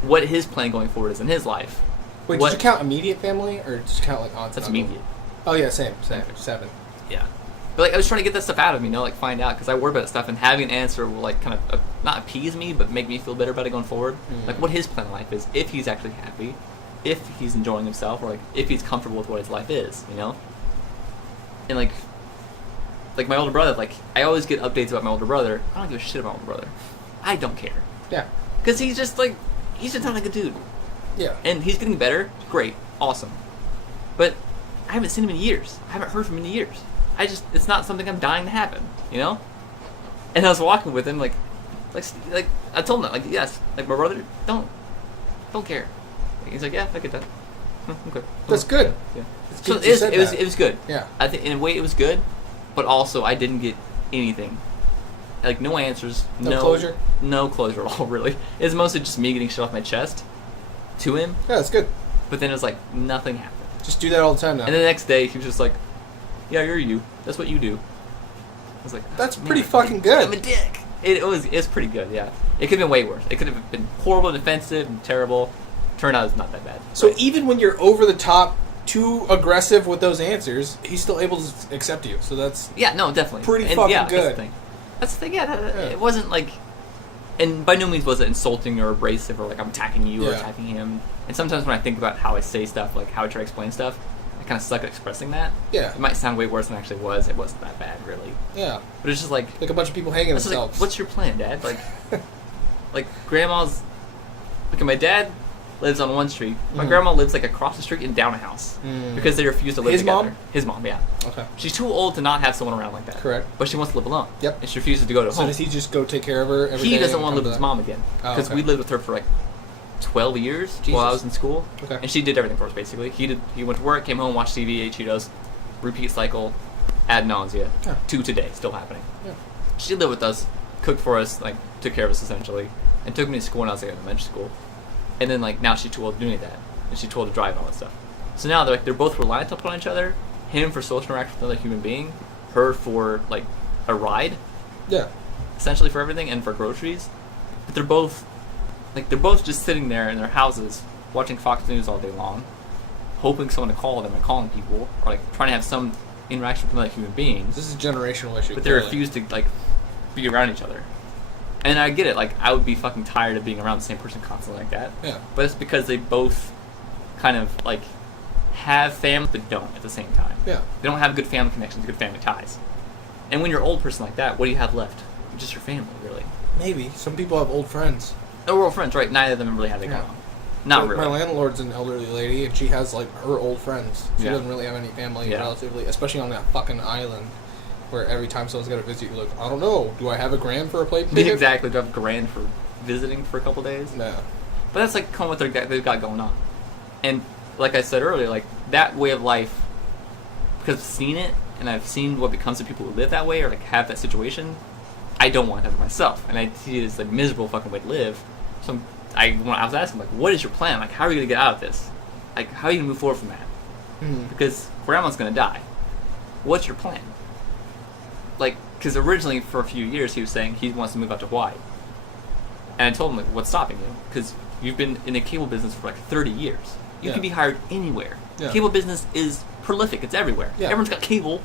what his plan going forward is in his life. Wait, did you count immediate family, or did you count, like, aunts and That's uncles? immediate. Oh, yeah, same. 7. Yeah. But, like, I was trying to get that stuff out of me, you know, like, find out, because I worry about that stuff, and having an answer will, like, kind of, not appease me, but make me feel better about it going forward. Like, what his plan in life is, if he's actually happy, if he's enjoying himself, or, like, if he's comfortable with what his life is, you know? And, like my older brother, like, I always get updates about my older brother. I don't give a shit about my older brother. I don't care. Yeah. Because he's just, like, he's just not a good dude. Yeah. And he's getting better. Great. Awesome. But I haven't seen him in years. I haven't heard from him in years. It's not something I'm dying to happen, you know? And I was walking with him, like I told him that, like, yes, like, my brother, don't care. He's like, yeah, I get that. Okay. That's good. Yeah. It's So good you said it was good. Yeah. I think in a way it was good, but also I didn't get anything. Like, no answers, No closure? No closure at all, really. It was mostly just me getting shit off my chest to him, Yeah, that's good. but then it was like nothing happened. Just do that all the time now. And then the next day he was just like, yeah, you're you. That's what you do. I was like, That's man, pretty fucking good. I'm a dick. It's pretty good, yeah. It could have been way worse. It could have been horrible and offensive and terrible. Turned out it's not that bad. So But even when you're over the top, too aggressive with those answers, he's still able to accept you. So that's yeah, no, definitely. pretty And, fucking yeah, good. That's the thing, yeah. Yeah. It wasn't like, and by no means was it insulting or abrasive or like I'm attacking you or Yeah. attacking him. And sometimes when I think about how I say stuff, like how I try to explain stuff, I kind of suck at expressing that. Yeah. It might sound way worse than it actually was. It wasn't that bad, really. Yeah. But it's just like, Like a bunch of people hanging it's just like, themselves. what's your plan, Dad? Like, like grandma's. Look, my dad lives on one street. My grandma lives like across the street and down a house because they refuse to live His together. mom? His mom, yeah. Okay. She's too old to not have someone around like that. Correct. But she wants to live alone. Yep. And she refuses to go to So home. does he just go take care of her every day? He doesn't and want to come live with his back? mom again Oh, because okay. we lived with her for like 12 years while I was in school. Okay. And she did everything for us basically. He went to work, came home, watched TV, ate Cheetos, repeat cycle, ad nausea. Yeah. To today, still happening. Yeah. She lived with us, cooked for us, like took care of us essentially, and took me to school when I was like in elementary school. And then like now she's too old to do any of that, and she's too old to drive and all that stuff. So now they're both reliant upon each other. Him for social interaction with another human being, her for like a ride, Yeah. essentially for everything and for groceries. But they're both just sitting there in their houses watching Fox News all day long, hoping someone to call them and calling people, or like trying to have some interaction with another human being. This is a generational issue. But they refuse to like be around each other. And I get it, like I would be fucking tired of being around the same person constantly like that. Yeah. But it's because they both kind of like have family but don't at the same time. Yeah. They don't have good family connections, good family ties. And when you're an old person like that, what do you have left? Just your family, really. Maybe. Some people have old friends. Oh, we're all friends, right? Neither of them really have it going on. Not But really. My landlord's an elderly lady, and she has, like, her old friends. She doesn't really have any family, relatively, especially on that fucking island, where every time someone's got to visit, you're like, I don't know, do I have $1,000 for a plane ticket? Exactly. Do I have $1,000 for visiting for a couple days? No. But that's like kind of what they've got going on. And like I said earlier, like that way of life, because I've seen it and I've seen what becomes of people who live that way or like have that situation, I don't want that for myself. And I see it as a miserable fucking way to live. So when I was asking, like, what is your plan? Like, how are you going to get out of this? Like, how are you going to move forward from that? Because grandma's going to die. What's your plan? Like, because originally for a few years he was saying he wants to move out to Hawaii. And I told him, like, what's stopping you? Because you've been in the cable business for like 30 years. You can be hired anywhere. Yeah. Cable business is prolific. It's everywhere. Yeah. Everyone's got cable.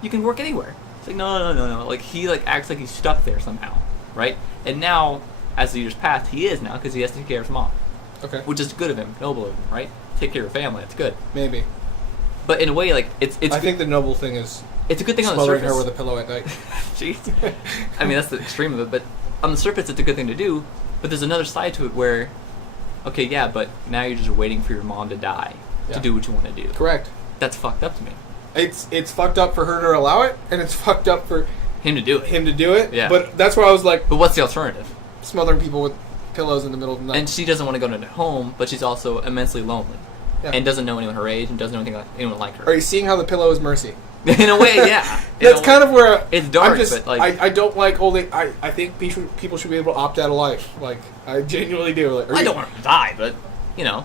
You can work anywhere. It's like, no. Like, he like acts like he's stuck there somehow, right? And now, as the years pass, he is now because he has to take care of his mom. Okay. Which is good of him, noble of him, right? Take care of your family. It's good. Maybe. But in a way, like, it's I think the noble thing is it's a good thing on the smothering surface. her with a pillow at night. Jeez. I mean, that's the extreme of it. But on the surface, it's a good thing to do. But there's another side to it where, okay, yeah, but now you're just waiting for your mom to die to do what you want to do. Correct. That's fucked up to me. It's fucked up for her to allow it, and it's fucked up for Him to do it. him to do it. Yeah. But that's why I was like But what's the alternative? smothering people with pillows in the middle of the night. And she doesn't want to go to a home, but she's also immensely lonely. Yeah. And doesn't know anyone her age and doesn't know anyone like her. Are you seeing how the pillow is mercy? In a way, yeah. That's kind of where it's dark, I'm just, but like I don't like old age. I think people should be able to opt out of life. Like I genuinely do. Like, I don't want her to die, but you know,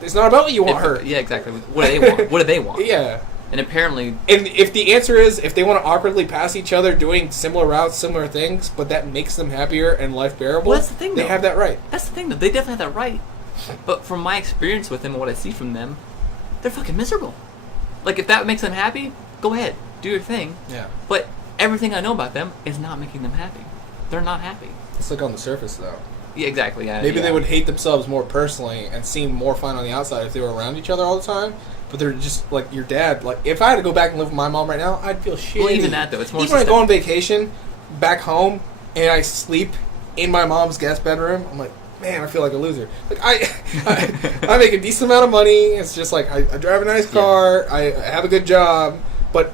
it's not about what you want her. Yeah, exactly. What do they want? What do they want? Yeah. And apparently, And if the answer is if they want to awkwardly pass each other doing similar routes, similar things, but that makes them happier and life bearable, well, that's the thing. they Though. have that right. That's the thing. Though. They definitely have that right. But from my experience with them and what I see from them, they're fucking miserable. Like if that makes them happy, go ahead, do your thing. Yeah. But everything I know about them is not making them happy. They're not happy. It's like on the surface though. Yeah, exactly. Yeah. Maybe they would hate themselves more personally and seem more fun on the outside if they were around each other all the time. But they're just like your dad. Like if I had to go back and live with my mom right now, I'd feel shitty. Well, even that though, it's more. Even when I go on vacation back home and I sleep in my mom's guest bedroom, I'm like, man, I feel like a loser. Like I make a decent amount of money. It's just like I drive a nice car. I have a good job, but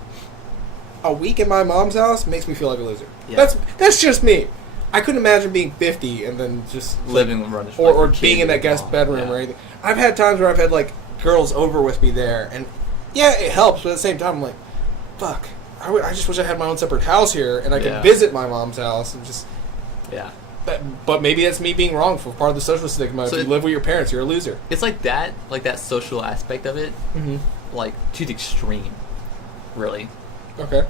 a week in my mom's house makes me feel like a loser. Yeah. That's just me. I couldn't imagine being 50 and then just living with running or being in that guest bedroom or anything. I've had times where I've had like girls over with me there, and yeah, it helps. But at the same time, I'm like, fuck. I just wish I had my own separate house here and I could visit my mom's house and just. Yeah. But maybe that's me being wrong for part of the social stigma. So if you live with your parents, you're a loser. It's like that social aspect of it, like to the extreme, really. Okay.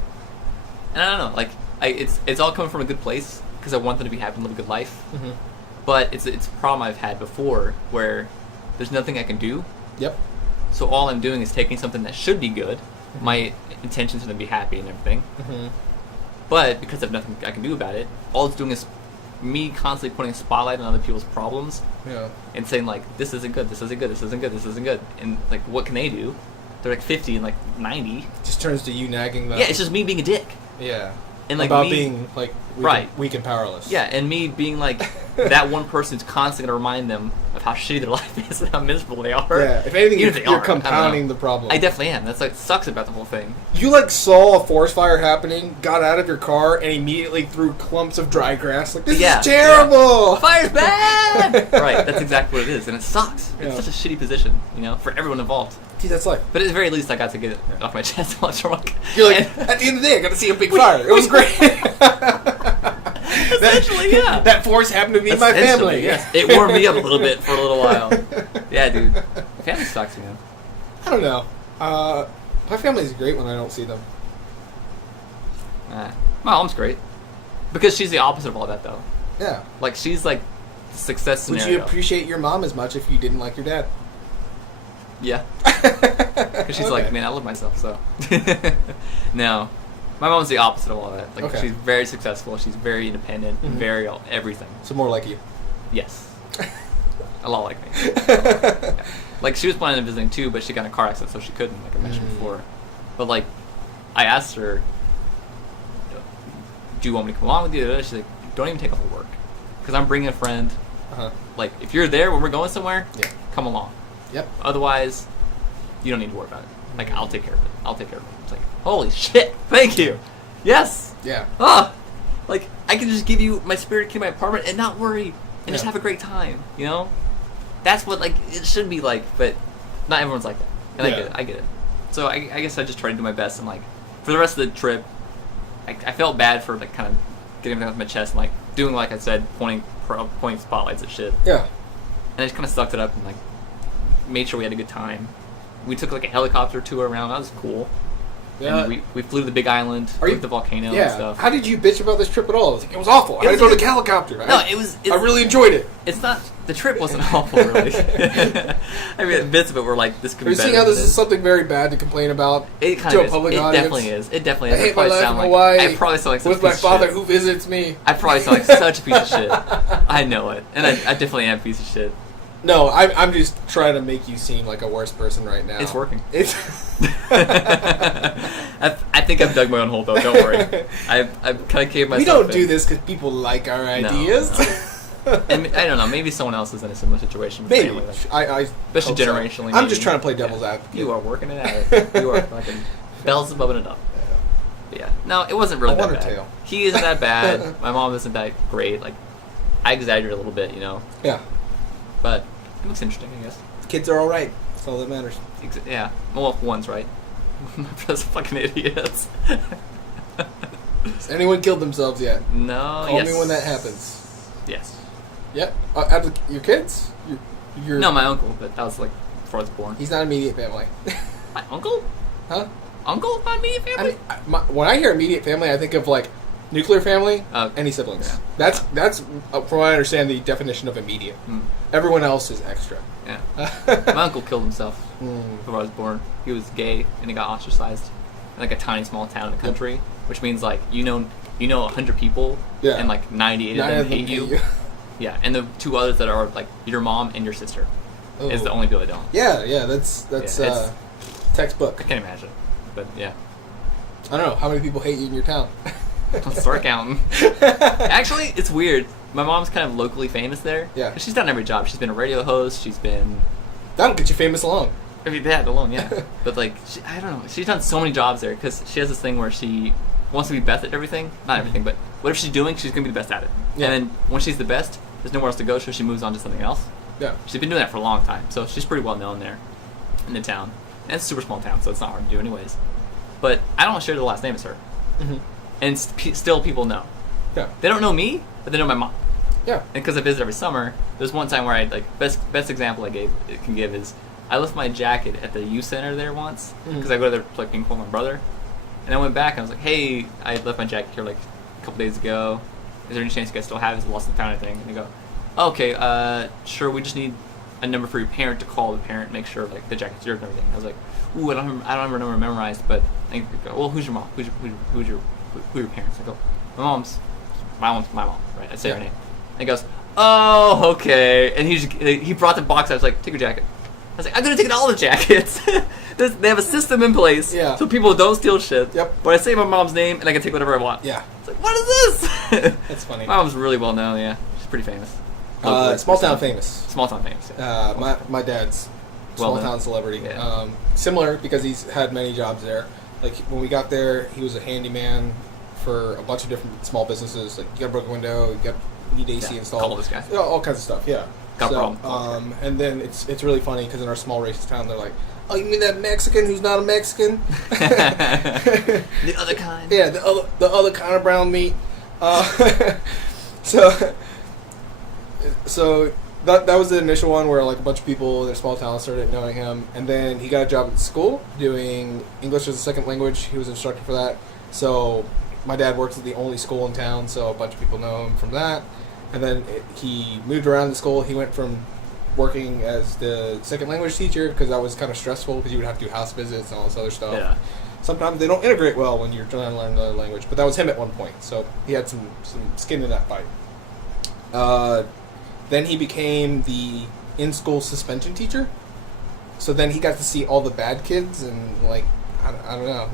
And I don't know, like it's all coming from a good place because I want them to be happy and live a good life. But it's a problem I've had before where there's nothing I can do. Yep. So all I'm doing is taking something that should be good. My intentions are to be happy and everything. But because I've nothing I can do about it, all it's doing is me constantly putting a spotlight on other people's problems. Yeah. And saying like, this isn't good, this isn't good, this isn't good, this isn't good. And like, what can they do? They're like 50 and like 90. It just turns to you nagging them. Yeah, it's just me being a dick. Yeah. And like about me, being like weak and powerless. Yeah, and me being like that one person who's constantly going to remind them of how shitty their life is and how miserable they are. Yeah, if anything, Even if they you're aren't, compounding the problem. I definitely am. That's like sucks about the whole thing. You like saw a forest fire happening, got out of your car, and immediately threw clumps of dry grass. Like, this is terrible! Yeah. Fire's bad! Right, that's exactly what it is, and it sucks. Yeah. It's such a shitty position, you know, for everyone involved. Dude, that's life. But at the very least, I got to get it off my chest while I was drunk. You're like, at the end of the day, I got to see a big fire. It was great. Essentially, yeah. That force happened to be my family. Yes. It warmed me up a little bit for a little while. Yeah, dude. Family sucks, man. I don't know. My family's great when I don't see them. My mom's great. Because she's the opposite of all that, though. Yeah. Like, she's like the success scenario. Would you appreciate your mom as much if you didn't like your dad? Yeah. Because she's like, man, I love myself, so. No. My mom's the opposite of all that. Like, she's very successful. She's very independent. Very everything. So more like you. Yes. A lot like me. Yeah. Like, she was planning on visiting too, but she got in a car accident, so she couldn't, like I mentioned before. But, like, I asked her, do you want me to come along with you? She's like, don't even take off work because I'm bringing a friend. Uh-huh. Like, if you're there when we're going somewhere, Yeah. come along. Yep. Otherwise, you don't need to worry about it. Like, I'll take care of it. I'll take care of it. It's like, holy shit, thank you. Yes. Yeah. Ah, like, I can just give you my spirit key in my apartment and not worry and just Yeah. have a great time, you know? That's what, like, it should be like, but not everyone's like that. And Yeah. I get it. So I guess I just try to do my best and, like, for the rest of the trip, I felt bad for, like, kind of getting everything off my chest and, like, doing, like I said, pointing spotlights at shit. Yeah. And I just kind of sucked it up and, like, made sure we had a good time. We took, like, a helicopter tour around. That was cool. Yeah. And we flew to the big island, Are you- the volcano Yeah. and stuff. How did you bitch about this trip at all? It was awful. I It had to was go a to good- the helicopter. No, I I really enjoyed it. It's not. The trip wasn't awful, really. I mean, bits of it were like, this could Are be you better. seeing how this than is something very bad to complain about It kind to of a is. public It audience? definitely is. It definitely is. I hate my probably life sound in like, Hawaii. I probably sound like such with a my piece of father shit. who visits me. I probably sound like such a piece of shit. I know it, and I definitely am a piece of shit. No, I'm just trying to make you seem like a worse person right now. It's working. It's I think I've dug my own hole, though. Don't worry. I've kind of caved myself. we don't in. do this because people like our No, ideas. no. And I don't know. Maybe someone else is in a similar situation. With Maybe. family, like, I especially hope so. generationally. I'm maybe. just trying to play devil's Yeah. advocate. You are working it out. You are fucking bells above and up. Yeah. No, it wasn't really A that wonder bad. tale. He isn't that bad. My mom isn't that great. Like, I exaggerate a little bit, you know. Yeah. But it looks interesting, I guess. Kids are all right. That's all that matters. Yeah. Well, if one's right. My brother's fucking idiots. Has anyone killed themselves yet? No. Call yes. me when that happens. Yes. Yep. Your kids? Your No, my uncle, but that was like before I was born. He's not immediate family. My uncle? Huh? Uncle? Not me, family? When I hear immediate family, I think of like nuclear family, Oh. any siblings. Yeah. That's from what I understand, the definition of immediate. Mm. Everyone else is extra. Yeah. My uncle killed himself before I was born. He was gay and he got ostracized in like a tiny small town in the country, which means like you know 100 people Yeah. and like 98 Nine of them of them hate you. Yeah, and the two others that are like your mom and your sister is the only people that don't. Yeah, that's Yeah, it's- textbook. I can't imagine, but yeah. I don't know how many people hate you in your town. Let's start counting. Actually, it's weird. My mom's kind of locally famous there. Yeah. She's done every job. She's been a radio host. She's been That'll get you famous alone. I mean, that alone, yeah. But, like, I don't know. She's done so many jobs there because she has this thing where she wants to be best at everything. Not everything, but whatever she's doing, she's going to be the best at it. Yeah. And then when she's the best, there's nowhere else to go, so she moves on to something else. Yeah. She's been doing that for a long time, so she's pretty well known there in the town. And it's a super small town, so it's not hard to do anyways. But I don't share the last name as her. Mm-hmm. And still people know. Yeah. They don't know me, but they know my mom. Yeah. And because I visit every summer, there's one time where I like best example I can give is I left my jacket at the youth center there once because I go there to play ping pong with my brother, and I went back and I was like, hey, I left my jacket here like a couple days ago. Is there any chance you guys still have it? It's lost and found anything? And they go, oh, okay, sure. We just need a number for your parent to call the parent, make sure like the jacket's yours and everything. I was like, ooh, I don't have a number memorized, but I go, well, who's your mom? Who are your parents? I go, my mom's my mom, right? I say her name. And he goes, oh, okay. And he brought the box. I was like, take your jacket. I was like, I'm gonna take all the jackets. They have a system in place, so people don't steal shit. Yep. But I say my mom's name and I can take whatever I want. Yeah. It's like, what is this? That's funny. My mom's really well known. Yeah, she's pretty famous. Small town famous. Small town famous. Yeah. My dad's Well small known. town celebrity. Yeah. Similar because he's had many jobs there. Like when we got there, he was a handyman for a bunch of different small businesses. Like you got a broken window, you need AC installed. Call this guy. Yeah, all kinds of stuff. Yeah. Got a problem. And then it's really funny because in our small racist town, they're like, "Oh, you mean that Mexican who's not a Mexican?" The other kind. Yeah, the other kind of brown meat. So that was the initial one where like a bunch of people in their small town started knowing him, and then he got a job at school doing English as a second language. He was an instructor for that. So my dad works at the only school in town, so a bunch of people know him from that. And then he moved around the school. He went from working as the second language teacher because that was kind of stressful because you would have to do house visits and all this other stuff. Yeah. Sometimes they don't integrate well when you're trying to learn another language, but that was him at one point, so he had some skin in that fight. Then he became the in-school suspension teacher, so then he got to see all the bad kids and like I don't know.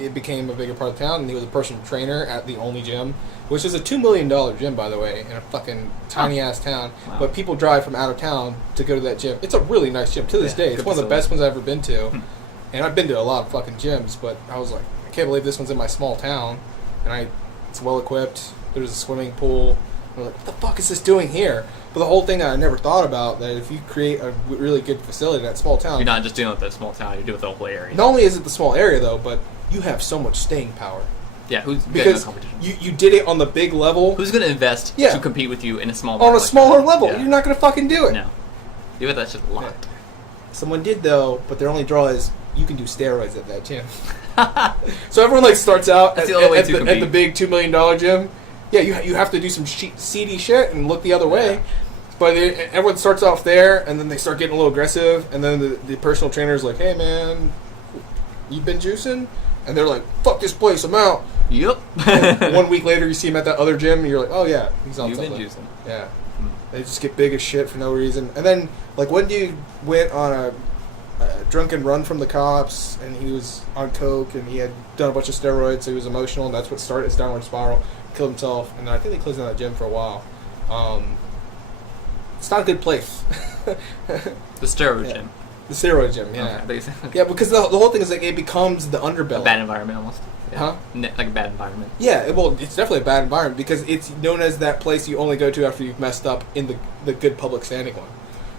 It became a bigger part of town, and he was a personal trainer at the only gym, which is a $2 million gym, by the way, in a fucking tiny-ass town. Wow. But people drive from out of town to go to that gym. It's a really nice gym. To this day, it's good one of the facility. best ones I've ever been to. And I've been to a lot of fucking gyms, but I was like, I can't believe this one's in my small town. And it's well-equipped. There's a swimming pool. I'm like, what the fuck is this doing here? But the whole thing that I never thought about, that if you create a really good facility in that small town... You're not just dealing with the small town, you're dealing with the whole area. Not only is it the small area, though, but you have so much staying power. Yeah, who's getting Because the competition? you did it on the big level. Who's going to invest Yeah. to compete with you in a small On market a like smaller that? level. Yeah. You're not going to fucking do it. No. You got that shit locked. Someone did, though, but their only draw is you can do steroids at that gym. So everyone like starts out That's at, the only way at to the compete. big $2 million gym. Yeah, you have to do some seedy shit and look the other way. Yeah. But everyone starts off there, and then they start getting a little aggressive, and then the personal trainer's like, hey, man, you been juicing? And they're like, fuck this place, I'm out. Yep. And 1 week later, you see him at that other gym, and you're like, oh, yeah, he's on You've been something. juicing. Yeah. They just get big as shit for no reason. And then, like, one dude went on a drunken run from the cops, and he was on coke, and he had done a bunch of steroids, so he was emotional, and that's what started his downward spiral. Killed himself, and I think they closed down that gym for a while. It's not a good place. The steroid Yeah. gym. The steroid gym, yeah. Okay. Yeah, because the whole thing is like it becomes the underbelly. A bad environment almost. Yeah. Huh? Like a bad environment. Yeah, well, it's definitely a bad environment because it's known as that place you only go to after you've messed up in the good public standing one.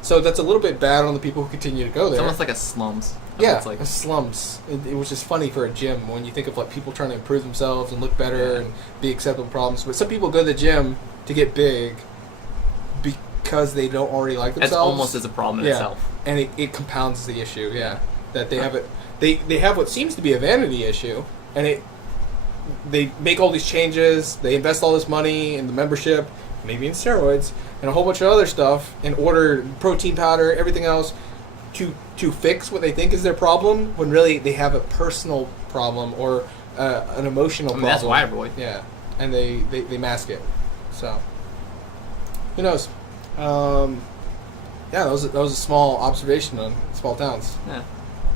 So that's a little bit bad on the people who continue to go there. It's almost like a slums. Yeah, It's like slums. It was just funny for a gym when you think of like people trying to improve themselves and look better and be acceptable problems. But some people go to the gym to get big because they don't already like themselves. it's almost as a problem in itself. And it compounds the issue. Yeah, that they have it. They have what seems to be a vanity issue, and they make all these changes. They invest all this money in the membership, maybe in steroids, and a whole bunch of other stuff in order, protein powder, everything else, to fix what they think is their problem, when really they have a personal problem or an emotional problem. That's why, boy. Yeah, and they mask it. So, who knows? Yeah, that was a small observation on small towns. Yeah.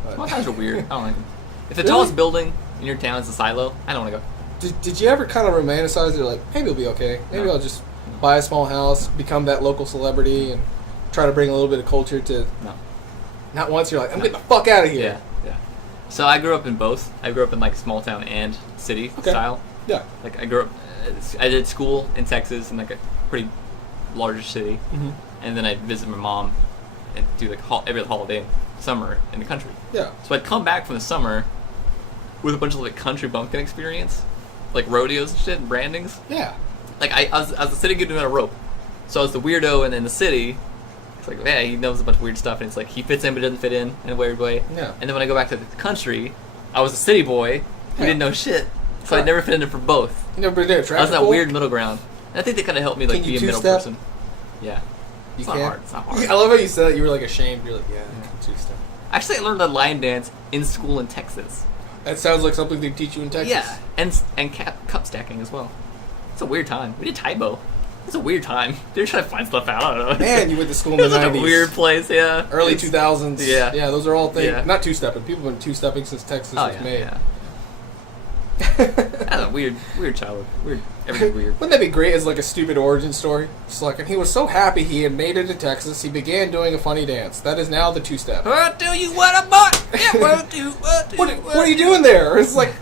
But- Small towns are weird. I don't like them. If the Really? tallest building in your town is a silo, I don't want to go. Did you ever kind of romanticize it? Like, maybe it'll be okay. Maybe No. I'll just buy a small house, become that local celebrity, and try to bring a little bit of culture to. No. Not once you're like, I'm No. getting the fuck out of here. Yeah, yeah. So I grew up in both. I grew up in like small town and city Okay. style. Yeah. Like I grew up, I did school in Texas in like a pretty large city, Mm-hmm. and then I'd visit my mom and do like every other holiday in summer in the country. Yeah. So I'd come back from the summer with a bunch of like country bumpkin experience, like rodeos and shit and brandings. Yeah. Like I was the city kid doing a rope, so I was the weirdo, and in the city, it's like yeah, he knows a bunch of weird stuff, and it's like he fits in but doesn't fit in a weird way. Yeah. And then when I go back to the country, I was a city boy who Yeah. didn't know shit, so I Right. never fit in for both. You never been to a I was traffic that pole? weird middle ground. And I think they kind of helped me like Can you be a middle two-step? person. Yeah. You It's not can't? hard. It's not hard. I love how you said that. You were like ashamed. You're like, yeah, I can do stuff. Actually, I learned a line dance in school in Texas. That sounds like something they teach you in Texas. Yeah, and cup stacking as well. It's a weird time. We did Taibo. It's a weird time. They're trying to find stuff out. I don't know. Man, you went to school in the It's such 90s. a weird place. Yeah. Early It's- 2000s. Yeah. Yeah, those are all things. Yeah. Not two-stepping. People have been two-stepping since Texas Oh was yeah. made. Yeah. That's a weird childhood. Weird. Everything's weird. Wouldn't that be great as like a stupid origin story? It's like, and he was so happy he had made it to Texas, he began doing a funny dance. That is now the two-step. I'll tell you what I bought. Yeah, What are you doing there? It's like,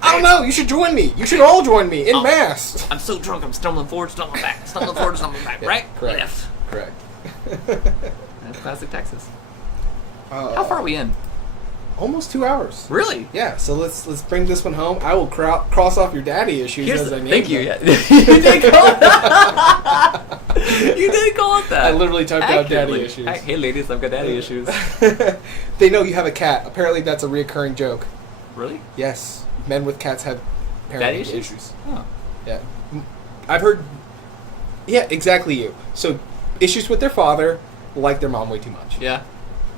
I don't know. You should join me. You should all join me in Oh. mass. I'm so drunk. I'm stumbling forward, stumbling back, stumbling forward, stumbling back. Yeah, Right, correct. left. Correct. That's classic Texas. How far are we in? Almost 2 hours. Really? Yeah. So let's bring this one home. I will cross off your daddy issues as I name Thank you. them. Yeah. You did call it that. You did call it that. I literally typed out daddy Accurately. issues. Hey, ladies, I've got daddy issues. They know you have a cat. Apparently, that's a reoccurring joke. Really? Yes, men with cats have Daddy parenting issues? Oh. Yeah, I've heard. Yeah, exactly. You. So, issues with their father, like their mom way too much. Yeah.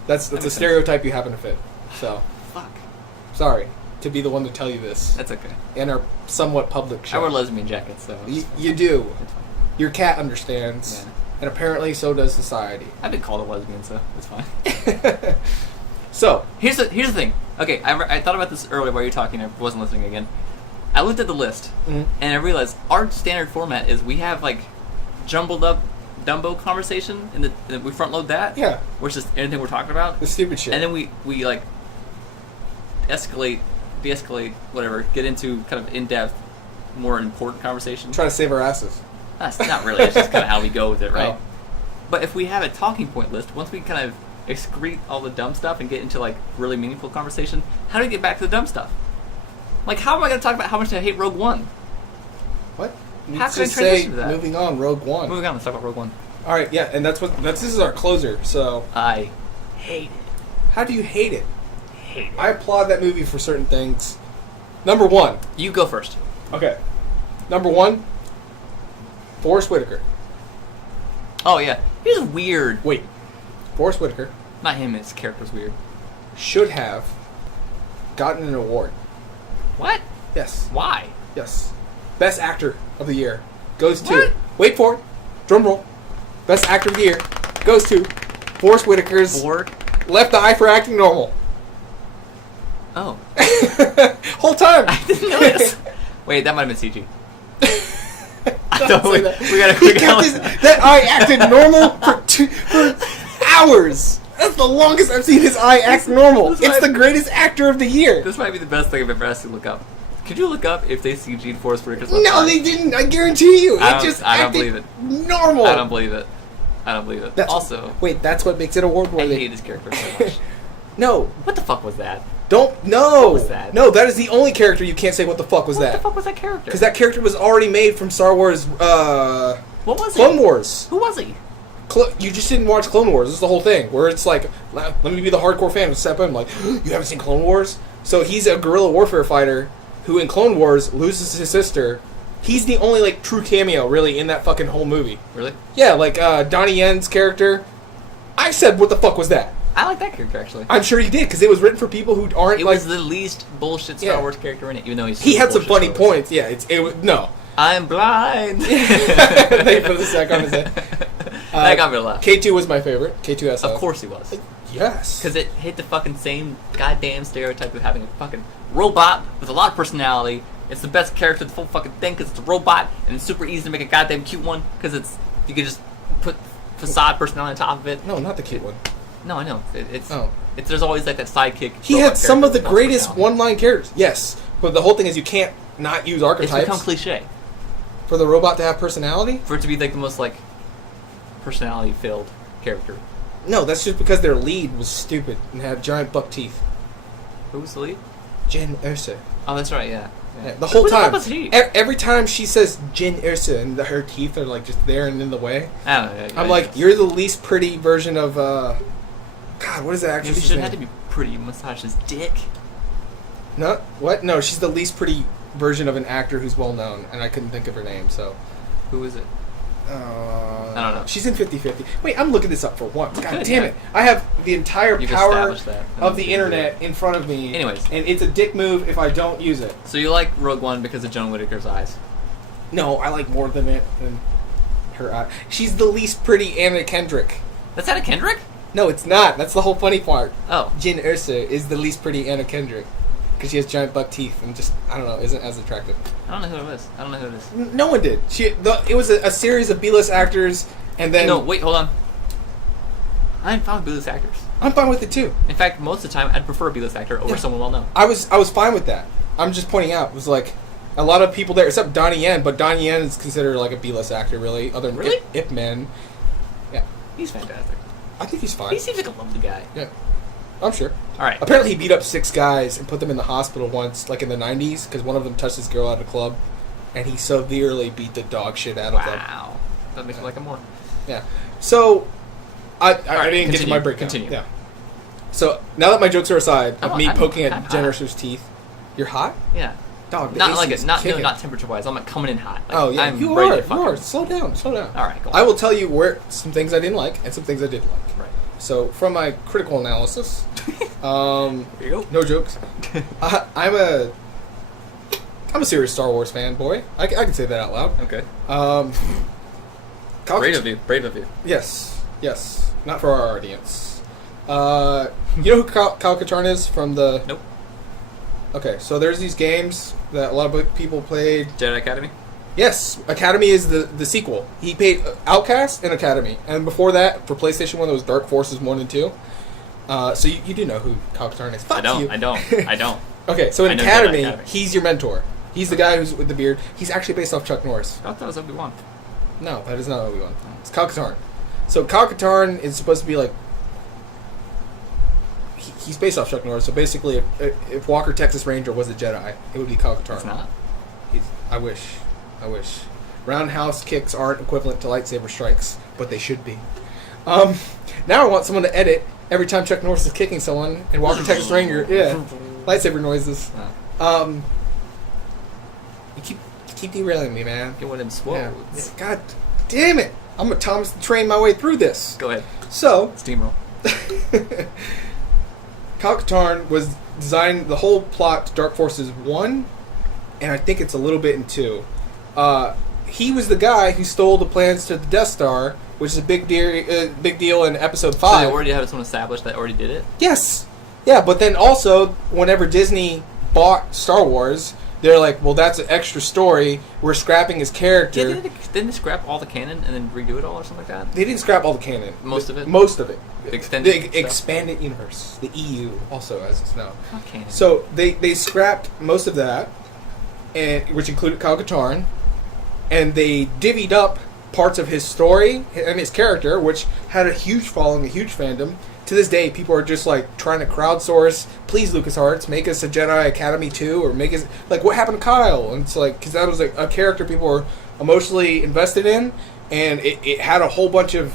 That's makes a sense. stereotype you happen to fit. So, Fuck. sorry to be the one to tell you this That's okay. in our somewhat public show. I wear lesbian jackets, so. You do. It's fine. Your cat understands, Yeah. and apparently so does society. I've been called a lesbian, so it's fine. So, Here's the thing. Okay, I thought about this earlier while you were talking. I wasn't listening again. I looked at the list, and I realized our standard format is we have, like, jumbled up Dumbo conversation, and we front load that. Yeah. Which is anything we're talking about. The stupid shit. And then we like, de-escalate, whatever, get into kind of in-depth, more important conversation. Try to save our asses. That's not really, it's just kind of how we go with it, right? Oh. But if we have a talking point list, once we kind of excrete all the dumb stuff and get into, like, really meaningful conversation, how do we get back to the dumb stuff? Like, how am I going to talk about how much I hate Rogue One? What? You How can I just transition say, to that? moving on, Rogue One. Moving on, let's talk about Rogue One. All right, yeah, and this is our closer. So, I hate it. how do you hate it? Hate it. I applaud that movie for certain things. Number one. You go first. Okay. Number one. Forrest Whitaker. Oh, yeah. He was weird. Wait. Forrest Whitaker Not him, his character's weird. should have gotten an award. What? Yes. Why? Yes. Best Actor of the Year goes to. What? Wait for it. Drum roll. Best Actor of the Year goes to Forrest Whitaker's Bored? Left Eye for Acting Normal. Oh. Whole time. I didn't notice. Wait, that might have been CG. Don't say we that. gotta He kept that eye acted normal for hours. That's the longest I've seen his eye act normal. this It's might- the greatest actor of the year. This might be the best thing I've ever asked you to look up. Could you look up if they CG'd Forrest Whitaker's left No, eye? they didn't. I guarantee you. I It don't- just I don't acted believe it. normal. I don't believe it. I don't believe it. That's Also, wait, that's what makes it award I worthy. hate his character so much. No, What the fuck was that? don't. No. What was that? No, that is the only character you can't say what the fuck was What that. the fuck was that character? Because that character was already made from Star Wars, What was Clone he? Wars. Who was he? You just didn't watch Clone Wars. This is the whole thing. Where it's like, let me be the hardcore fan and step in. Like, you haven't seen Clone Wars? So he's a guerrilla warfare fighter who in Clone Wars loses his sister. He's the only, like, true cameo, really, in that fucking whole movie. Really? Yeah, like, Donnie Yen's character. I said, what the fuck was that? I like that character actually. I'm sure he did, because it was written for people who aren't, It like... was the least bullshit Star Yeah. Wars character in it, even though he's He super had some bullshit funny Star Wars. points. Yeah, it was... No. I'm blind. They put the sack on his head. That got me to laugh. K2 was my favorite. K2SO. Of course he was. Yes. Because it hit the fucking same goddamn stereotype of having a fucking robot with a lot of personality. It's the best character of the full fucking thing because it's a robot and it's super easy to make a goddamn cute one because you can just put facade personality on top of it. No, not the cute one. No, I know. It's Oh. there's always like that sidekick. He robot had some character of the with false greatest personality. one-line characters. Yes, but the whole thing is you can't not use It's archetypes become cliche for the robot to have personality. for it to be like the most like personality-filled character. No, that's just because their lead was stupid and had giant buck teeth. Who was the lead? Jyn Erso. Oh, that's right. Yeah. Yeah, the whole Who the time. fuck was he? Every time she says Jyn Erso and her teeth are like just there and in the way, I don't know. I'm like, you're the least pretty version of God, what is that Maybe actress? she shouldn't have to be pretty. Massage his dick. No, what? No, she's the least pretty version of an actor who's well known, and I couldn't think of her name. So, Who is it? I don't know. She's in 50-50. Wait, I'm looking this up for once. God Good, damn yeah. it! I have the entire You've power established that. of the internet in front of me. Anyways. and it's a dick move if I don't use it. So you like Rogue One because of Joan Whittaker's eyes? No, I like more than it than her eye. She's the least pretty Anna Kendrick. That's Anna Kendrick? No, it's not. That's the whole funny part. Oh. Jyn Erso is the least pretty Anna Kendrick because she has giant buck teeth and just I don't know, isn't as attractive. I don't know who it is. I don't know who it is. No one did. It was a series of B-list actors, and then No, wait, hold on. I'm fine with B-list actors. I'm fine with it too. In fact, most of the time, I'd prefer a B-list actor over Yeah. someone well-known. I was fine with that. I'm just pointing out it was like a lot of people there, except Donnie Yen, but Donnie Yen is considered like a B-list actor, really. Other than Really? Ip Man. Yeah, He's fantastic. I think he's fine. He seems like a lovely guy. Yeah, I'm sure. All right. Apparently, he beat up 6 guys and put them in the hospital once, like in the 90s, because one of them touched his girl at a club, and he severely beat the dog shit out of them. Wow. That makes me like him more. Yeah. So, I right, didn't get to continue, my breakdown. continue. Yeah. So, now that my jokes are aside, of me I'm poking at hot. Jen Erso's teeth, you're hot? Yeah. Dog, the Not AC like is it. Not no, kicking. not temperature-wise. I'm like coming in hot. Like, Oh, yeah, I'm you ready are. to You fucking- are. Slow down. Slow down. All right, go on. I will tell you where some things I didn't like and some things I did like. Right. So, from my critical analysis, Here you go. no jokes. I'm a serious Star Wars fanboy. I can say that out loud. Okay. Comic- Brave of you. Brave of you. Yes, yes. Not for our audience. You know who Kyle Katarn is from the... Nope. Okay, so there's these games that a lot of people played. Jedi Academy? Yes, Academy is the sequel. He paid Outcast and Academy. And before that, for PlayStation 1, there was Dark Forces 1 and 2. So you do know who Kyle Katarn is. Fuck you. I don't. Okay, so in I know Academy, Jedi Academy. he's your mentor. He's the guy who's with the beard. He's actually based off Chuck Norris. I thought that was Obi-Wan. No, that is not Obi-Wan. It's Kyle Katarn. So Kyle Katarn is supposed to be like... He's based off Chuck Norris, so basically if Walker Texas Ranger was a Jedi, it would be Kyle Katarn. It's not. I wish. Roundhouse kicks aren't equivalent to lightsaber strikes, but they should be. Now I want someone to edit every time Chuck Norris is kicking someone and Walker Texas Ranger, lightsaber noises. You keep derailing me, man. Get one of them swoles. God damn it! I'm gonna Thomas the Train my way through this. Go ahead. So, Steamroll. Kyle Katarn was designing the whole plot to Dark Forces 1, and I think it's a little bit in 2. He was the guy who stole the plans to the Death Star, which is a big deal in Episode 5. So they already have someone established that already did it? Yes! Yeah, but then also, whenever Disney bought Star Wars, they're like, well, that's an extra story. We're scrapping his character. Yeah, didn't they scrap all the canon and then redo it all or something like that? They didn't scrap all the canon. Most of it? Most of it. Extended The expanded universe. The EU, also, as it's known. Not canon. So they scrapped most of that, which included Kyle Katarn, and they divvied up parts of his story and his character, which had a huge following, a huge fandom. To this day, people are just like trying to crowdsource. Please, LucasArts, make us a Jedi Academy 2, or make us like what happened to Kyle. And it's like because that was like a character people were emotionally invested in, and it had a whole bunch of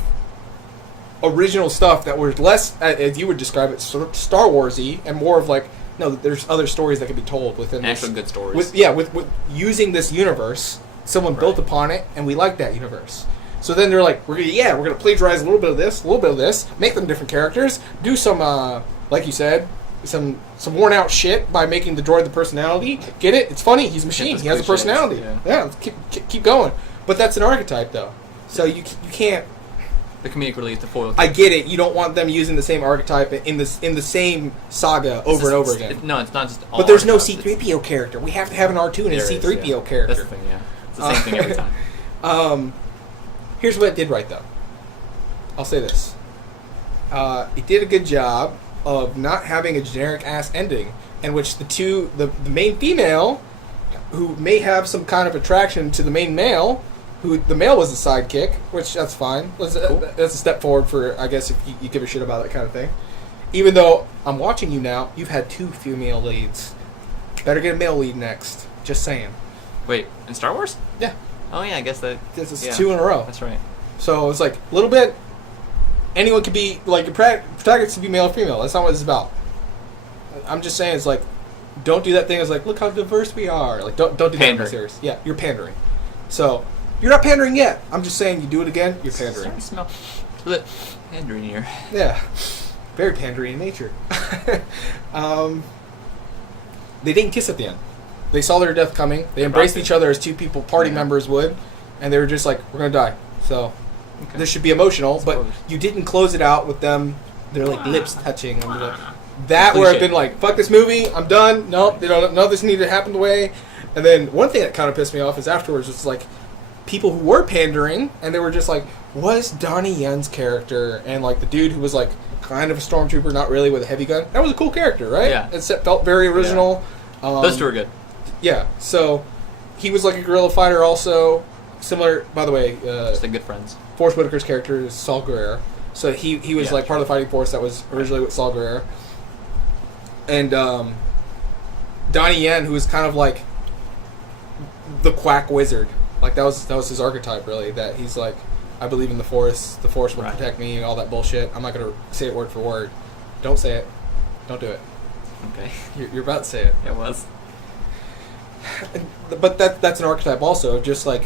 original stuff that were less, as you would describe it, sort of Star Warsy, and more of like no, there's other stories that can be told within actual this, good stories. with using this universe, someone built upon it, and we like that universe. So then they're like, we're gonna plagiarize a little bit of this, make them different characters, do some, like you said, some worn out shit by making the droid the personality. Get it? It's funny. He's a machine. He has a personality. Yeah, let's keep going. But that's an archetype, though. So you can't. The comedic relief, the foil. I get it. You don't want them using the same archetype in the same saga over and over again. No, it's not just. All But there's no archetypes, C-3PO character. We have to have an R2 and a C-3PO character. That's the thing. Yeah, it's the same thing every time. Here's what it did right, though. I'll say this. It did a good job of not having a generic-ass ending in which the main female, who may have some kind of attraction to the main male, who the male was the sidekick, which that's fine. That's a step forward for, I guess, if you give a shit about that kind of thing. Even though I'm watching you now, you've had 2 female leads. Better get a male lead next. Just saying. Wait, in Star Wars? Yeah. Oh yeah, I guess that. This is 2 in a row. That's right. So it's like a little bit. Anyone could be like a protagonist could be male or female. That's not what it's about. I'm just saying it's like, don't do that thing. It's like, look how diverse we are. Like don't do that in the series. Yeah, you're pandering. So you're not pandering yet. I'm just saying you do it again. You're pandering. I smell the pandering here. Yeah, very pandering in nature. They didn't kiss at the end. They saw their death coming. They embraced each other as 2 people, party members would, and they were just like, "We're gonna die." So this should be emotional, but you didn't close it out with them. They're like lips touching. And like, that where I've been like, "Fuck this movie. I'm done." Nope. None of this needed to happen the way. And then one thing that kind of pissed me off is afterwards, it's like people who were pandering, and they were just like, "Was Donnie Yen's character and like the dude who was like kind of a stormtrooper, not really with a heavy gun? That was a cool character, right? Yeah. It felt very original." Yeah. Those 2 are good. Yeah, so he was like a guerrilla fighter also. Similar, by the way, Just like good friends. Forrest Whitaker's character is Saul Guerrero. So he was like part of the fighting force that was originally with Saul Guerrero. And Donnie Yen, who was kind of like the quack wizard. Like that was his archetype really, that he's like, I believe in the force will protect me, all that bullshit. I'm not gonna say it word for word. Don't say it. Don't do it. Okay. You're about to say it. It was. But that's an archetype also, just like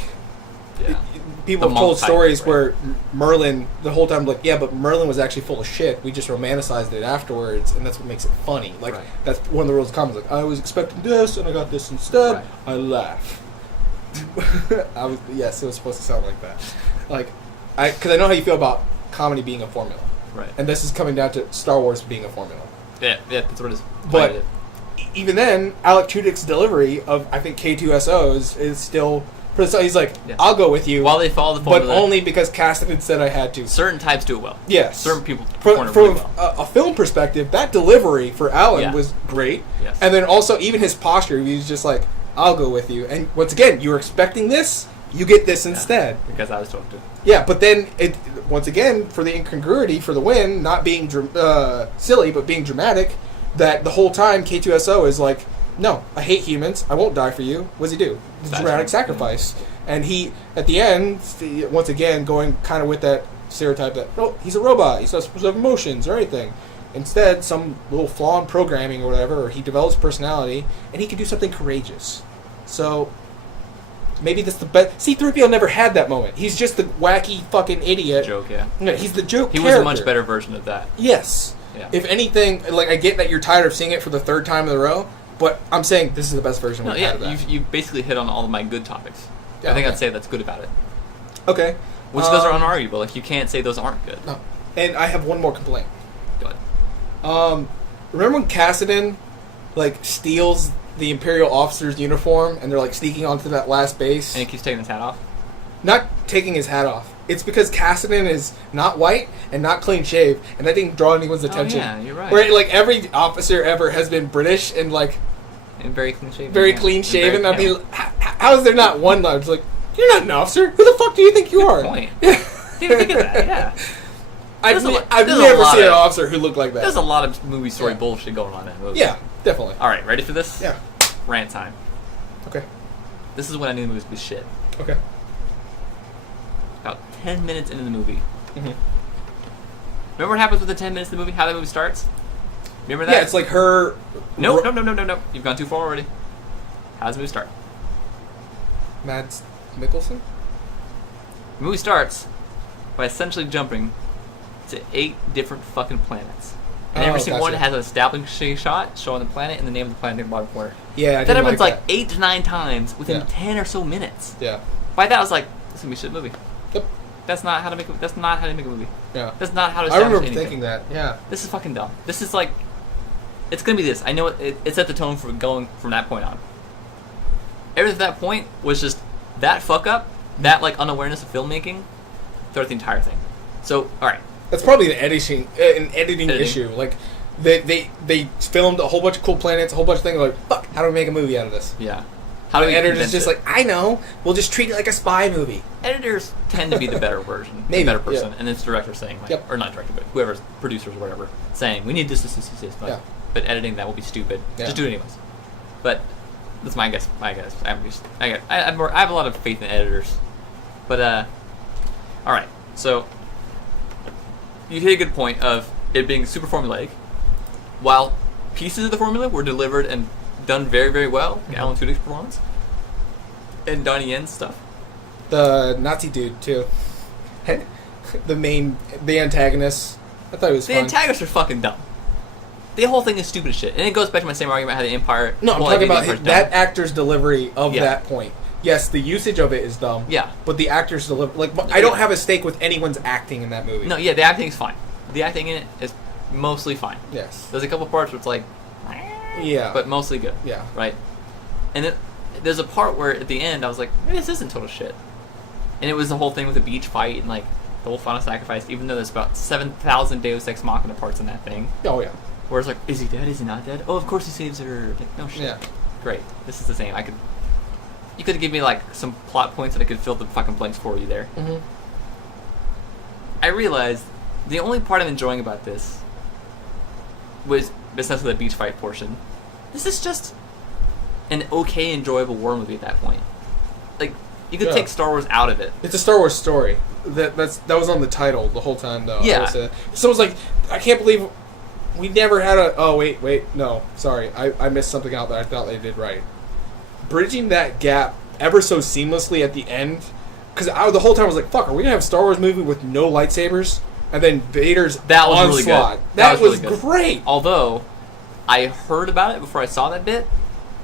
people The have told monk type, stories right? where Merlin the whole time like, yeah, but Merlin was actually full of shit. We just romanticized it afterwards, and that's what makes it funny. Like that's one of the rules of comedy. Like I was expecting this, and I got this instead. Right. I laugh. Yes, it was supposed to sound like that. Like because I know how you feel about comedy being a formula. Right. And this is coming down to Star Wars being a formula. Yeah, that's what it is. But even then, Alec Tudyk's delivery of, I think, K2SOs is still... He's like, I'll go with you. While they follow the formula. But only because Cassidy said I had to. Certain types do it well. Yes. Certain people perform From really well. a film perspective, that delivery for Alan was great. Yes. And then also, even his posture, he was just like, I'll go with you. And once again, you were expecting this, you get this instead. Because I was told to. Yeah, but then, once again, for the incongruity, for the win, not being silly, but being dramatic, that the whole time K2SO is like, no, I hate humans, I won't die for you. What does he do? It's a dramatic sacrifice. And he, at the end, once again, going kind of with that stereotype that, oh, he's a robot, he's not supposed to have emotions or anything. Instead, some little flaw in programming or whatever, or he develops personality, and he can do something courageous. So, maybe that's the best. C-3PO never had that moment. He's just the wacky fucking idiot. Joke, yeah. No, he's the joke He character. was a much better version of that. Yes. Yeah. If anything, like, I get that you're tired of seeing it for the third time in a row, but I'm saying this is the best version we've had of that. You basically hit on all of my good topics. Yeah, I think okay. I'd say that's good about it. Okay. Which those are unarguable. Like, you can't say those aren't good. No. And I have one more complaint. Go ahead. Remember when Cassidy, like, steals the Imperial officer's uniform and they're, like, sneaking onto that last base? And he keeps taking his hat off? Not taking his hat off. It's because Cassidy is not white and not clean shaved, and that didn't draw anyone's attention. Oh, yeah, you're right. Where, like, every officer ever has been British and, like, And very clean shaven. very yeah. clean shaven. And I mean, how is there not one line? It's like, you're not an officer. Who the fuck do you think you are? Point. Didn't think of that, yeah. I've There's never a lot seen an of- officer who looked like that. There's a lot of movie story Yeah. bullshit going on in that movie. Yeah, definitely. Alright, ready for this? Yeah. Rant time. Okay. This is when I knew the movie was shit. Okay. About 10 minutes into the movie. Mm-hmm. Remember what happens with the 10 minutes of the movie? How the movie starts? Remember that? Yeah, it's like her... No. You've gone too far already. How does the movie start? Mads Mikkelsen? The movie starts by essentially jumping to 8 different fucking planets. And every single one has an establishing shot showing the planet and the name of the planet in the bottom corner. Yeah, I That didn't happens like like 8 to 9 times within 10 or so minutes. Yeah. By that I was like, this is gonna be a shit movie. Yep. That's not how to make a movie. Yeah. That's not how to I establish remember anything. thinking that, yeah. This is fucking dumb. This is like, it's gonna be this. I know it set the tone for going from that point on. Everything at that point was just that fuck up, that like unawareness of filmmaking, throughout the entire thing. So, all right. That's probably an editing issue. Like, they filmed a whole bunch of cool planets, a whole bunch of things. Like, fuck, how do we make a movie out of this? Yeah. How do the we editor's condense just it? like, I know. We'll just treat it like a spy movie. Editors tend to be the better version, Maybe, the better person, yeah. and it's director saying, like, or not director, but whoever's producers or whatever saying, we need this. But, Yeah. but editing that will be stupid. Yeah. Just do it anyways. But that's my guess. I have a lot of faith in editors. But all right. So you hit a good point of it being super formulaic, while pieces of the formula were delivered and done very, very well. Mm-hmm. Alan Tudyk's performance and Donnie Yen's stuff. The Nazi dude, too. The antagonist. I thought it was The fun. antagonists are fucking dumb. The whole thing is stupid as shit. And it goes back to my same argument how the Empire... No, I'm well, talking the about Empire's that dumb. actor's delivery of Yeah. that point. Yes, the usage of it is dumb. Yeah. But the actor's delivery... Like, I don't have a stake with anyone's acting in that movie. No, yeah, the acting is fine. The acting in it is mostly fine. Yes. There's a couple parts where it's like... Yeah. But mostly good. Yeah. Right? And there's a part where at the end I was like, maybe this isn't total shit. And it was the whole thing with the beach fight and like the whole final sacrifice, even though there's about 7,000 Deus Ex Machina parts in that thing. Oh, yeah. Where it's like, is he dead? Is he not dead? Oh, of course he saves her. Like, no shit. Yeah. Great. This is the same. You could give me like some plot points and I could fill the fucking blanks for you there. Mm-hmm. I realized the only part I'm enjoying about this was essentially the beach fight portion. This is just an okay, enjoyable war movie at that point. Like, you could take Star Wars out of it. It's a Star Wars story. That was on the title the whole time, though. Yeah. So it was like, I can't believe we never had a... Oh, wait, no. Sorry. I missed something out that I thought they did right. Bridging that gap ever so seamlessly at the end... Because the whole time I was like, fuck, are we going to have a Star Wars movie with no lightsabers? And then Vader's That was really onslaught. good. That was really good. great. Although, I heard about it before I saw that bit,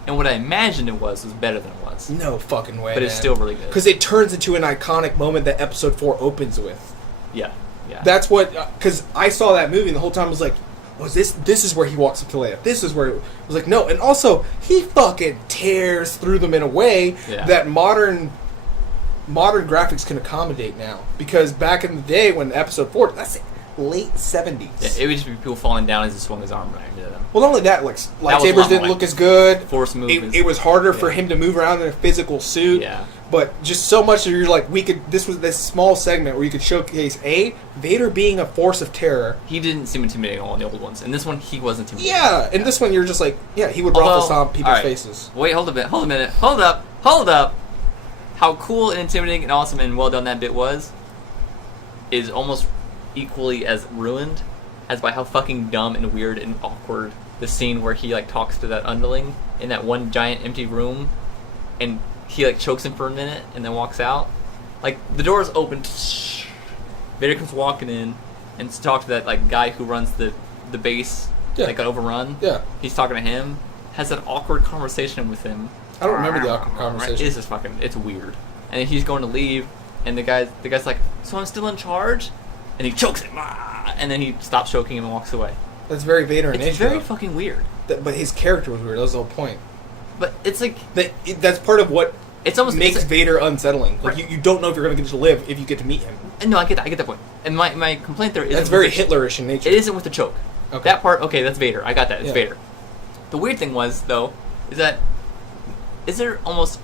and what I imagined it was better than it was. No fucking way, But it's still really good. Because it turns into an iconic moment that Episode 4 opens with. Yeah. Yeah. That's what, because I saw that movie and the whole time I was like, was this is where he walks up to Leia. This is where, I was like, no. And also, he fucking tears through them in a way that modern graphics can accommodate now. Because back in the day when episode 4, that's late 70s. Yeah, it would just be people falling down as he swung his arm right into them. Well, not only that, like, lightsabers didn't look as good. Force movements. It was harder for him to move around in a physical suit. Yeah. But just so much that you're like, this was this small segment where you could showcase Vader being a force of terror. He didn't seem intimidating all in the old ones. In this one, he was intimidating. Yeah, in this one you're just like, he would ruffle some people's faces. Wait, hold a minute. Hold up. How cool and intimidating and awesome and well done that bit was is almost equally as ruined as by how fucking dumb and weird and awkward the scene where he like talks to that underling in that one giant empty room and he like chokes him for a minute and then walks out. Like the door's open, Vader comes walking in and to talk to that like guy who runs the base that got overrun. Yeah, he's talking to him, has an awkward conversation with him. I don't remember the awkward conversation. It's just fucking, it's weird. And he's going to leave, and the guy's like, so I'm still in charge? And he chokes him, and then he stops choking him and walks away. That's very Vader in nature. It's very fucking weird. But his character was weird. That was the whole point. But it's like that's part of what makes Vader unsettling. Like right. you don't know if you're going to get to live if you get to meet him. No, I get that point. And my complaint there is that's very Hitlerish in nature. It isn't with the choke. Okay. That part, okay, that's Vader. I got that. It's Vader. The weird thing was though, is there almost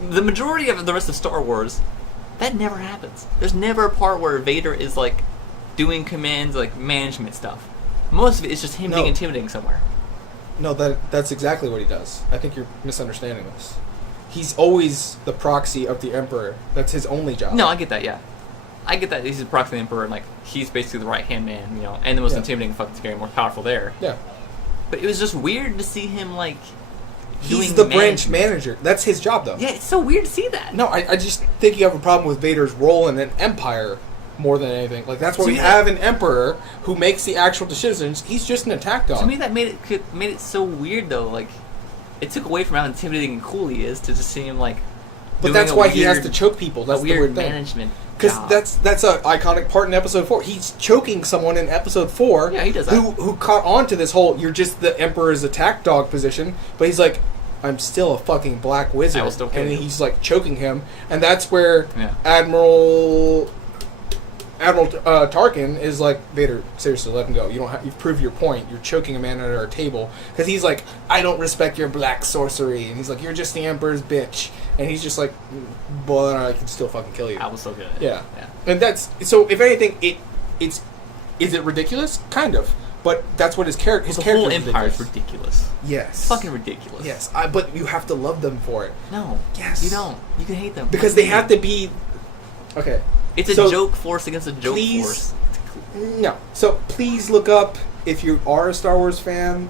the majority of the rest of Star Wars that never happens. There's never a part where Vader is like doing commands like management stuff. Most of it is just him being intimidating somewhere. No, that's exactly what he does. I think you're misunderstanding this. He's always the proxy of the Emperor. That's his only job. No, I get that, yeah. I get that he's the proxy of the Emperor and like he's basically the right hand man, and the most intimidating, fucking scary, more powerful there. Yeah. But it was just weird to see him like he's the branch manager. That's his job though. Yeah, it's so weird to see that. No, I just think you have a problem with Vader's role in an empire more than anything. Like that's why we have an emperor who makes the actual decisions. He's just an attack dog. To me, that made it so weird though. Like it took away from how intimidating and cool he is to just see him like. But that's why he has to choke people. That's the weird management. Because that's an iconic part in episode 4. He's choking someone in episode 4. Yeah, he does that. Who caught on to this whole you're just the emperor's attack dog position. But he's like, I'm still a fucking black wizard. I will still kill you. He's like choking him, and that's where Admiral Tarkin is like, Vader, seriously, let him go. You've proved your point. You're choking a man at our table because he's like, I don't respect your black sorcery, and he's like, you're just the Emperor's bitch, and he's just like, but I can still fucking kill you. I was so good. Yeah, and that's so. If anything, is it ridiculous? Kind of. But that's what his character. His whole empire is ridiculous. Yes, it's fucking ridiculous. Yes, but you have to love them for it. No, yes, you don't. You can hate them because they have to be. Okay, it's a joke force against a joke force. No, so please look up if you are a Star Wars fan.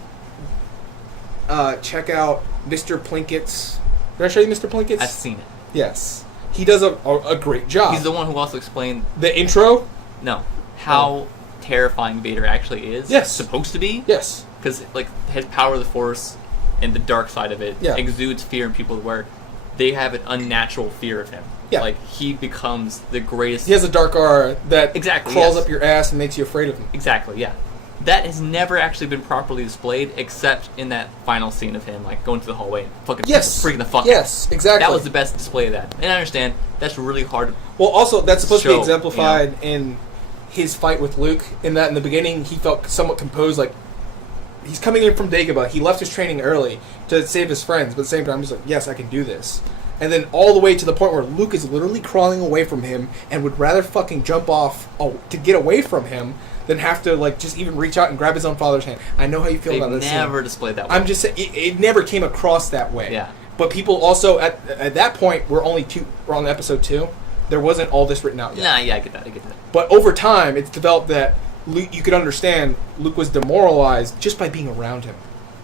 Check out Mr. Plinkett's. Did I show you Mr. Plinkett's? I've seen it. Yes, he does a great job. He's the one who also explained the intro. No, how terrifying Vader actually is. Yes, supposed to be. Yes, because like his power of the Force and the dark side of it exudes fear in people where they have an unnatural fear of him. Yeah, like he becomes the greatest. He has a dark aura that crawls up your ass and makes you afraid of him. Exactly. Yeah. That has never actually been properly displayed, except in that final scene of him, like going to the hallway and fucking freaking the fuck out. Yes, exactly. That was the best display of that. And I understand that's really hard. Well, also that's supposed to be exemplified in his fight with Luke. In that, in the beginning, he felt somewhat composed, like he's coming in from Dagobah. He left his training early to save his friends, but at the same time, he's like, "Yes, I can do this." And then all the way to the point where Luke is literally crawling away from him and would rather fucking jump off to get away from him than have to like just even reach out and grab his own father's hand. I know how you feel about this. They never displayed that way. I'm just saying it never came across that way. Yeah. But people also at that point we're on episode 2. There wasn't all this written out yet. Nah, yeah, I get that. But over time, it's developed that Luke, you could understand Luke was demoralized just by being around him.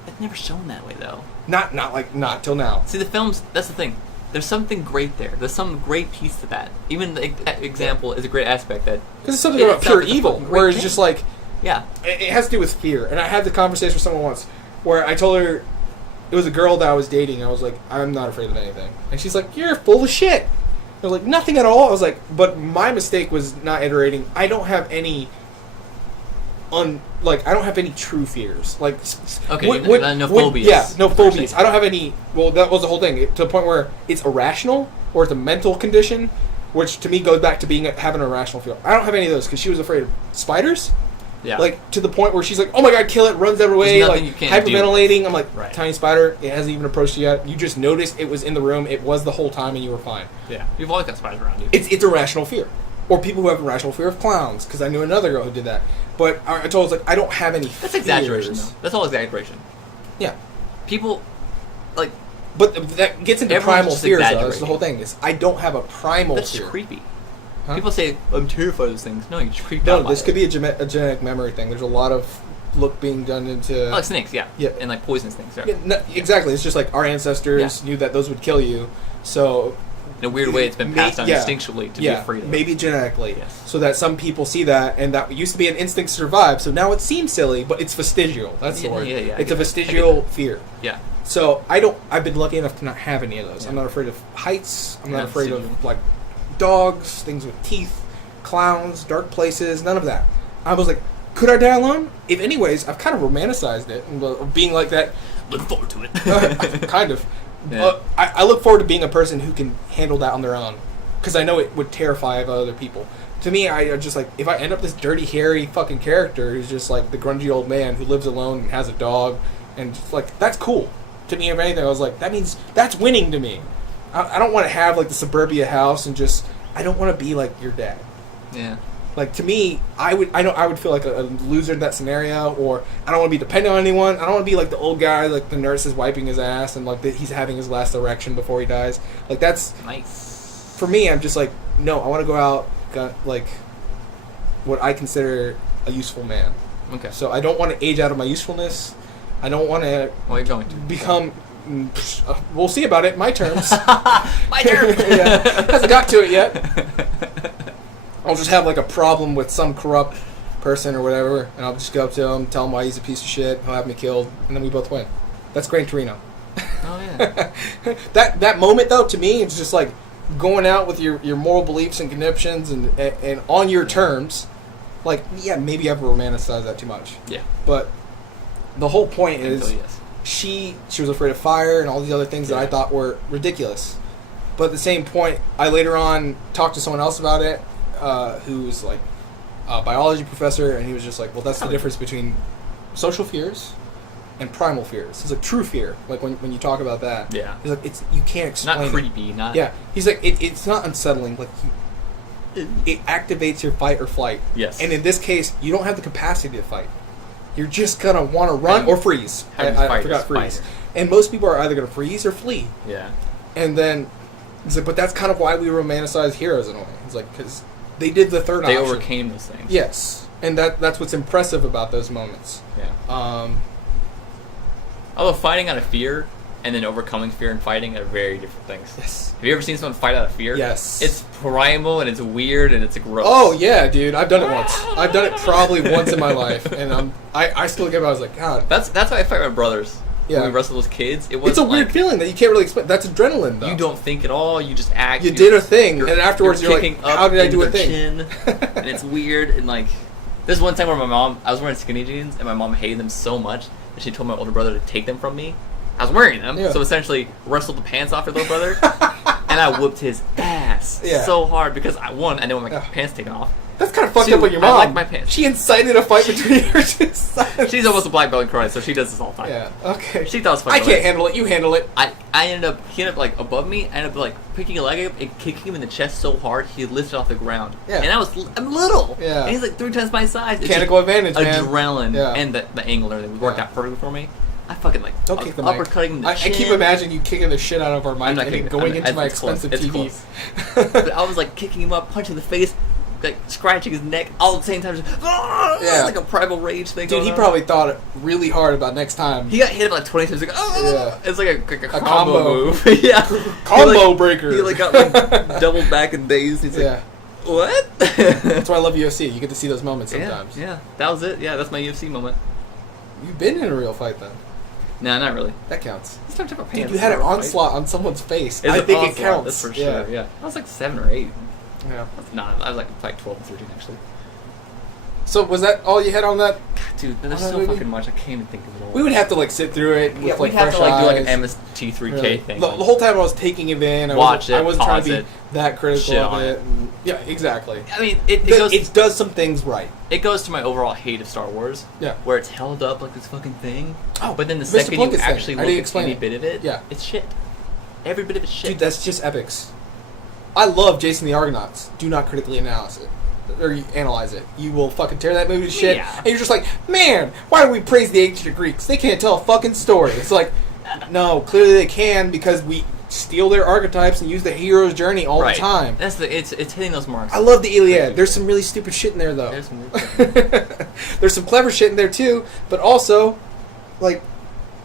It's never shown that way though. Not till now. See, the films. That's the thing. There's something great there. There's some great piece to that. Even that example is a great aspect that because it's something about pure evil, where it's just like it has to do with fear. And I had the conversation with someone once where I told her it was a girl that I was dating. I was like, I'm not afraid of anything, and she's like, you're full of shit. They're like, nothing at all. I was like, but my mistake was not iterating. I don't have any I don't have any true fears. Like, okay, no phobias. Yeah, no phobias. I don't have any. Well, that was the whole thing. To the point where it's irrational or it's a mental condition, which to me goes back to having an irrational fear. I don't have any of those because she was afraid of spiders. Yeah. Like, to the point where she's like, oh my god, kill it, runs every way, like, hyperventilating. I'm like, right. Tiny spider, it hasn't even approached you yet. You just noticed it was in the room, it was the whole time, and you were fine. Yeah. You've always got spiders around you. It's irrational fear. Or people who have irrational fear of clowns, because I knew another girl who did that. But I told her, like, I don't have any That's exaggeration, though. That's all exaggeration. Yeah. People, like... But that gets into primal fears, though. That's the whole thing. Is I don't have a primal fear. That's creepy. Huh? People say, I'm terrified of those things. No, you're just creeped No, out by this it. could be a genetic memory thing. There's a lot of look being done into... Oh, like snakes, yeah. Yeah. And like poisonous things, yeah. Yeah, no, exactly. It's just like our ancestors knew that those would kill you, so... In a weird way, it's been passed on instinctually to be afraid of. Maybe genetically. Yes. So that some people see that, and that used to be an instinct to survive, so now it seems silly, but it's vestigial. That's the word. Yeah, It's a vestigial fear. Yeah. So I've been lucky enough to not have any of those. Yeah. I'm not afraid of heights. I'm not afraid of, like, dogs, things with teeth, clowns, dark places, none of that. I was like, could I die alone? If anyways, I've kind of romanticized it, and being like that. Look forward to it. Kind of. Yeah. I look forward to being a person who can handle that on their own, because I know it would terrify other people. To me, I just like, if I end up this dirty, hairy fucking character who's just like the grungy old man who lives alone and has a dog, and just, like, that's cool. To me, if anything, I was like, that means that's winning to me. I don't want to have like the suburbia house and just, I don't want to be like your dad. Yeah. Like, to me, I would feel like a loser in that scenario, or I don't want to be dependent on anyone. I don't want to be like the old guy, like the nurse is wiping his ass and like he's having his last erection before he dies. Like, that's nice. For me. I'm just like, no, I want to go out, like, what I consider a useful man. Okay. So I don't want to age out of my usefulness. I don't want to. Well, you're going to become. We'll see about it. My terms. My terms. Yeah, hasn't got to it yet. I'll just have like a problem with some corrupt person or whatever, and I'll just go up to him, tell him why he's a piece of shit, he'll have me killed, and then we both win. That's Gran Torino. Oh yeah. that moment though, to me, it's just like going out with your moral beliefs and conniptions and on your terms. Like, yeah, maybe I've romanticized that too much. Yeah. But the whole point is, yes. she was afraid of fire and all these other things that I thought were ridiculous. But at the same point, I later on talked to someone else about it, who's like a biology professor, and he was just like, well, that's the difference between social fears and primal fears. It's like true fear, like when you talk about that. Yeah. He's like, you can't explain not it. creepy, not... Yeah. He's like, it's not unsettling, like, it activates your fight or flight. Yes. And in this case, you don't have the capacity to fight. You're just gonna want to run or freeze. I forgot freeze. And most people are either gonna freeze or flee. Yeah. And then, it's like, but that's kind of why we romanticize heroes in a way. It's like, because they did the third option. They overcame those things. Yes. And that's what's impressive about those moments. Yeah. Although fighting out of fear and then overcoming fear and fighting are very different things. Yes. Have you ever seen someone fight out of fear? Yes. It's primal and it's weird and it's gross. Oh yeah, dude! I've done it once. I've done it probably once in my life, and I still get. I was like, God. That's why I fight my brothers. Yeah. When we wrestle those kids, it's a weird feeling that you can't really explain. That's adrenaline, though. You don't think at all. You just act. You did a thing, and afterwards you're kicking like, "How did I do a their thing?" Chin, and it's weird. And like, this one time where I was wearing skinny jeans, and my mom hated them so much that she told my older brother to take them from me. I was wearing them, so essentially wrestled the pants off her little brother, and I whooped his ass so hard because I didn't want my pants taken off. That's kind of fucked up on your mom. I like my pants. She incited a fight between your two sons. She's almost a black belt in karate, so she does this all the time. Yeah. Okay. She thought it was funny. I can't handle it. You handle it. He ended up like above me. I ended up like picking a leg up and kicking him in the chest so hard he lifted off the ground. Yeah. And I'm little. Yeah. And he's like 3 times my size. Mechanical advantage, man. Adrenaline and the angle and everything worked out perfectly for me. I fucking like don't kick the uppercutting him in the chin. I keep imagining you kicking the shit out of our mic and going into my expensive TV. But I was like kicking him up, punching the face, like scratching his neck all at the same time. Just, it's like a primal rage thing. Dude, he probably thought really hard about next time. He got hit like 20 times. Like, it's like a combo move. Yeah, combo breaker. He like got like doubled back and dazed. He's like, what? That's why I love UFC. You get to see those moments sometimes. Yeah, that was it. Yeah, that's my UFC moment. You've been in a real fight then. No, not really. That counts. These don't have Dude, you had an onslaught on someone's face. It's I an think it onslaught, counts. That's for sure. Yeah. I was like 7 or 8. Yeah. That's not. I was like 12 or 13 actually. So was that all you had on that? God, dude, there's On that so movie? fucking much. I can't even think of it all. We would have to like sit through it with yeah, like we'd have fresh to like do like an eyes. MST3K Really. thing. The whole time I was taking it in. I Watch I it, wasn't trying pause to be it, that critical shit of on it. it. And, yeah, exactly. I mean, it goes. It does some things right. It goes to my overall hate of Star Wars. Yeah. Where it's held up like this fucking thing. Oh, but then the Mr. second you Plunkett's thing. actually I look didn't at explain any it. bit of it, Yeah. it's shit. Every bit of it's shit. Dude, that's just epics. I love Jason the Argonauts. Do not critically analyze it. Or you analyze it. You will fucking tear that movie to shit. Yeah. And you're just like, man, why do we praise the ancient Greeks? They can't tell a fucking story. It's like, no, clearly they can because we steal their archetypes and use the hero's journey all right. the time. That's it's hitting those marks. I love the Iliad. There's some really stupid shit in there, though. There's some weird There's some clever shit in there, too. But also, like,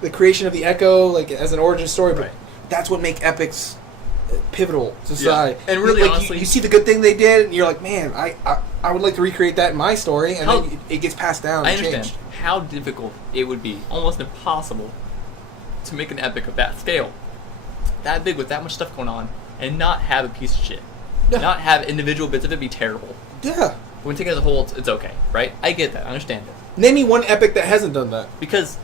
the creation of the Echo, like, as an origin story. But Right. that's what make epics pivotal to Yeah. society. And really, like, honestly- you see the good thing they did, and you're like, man, I would like to recreate that in my story. And How- then it gets passed down I and understand changed. how difficult it would be, almost impossible, to make an epic of that scale, that big with that much stuff going on, and not have a piece of shit. Yeah. Not have individual bits of it be terrible. Yeah. When taken as a whole, it's okay, right? I get that. I understand it. Name me one epic that hasn't done that. Because,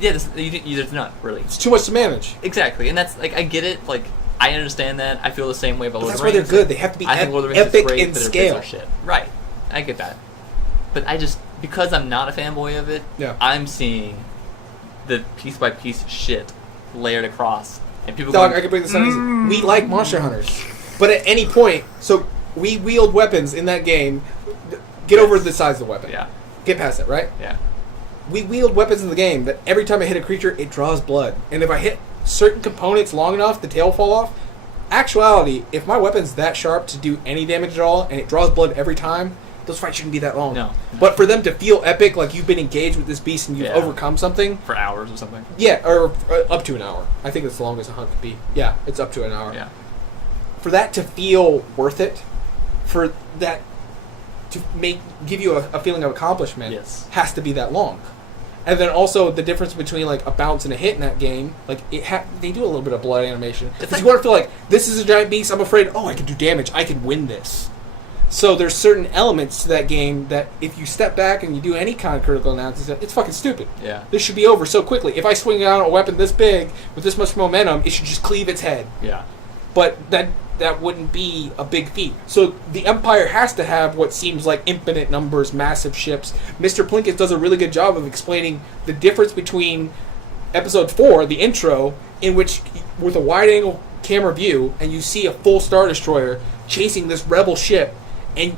yeah, there's not, really. It's too much to manage. Exactly, and that's, like, I get it, like, I understand that. I feel the same way about But Lord that's of why the Rings. they're good. They have to be I think Lord of the Rings epic is great, in but their scale. bits are shit. Right, I get that. But I just, because I'm not a fanboy of it, Yeah. I'm seeing the piece-by-piece shit layered across. And people Dog, going, I can break this down easy. We like Monster Hunters. But at any point, so we wield weapons in that game. Get over the size of the weapon. Yeah, Get past it, right? yeah. We wield weapons in the game that every time I hit a creature, it draws blood. And if I hit certain components long enough, the tail will fall off. Actuality, if my weapon's that sharp to do any damage at all, and it draws blood every time, those fights shouldn't be that long. No. But for them to feel epic, like you've been engaged with this beast and you've Yeah. overcome something, For hours or something. yeah, or up to an hour. I think that's the longest a hunt could be. Yeah, it's up to an hour. Yeah. For that to feel worth it, for that to give you a feeling of accomplishment, Yes. has to be that long. And then also the difference between like a bounce and a hit in that game, like they do a little bit of blood animation. It's Because like- you want to feel like this is a giant beast. I'm afraid. Oh, I can do damage. I can win this. So there's certain elements to that game that if you step back and you do any kind of critical analysis, it's fucking stupid. Yeah. This should be over so quickly. If I swing out a weapon this big with this much momentum, it should just cleave its head. Yeah. But that wouldn't be a big feat. So the Empire has to have what seems like infinite numbers, massive ships. Mr. Plinkett does a really good job of explaining the difference between Episode 4, the intro, in which with a wide-angle camera view, and you see a full Star Destroyer chasing this rebel ship, and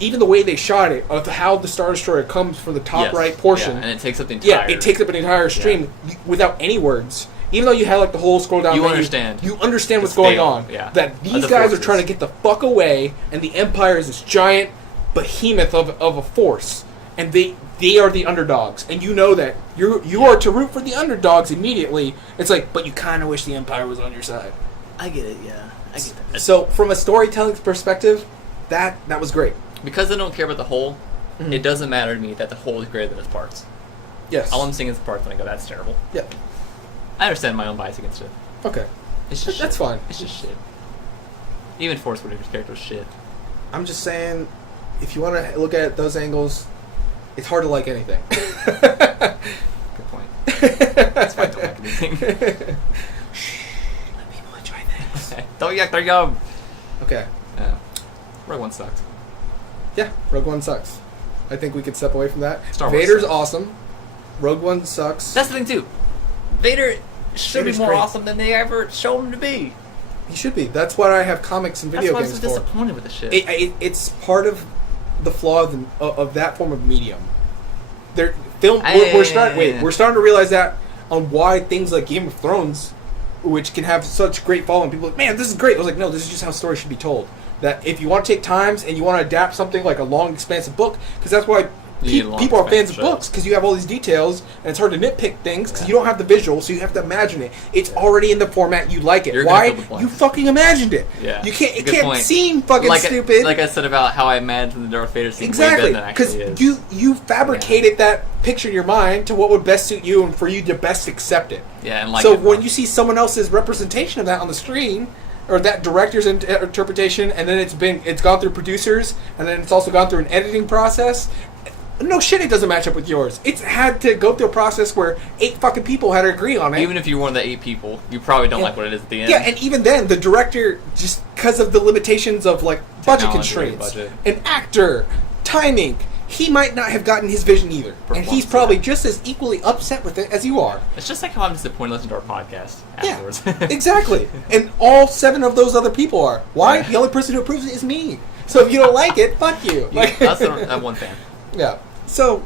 even the way they shot it, of how the Star Destroyer comes from the top Yes. right portion. Yeah, and it takes up the entire... Yeah, it takes up an entire stream without any words. Even though you had like the whole scroll down You menu, understand. You understand The what's going scale, on. yeah, That of these the guys forces. are trying to get the fuck away, and the Empire is this giant behemoth of a force, and they are the underdogs, and you know that you are to root for the underdogs immediately. It's like, but you kind of wish the Empire was on your side. I get it, yeah. I get that. So from a storytelling perspective, that was great. Because I don't care about the whole, Mhm. it doesn't matter to me that the whole is greater than its parts. Yes. All I'm seeing is the parts, and I go, that's terrible. Yeah. I understand my own bias against it. Okay. It's just That's shit. fine. It's just shit. Even Force Whitaker's character is shit. I'm just saying, if you want to look at those angles, it's hard to like anything. Good point. That's why I don't like anything. Let people enjoy things. Don't yuck, they're yum. Okay. Yeah. Rogue One sucked. Yeah, Rogue One sucks. I think we could step away from that. Star Wars Vader's sucks. awesome. Rogue One sucks. That's the thing, too. Vader should Vader's be more great. awesome than they ever show him to be. He should be. That's what I have comics and That's video why I'm games so for. disappointed with the shit. It's part of the flaw of that form of medium. We're starting to realize that on why things like Game of Thrones, which can have such great following, people are like, man, this is great. I was like, no, this is just how stories should be told. That if you want to take times and you want to adapt something like a long, expansive book, because that's why You need a long people are fans of expansive books because you have all these details, and it's hard to nitpick things because you don't have the visual, so you have to imagine it. It's already in the format you like it. You're gonna Why? fill the blanks. You fucking imagined it. Yeah. You can't. It Good can't point. seem fucking like stupid. like I said about how I imagined the Darth Vader scene way exactly, better than it because actually is. you fabricated that picture in your mind to what would best suit you and for you to best accept it. Yeah, and like So it when more. you see someone else's representation of that on the screen, or that director's interpretation, and then it's gone through producers, and then it's also gone through an editing process. No shit, it doesn't match up with yours. It's had to go through a process where 8 fucking people had to agree on it. Even if you're one of the 8 people, you probably don't like what it is at the end. Yeah, and even then, the director, just because of the limitations of like budget Technology, constraints, budget. an actor, timing, he might not have gotten his vision either, and he's Performance, probably yeah. just as equally upset with it as you are. It's just like how I'm disappointed listening to our podcast afterwards. Yeah, exactly. And all 7 of those other people are. Why? Yeah. The only person who approves it is me. So if you don't like it, fuck you. Like, That's that one fan. yeah. So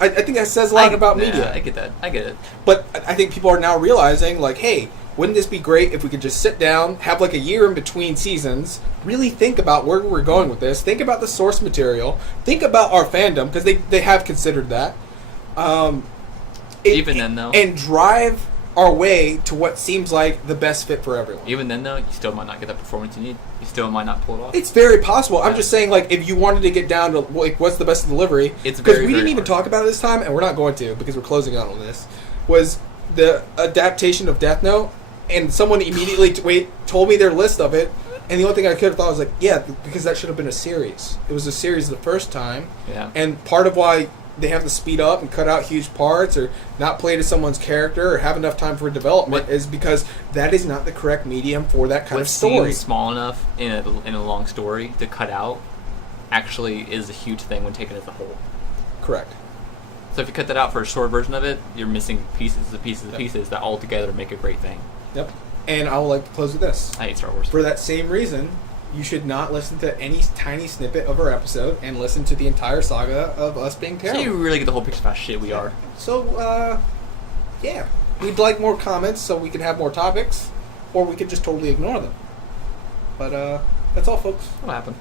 I think that says a lot about media. I get that. I get it. But I think people are now realizing, like, hey, wouldn't this be great if we could just sit down, have like a year in between seasons, really think about where we're going with this, think about the source material, think about our fandom, because they have considered that. Even then, though. And drive our way to what seems like the best fit for everyone. Even then, though, you still might not get that performance you need. You still might not pull it off. It's very possible. I'm Yeah. just saying, like, if you wanted to get down to like what's the best delivery, It's because very, we didn't very even hard. talk about it this time, and we're not going to because we're closing out on this. Was the adaptation of Death Note, and someone immediately told me their list of it, and the only thing I could have thought was like, yeah, because that should have been a series. It was a series the first time, Yeah. and part of why they have to speed up and cut out huge parts or not play to someone's character or have enough time for development is because that is not the correct medium for that kind What of story. seems small enough in a long story to cut out actually is a huge thing when taken as a whole. Correct. So if you cut that out for a short version of it, you're missing pieces that all together make a great thing. Yep. And I would like to close with this. I hate Star Wars. For that same reason, you should not listen to any tiny snippet of our episode and listen to the entire saga of us being So terrible. you really get the whole picture of how shit we are. So, yeah. We'd like more comments so we can have more topics, or we could just totally ignore them. But, that's all, folks. What happened?